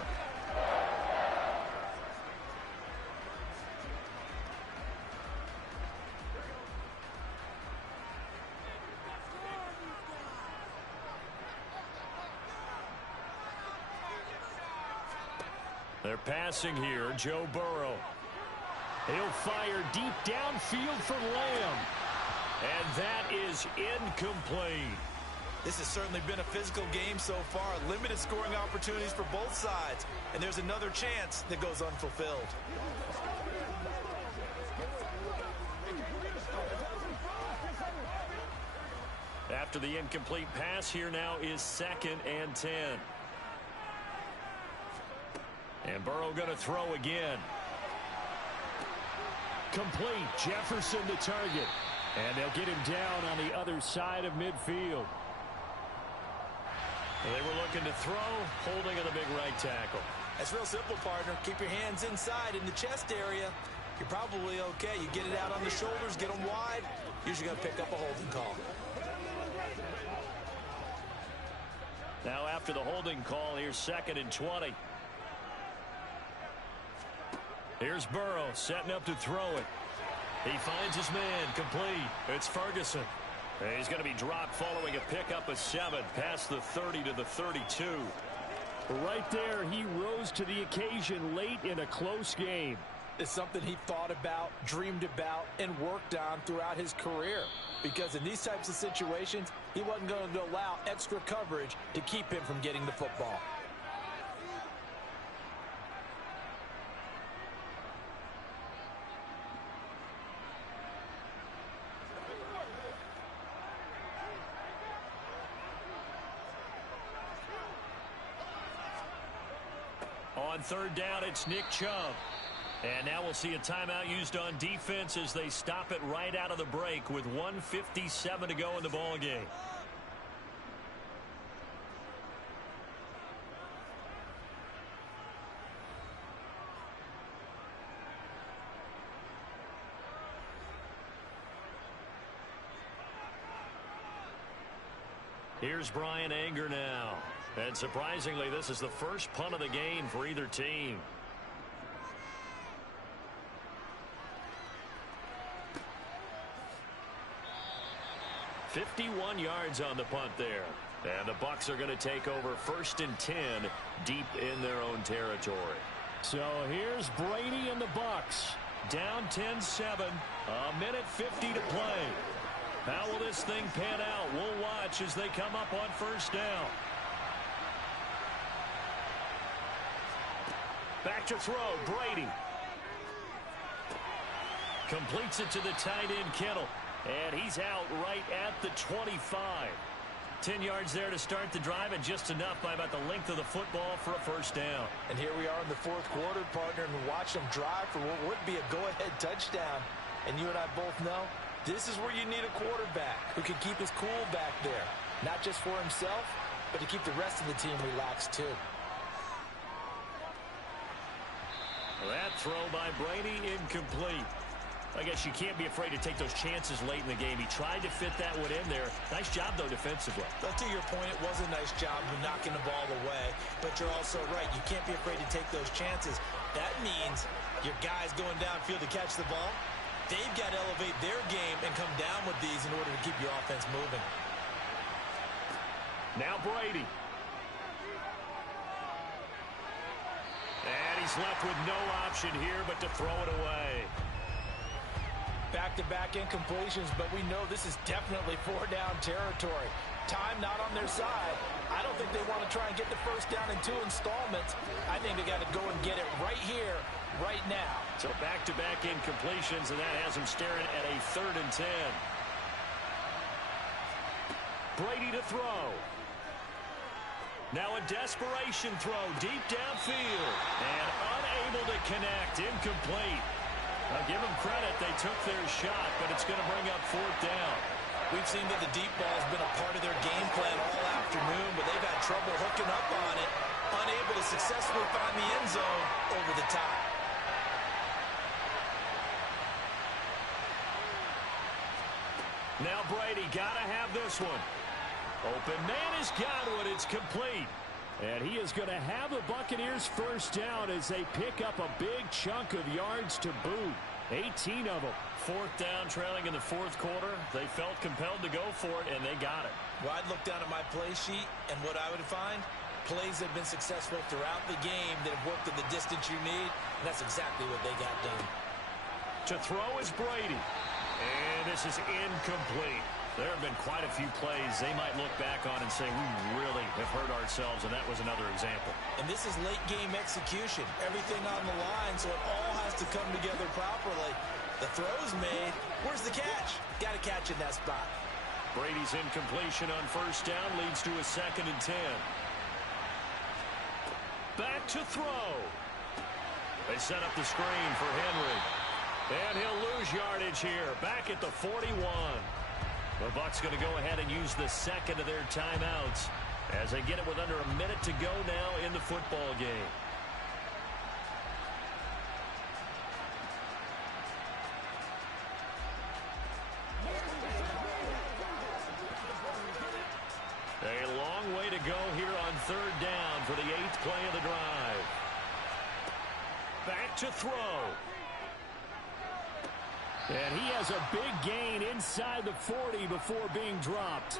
They're passing here. Joe Burrow. He'll fire deep downfield for Lamb. And that is incomplete. This has certainly been a physical game so far. Limited scoring opportunities for both sides. And there's another chance that goes unfulfilled. After the incomplete pass, here now is 2nd and 10. And Burrow going to throw again. Complete. Jefferson the target. And they'll get him down on the other side of midfield. They were looking to throw, holding of the big right tackle. That's real simple, partner. Keep your hands inside in the chest area. You're probably okay. You get it out on the shoulders, get them wide. Usually going to pick up a holding call. Now after the holding call, here's 2nd and 20. Here's Burrow setting up to throw it. He finds his man, complete. It's Ferguson. And he's going to be dropped following a pickup of 7 past the 30 to the 32. Right there, he rose to the occasion late in a close game. It's something he thought about, dreamed about, and worked on throughout his career. Because in these types of situations, he wasn't going to allow extra coverage to keep him from getting the football. On 3rd down, it's Nick Chubb. And now we'll see a timeout used on defense as they stop it right out of the break with 1:57 to go in the ball game. Here's Brian Anger now. And surprisingly, this is the first punt of the game for either team. $51 yards on the punt there. And the Bucs are going to take over 1st and 10 deep in their own territory. So here's Brady and the Bucs. Down 10-7. A minute 50 to play. How will this thing pan out? We'll watch as they come up on 1st down. Back to throw, Brady. Completes it to the tight end, Kittle. And he's out right at the 25. 10 yards there to start the drive, and just enough by about the length of the football for a 1st down. And here we are in the 4th quarter, partner, and watch them drive for what would be a go-ahead touchdown. And you and I both know this is where you need a quarterback who can keep his cool back there. Not just for himself, but to keep the rest of the team relaxed too. That throw by Brady incomplete. I guess you can't be afraid to take those chances late in the game. He tried to fit that one in there. Nice job, though, defensively. But to your point, it was a nice job of knocking the ball away. But you're also right. You can't be afraid to take those chances. That means your guys going downfield to catch the ball, they've got to elevate their game and come down with these in order to keep your offense moving. Now Brady. And he's left with no option here but to throw it away. Back-to-back incompletions, but we know this is definitely 4-down territory. Time not on their side. I don't think they want to try and get the 1st down in 2 installments. I think they got to go and get it right here, right now. So back-to-back incompletions, and that has them staring at a 3rd and 10. Brady to throw. Now a desperation throw deep downfield. And unable to connect. Incomplete. I'll give them credit. They took their shot, but it's going to bring up fourth down. We've seen that the deep ball has been a part of their game plan all afternoon, but they've had trouble hooking up on it. Unable to successfully find the end zone over the top. Now Brady got to have this one. Open man is Godwin. It's complete. And he is going to have the Buccaneers first down as they pick up a big chunk of yards to boot. 18 of them. Fourth down, trailing in the fourth quarter. They felt compelled to go for it, and they got it. Well, I'd look down at my play sheet, and what I would find, plays have been successful throughout the game that have worked at the distance you need, and that's exactly what they got done. To throw is Brady. And this is incomplete. There have been quite a few plays they might look back on and say, we really have hurt ourselves, and that was another example. And this is late-game execution. Everything on the line, so it all has to come together properly. The throw's made. Where's the catch? Got to catch in that spot. Brady's incompletion on first down leads to a 2nd and 10. Back to throw. They set up the screen for Henry. And he'll lose yardage here. Back at the 41. The Bucs going to go ahead and use the second of their timeouts as they get it with under a minute to go now in the football game. A long way to go here on third down for the 8th play of the drive. Back to throw. And he has a big gain inside the 40 before being dropped.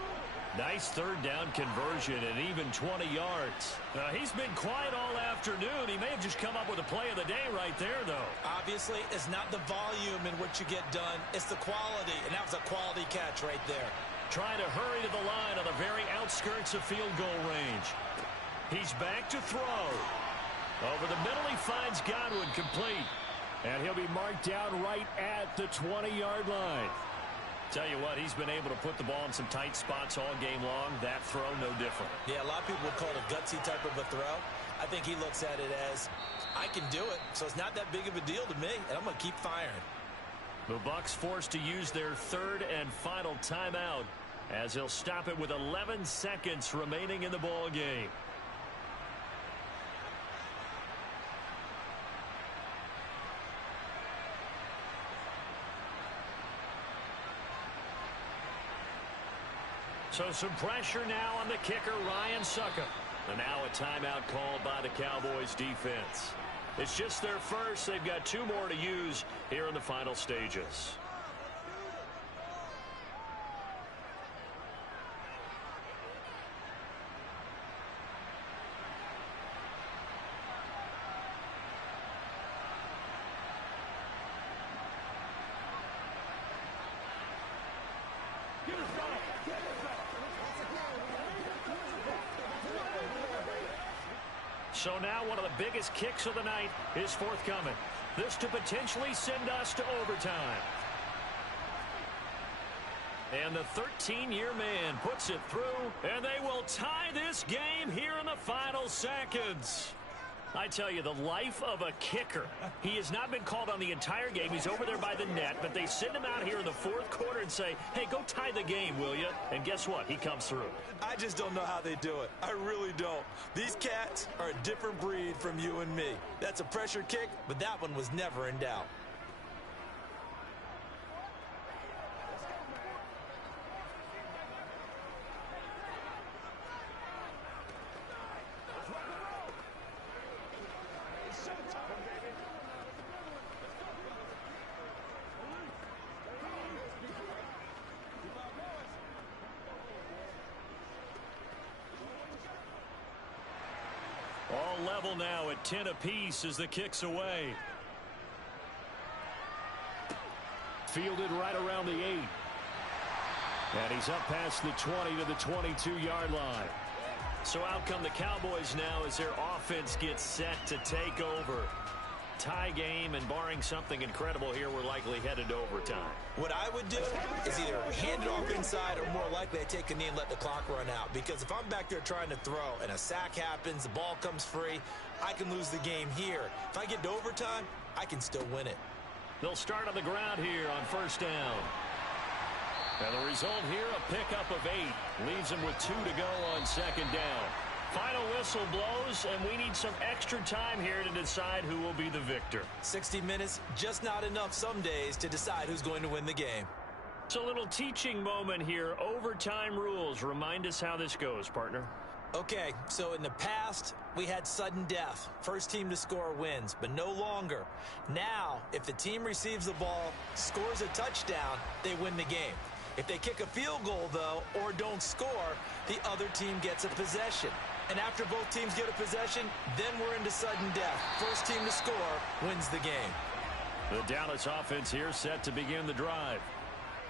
Nice third down conversion and even 20 yards. He's been quiet all afternoon. He may have just come up with a play of the day right there, though. Obviously, it's not the volume in what you get done. It's the quality, and that was a quality catch right there. Trying to hurry to the line on the very outskirts of field goal range. He's back to throw. Over the middle, he finds Godwin complete. And he'll be marked down right at the 20-yard line. Tell you what, he's been able to put the ball in some tight spots all game long. That throw, no different. Yeah, a lot of people would call it a gutsy type of a throw. I think he looks at it as, I can do it, so it's not that big of a deal to me, and I'm going to keep firing. The Bucs forced to use their third and final timeout as they'll stop it with 11 seconds remaining in the ball game. So some pressure now on the kicker, Ryan Succop. And now a timeout called by the Cowboys defense. It's just their first. They've got 2 more to use here in the final stages. So now one of the biggest kicks of the night is forthcoming. This to potentially send us to overtime. And the 13-year man puts it through, and they will tie this game here in the final seconds. I tell you, the life of a kicker. He has not been called on the entire game. He's over there by the net, but they send him out here in the fourth quarter and say, hey, go tie the game, will you? And guess what? He comes through. I just don't know how they do it. I really don't. These cats are a different breed from you and me. That's a pressure kick, but that one was never in doubt. All level now at 10 apiece as the kick's away. Fielded right around the 8. And he's up past the 20 to the 22-yard line. So out come the Cowboys now as their offense gets set to take over. tie game, and barring something incredible here, we're likely headed to overtime. What I would do is either hand it off inside or more likely I take a knee and let the clock run out. Because if I'm back there trying to throw and a sack happens, the ball comes free, I can lose the game here. If I get to overtime, I can still win it. They'll start on the ground here on first down. And the result here, a pickup of 8. Leaves them with 2 to go on second down. Final whistle blows, and we need some extra time here to decide who will be the victor. 60 minutes, just not enough some days to decide who's going to win the game. It's a little teaching moment here. Overtime rules. Remind us how this goes, partner. Okay, so in the past, we had sudden death. First team to score wins, but no longer. Now, if the team receives the ball, scores a touchdown, they win the game. If they kick a field goal, though, or don't score, the other team gets a possession. And after both teams get a possession, then we're into sudden death. First team to score wins the game. The Dallas offense here set to begin the drive.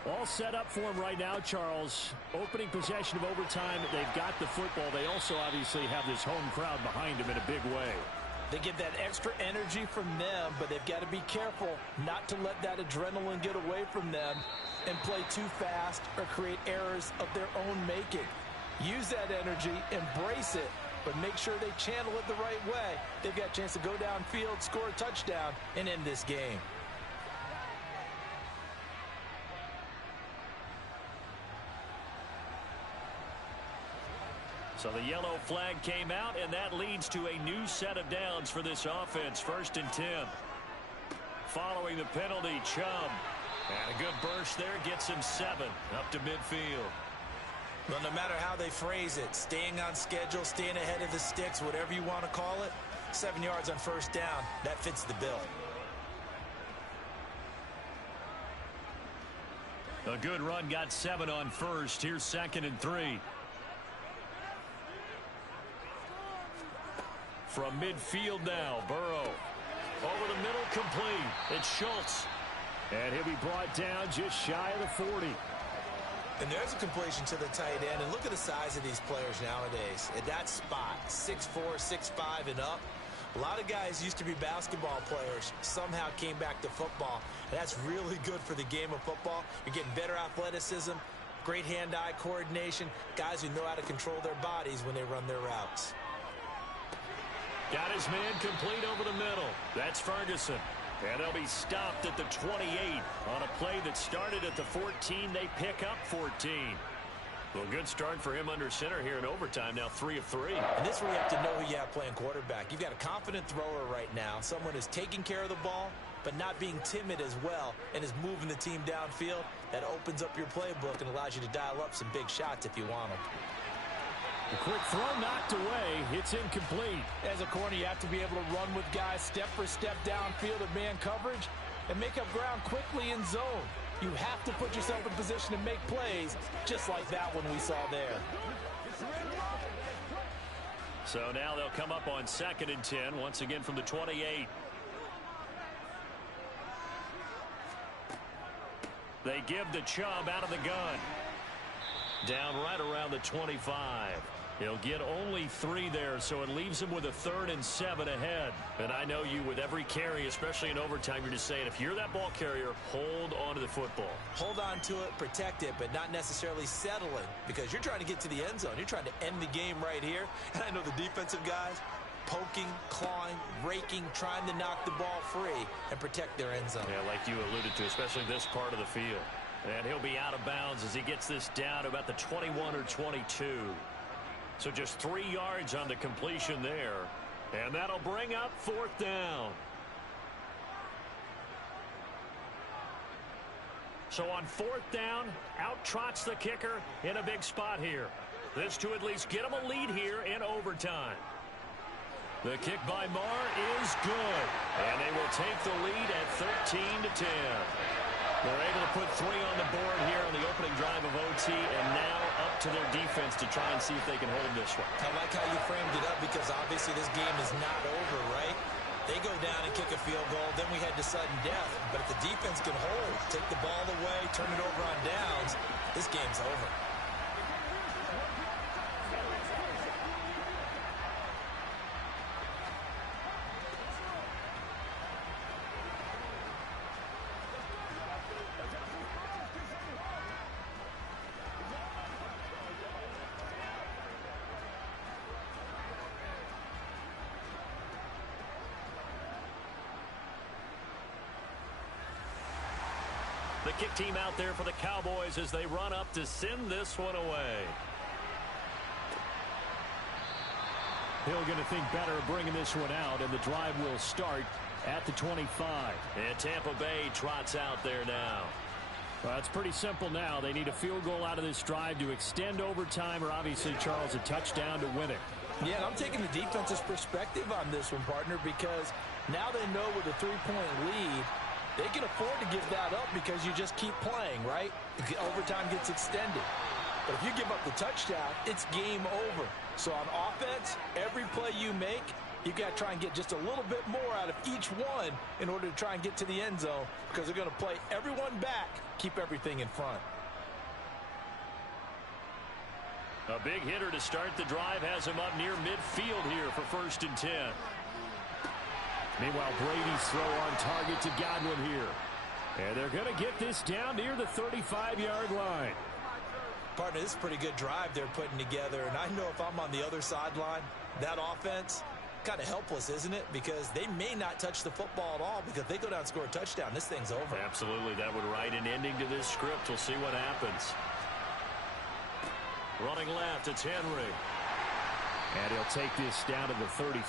All set up for them right now, Charles. Opening possession of overtime. They've got the football. They also obviously have this home crowd behind them in a big way. They get that extra energy from them, but they've got to be careful not to let that adrenaline get away from them and play too fast or create errors of their own making. Use that energy, embrace it, but make sure they channel it the right way. They've got a chance to go downfield, score a touchdown, and end this game. So the yellow flag came out, and that leads to a new set of downs for this offense. 1st and 10. Following the penalty, Chubb. And a good burst there gets him 7 up to midfield. Well, no matter how they phrase it, staying on schedule, staying ahead of the sticks, whatever you want to call it, 7 yards on first down, that fits the bill. A good run got 7 on first. Here's 2nd and 3. From midfield now, Burrow. Over the middle, complete. It's Schultz. And he'll be brought down just shy of the 40. And there's a completion to the tight end. And look at the size of these players nowadays. At that spot, 6'4", 6'5", and up. A lot of guys used to be basketball players, somehow came back to football. And that's really good for the game of football. You're getting better athleticism, great hand-eye coordination, guys who know how to control their bodies when they run their routes. Got his man complete over the middle. That's Ferguson. And they'll be stopped at the 28 on a play that started at the 14. They pick up 14. Well, good start for him under center here in overtime. Now 3 of 3. And this is where you have to know who you have playing quarterback. You've got a confident thrower right now, someone who's taking care of the ball, but not being timid as well, and is moving the team downfield. That opens up your playbook and allows you to dial up some big shots if you want them. A quick throw knocked away. It's incomplete. As a corner, you have to be able to run with guys step for step downfield at man coverage and make up ground quickly in zone. You have to put yourself in position to make plays, just like that one we saw there. So now they'll come up on 2nd and 10, once again from the 28. They give the Chubb out of the gun. Down right around the 25. He'll get only 3 there, so it leaves him with a 3rd and 7 ahead. And I know you, with every carry, especially in overtime, you're just saying, if you're that ball carrier, hold on to the football. Hold on to it, protect it, but not necessarily settling, because you're trying to get to the end zone. You're trying to end the game right here. And I know the defensive guys, poking, clawing, raking, trying to knock the ball free and protect their end zone. Yeah, like you alluded to, especially this part of the field. And he'll be out of bounds as he gets this down to about the 21 or 22. So just 3 yards on the completion there. And that'll bring up 4th down. So on 4th down, out trots the kicker in a big spot here. This to at least get him a lead here in overtime. The kick by Marr is good. And they will take the lead at 13-10. They're able to put 3 on the board here on the opening drive of OT, and now up to their defense to try and see if they can hold this one. I like how you framed it up, because obviously this game is not over, right? They go down and kick a field goal, then we head to sudden death. But if the defense can hold, take the ball away, turn it over on downs, this game's over. The kick team out there for the Cowboys as they run up to send this one away. Hill going to think better of bringing this one out, and the drive will start at the 25. And Tampa Bay trots out there now. Well, it's pretty simple now. They need a field goal out of this drive to extend overtime, or obviously, Charles, a touchdown to win it. Yeah, and I'm taking the defense's perspective on this one, partner, because now they know with a 3-point lead, they can afford to give that up because you just keep playing, right? Overtime gets extended. But if you give up the touchdown, it's game over. So on offense, every play you make, you got to try and get just a little bit more out of each one in order to try and get to the end zone, because they're going to play everyone back, keep everything in front. A big hitter to start the drive has him up near midfield here for 1st and 10. Meanwhile, Brady's throw on target to Godwin here. And they're going to get this down near the 35-yard line. Partner, this is a pretty good drive they're putting together, and I know if I'm on the other sideline, that offense, kind of helpless, isn't it? Because they may not touch the football at all, because if they go down and score a touchdown, this thing's over. Absolutely. That would write an ending to this script. We'll see what happens. Running left, it's Henry. And he'll take this down to the 33.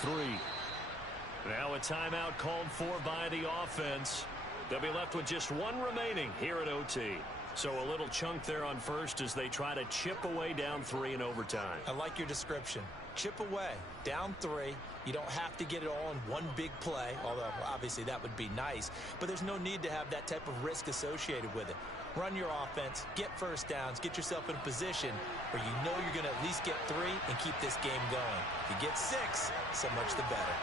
Now a timeout called for by the offense. They'll be left with just one remaining here at OT. So a little chunk there on first as they try to chip away down 3 in overtime. I like your description. Chip away, down 3. You don't have to get it all in one big play, although obviously that would be nice. But there's no need to have that type of risk associated with it. Run your offense, get first downs, get yourself in a position where you know you're going to at least get 3 and keep this game going. If you get 6, so much the better.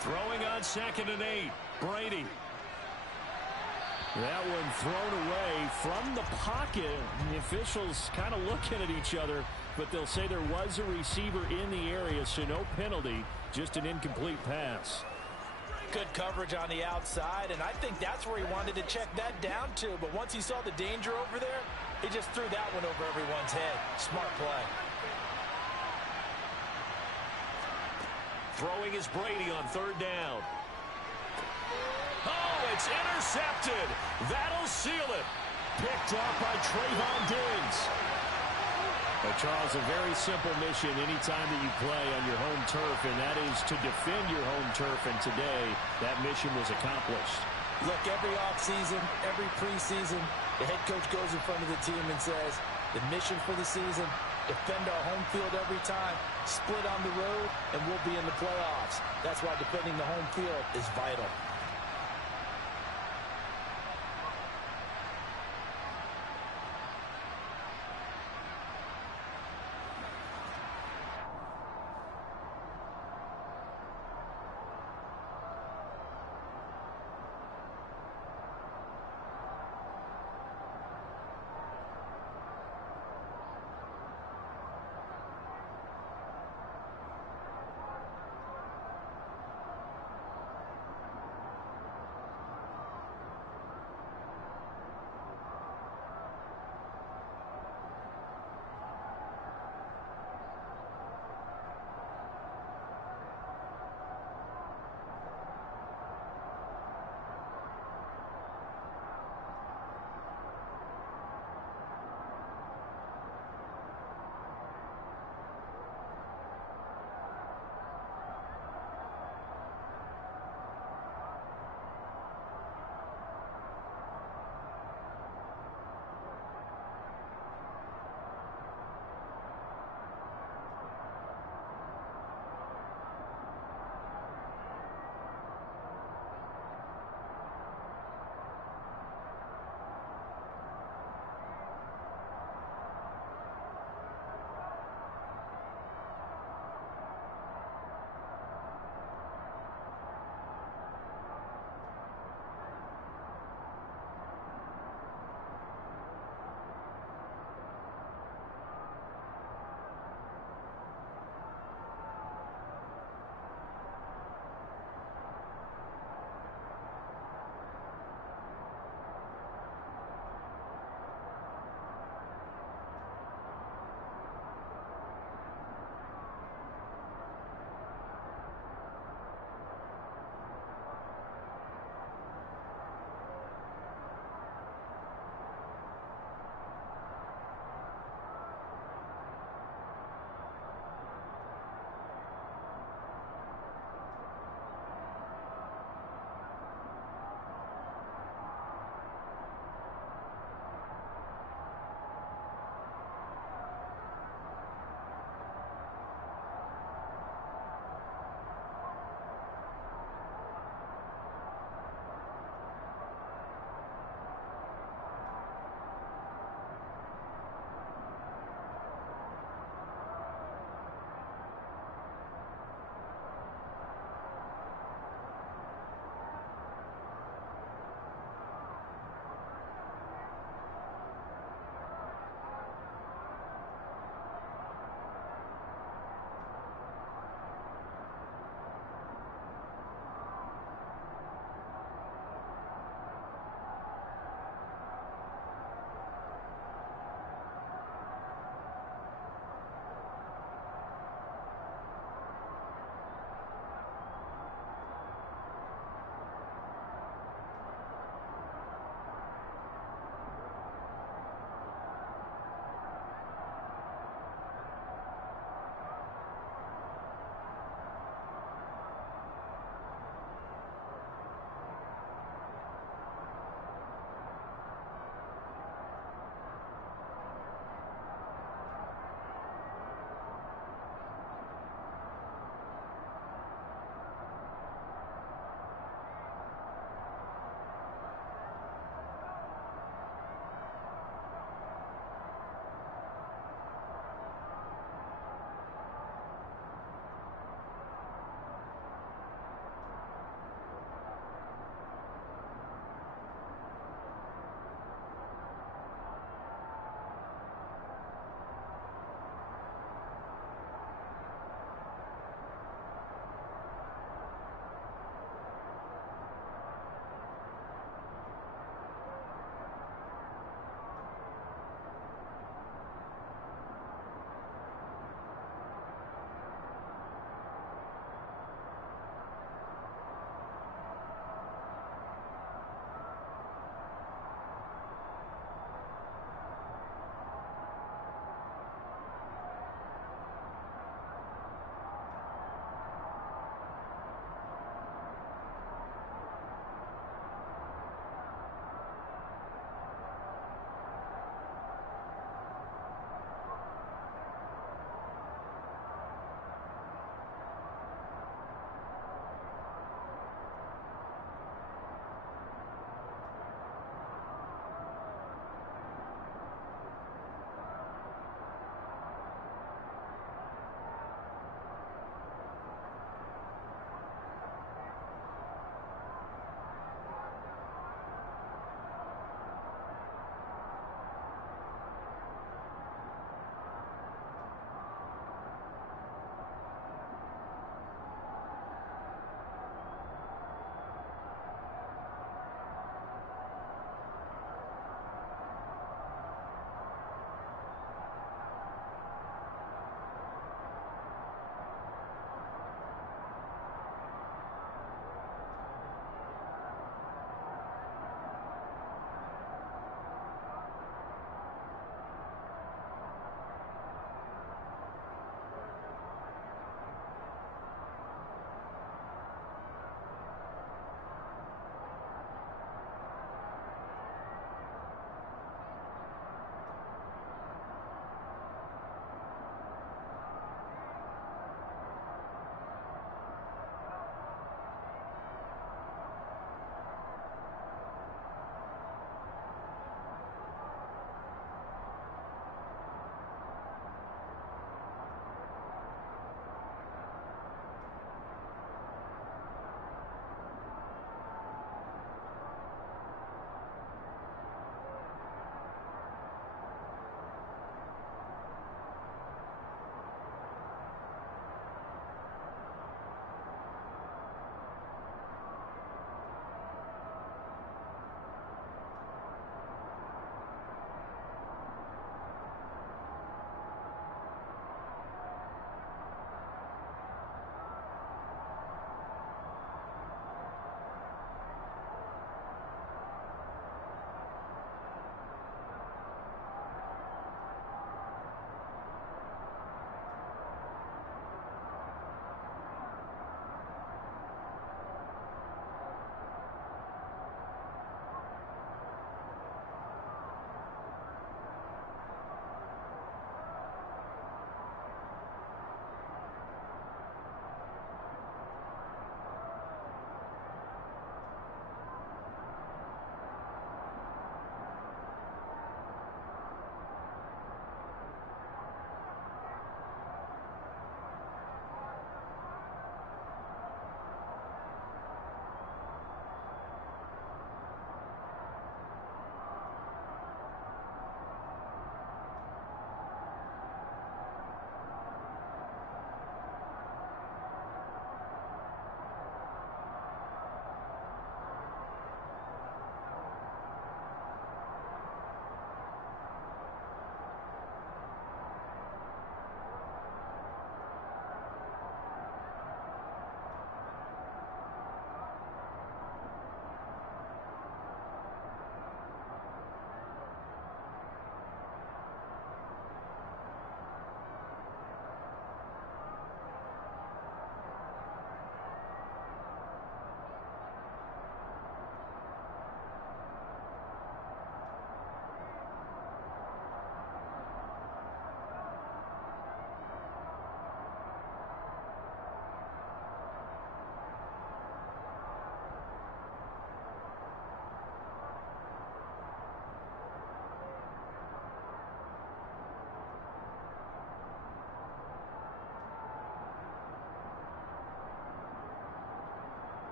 Throwing on 2nd and 8, Brady. That one thrown away from the pocket. The officials kind of looking at each other, but they'll say there was a receiver in the area, so no penalty, just an incomplete pass. Good coverage on the outside, and I think that's where he wanted to check that down to. But once he saw the danger over there, he just threw that one over everyone's head. Smart play. Throwing is Brady on 3rd down. Oh, it's intercepted. That'll seal it. Picked off by Trayvon Diggs. But Charles, a very simple mission anytime that you play on your home turf, and that is to defend your home turf. And today, that mission was accomplished. Look, every offseason, every preseason, the head coach goes in front of the team and says, the mission for the season, defend our home field every time, split on the road, and we'll be in the playoffs. That's why defending the home field is vital.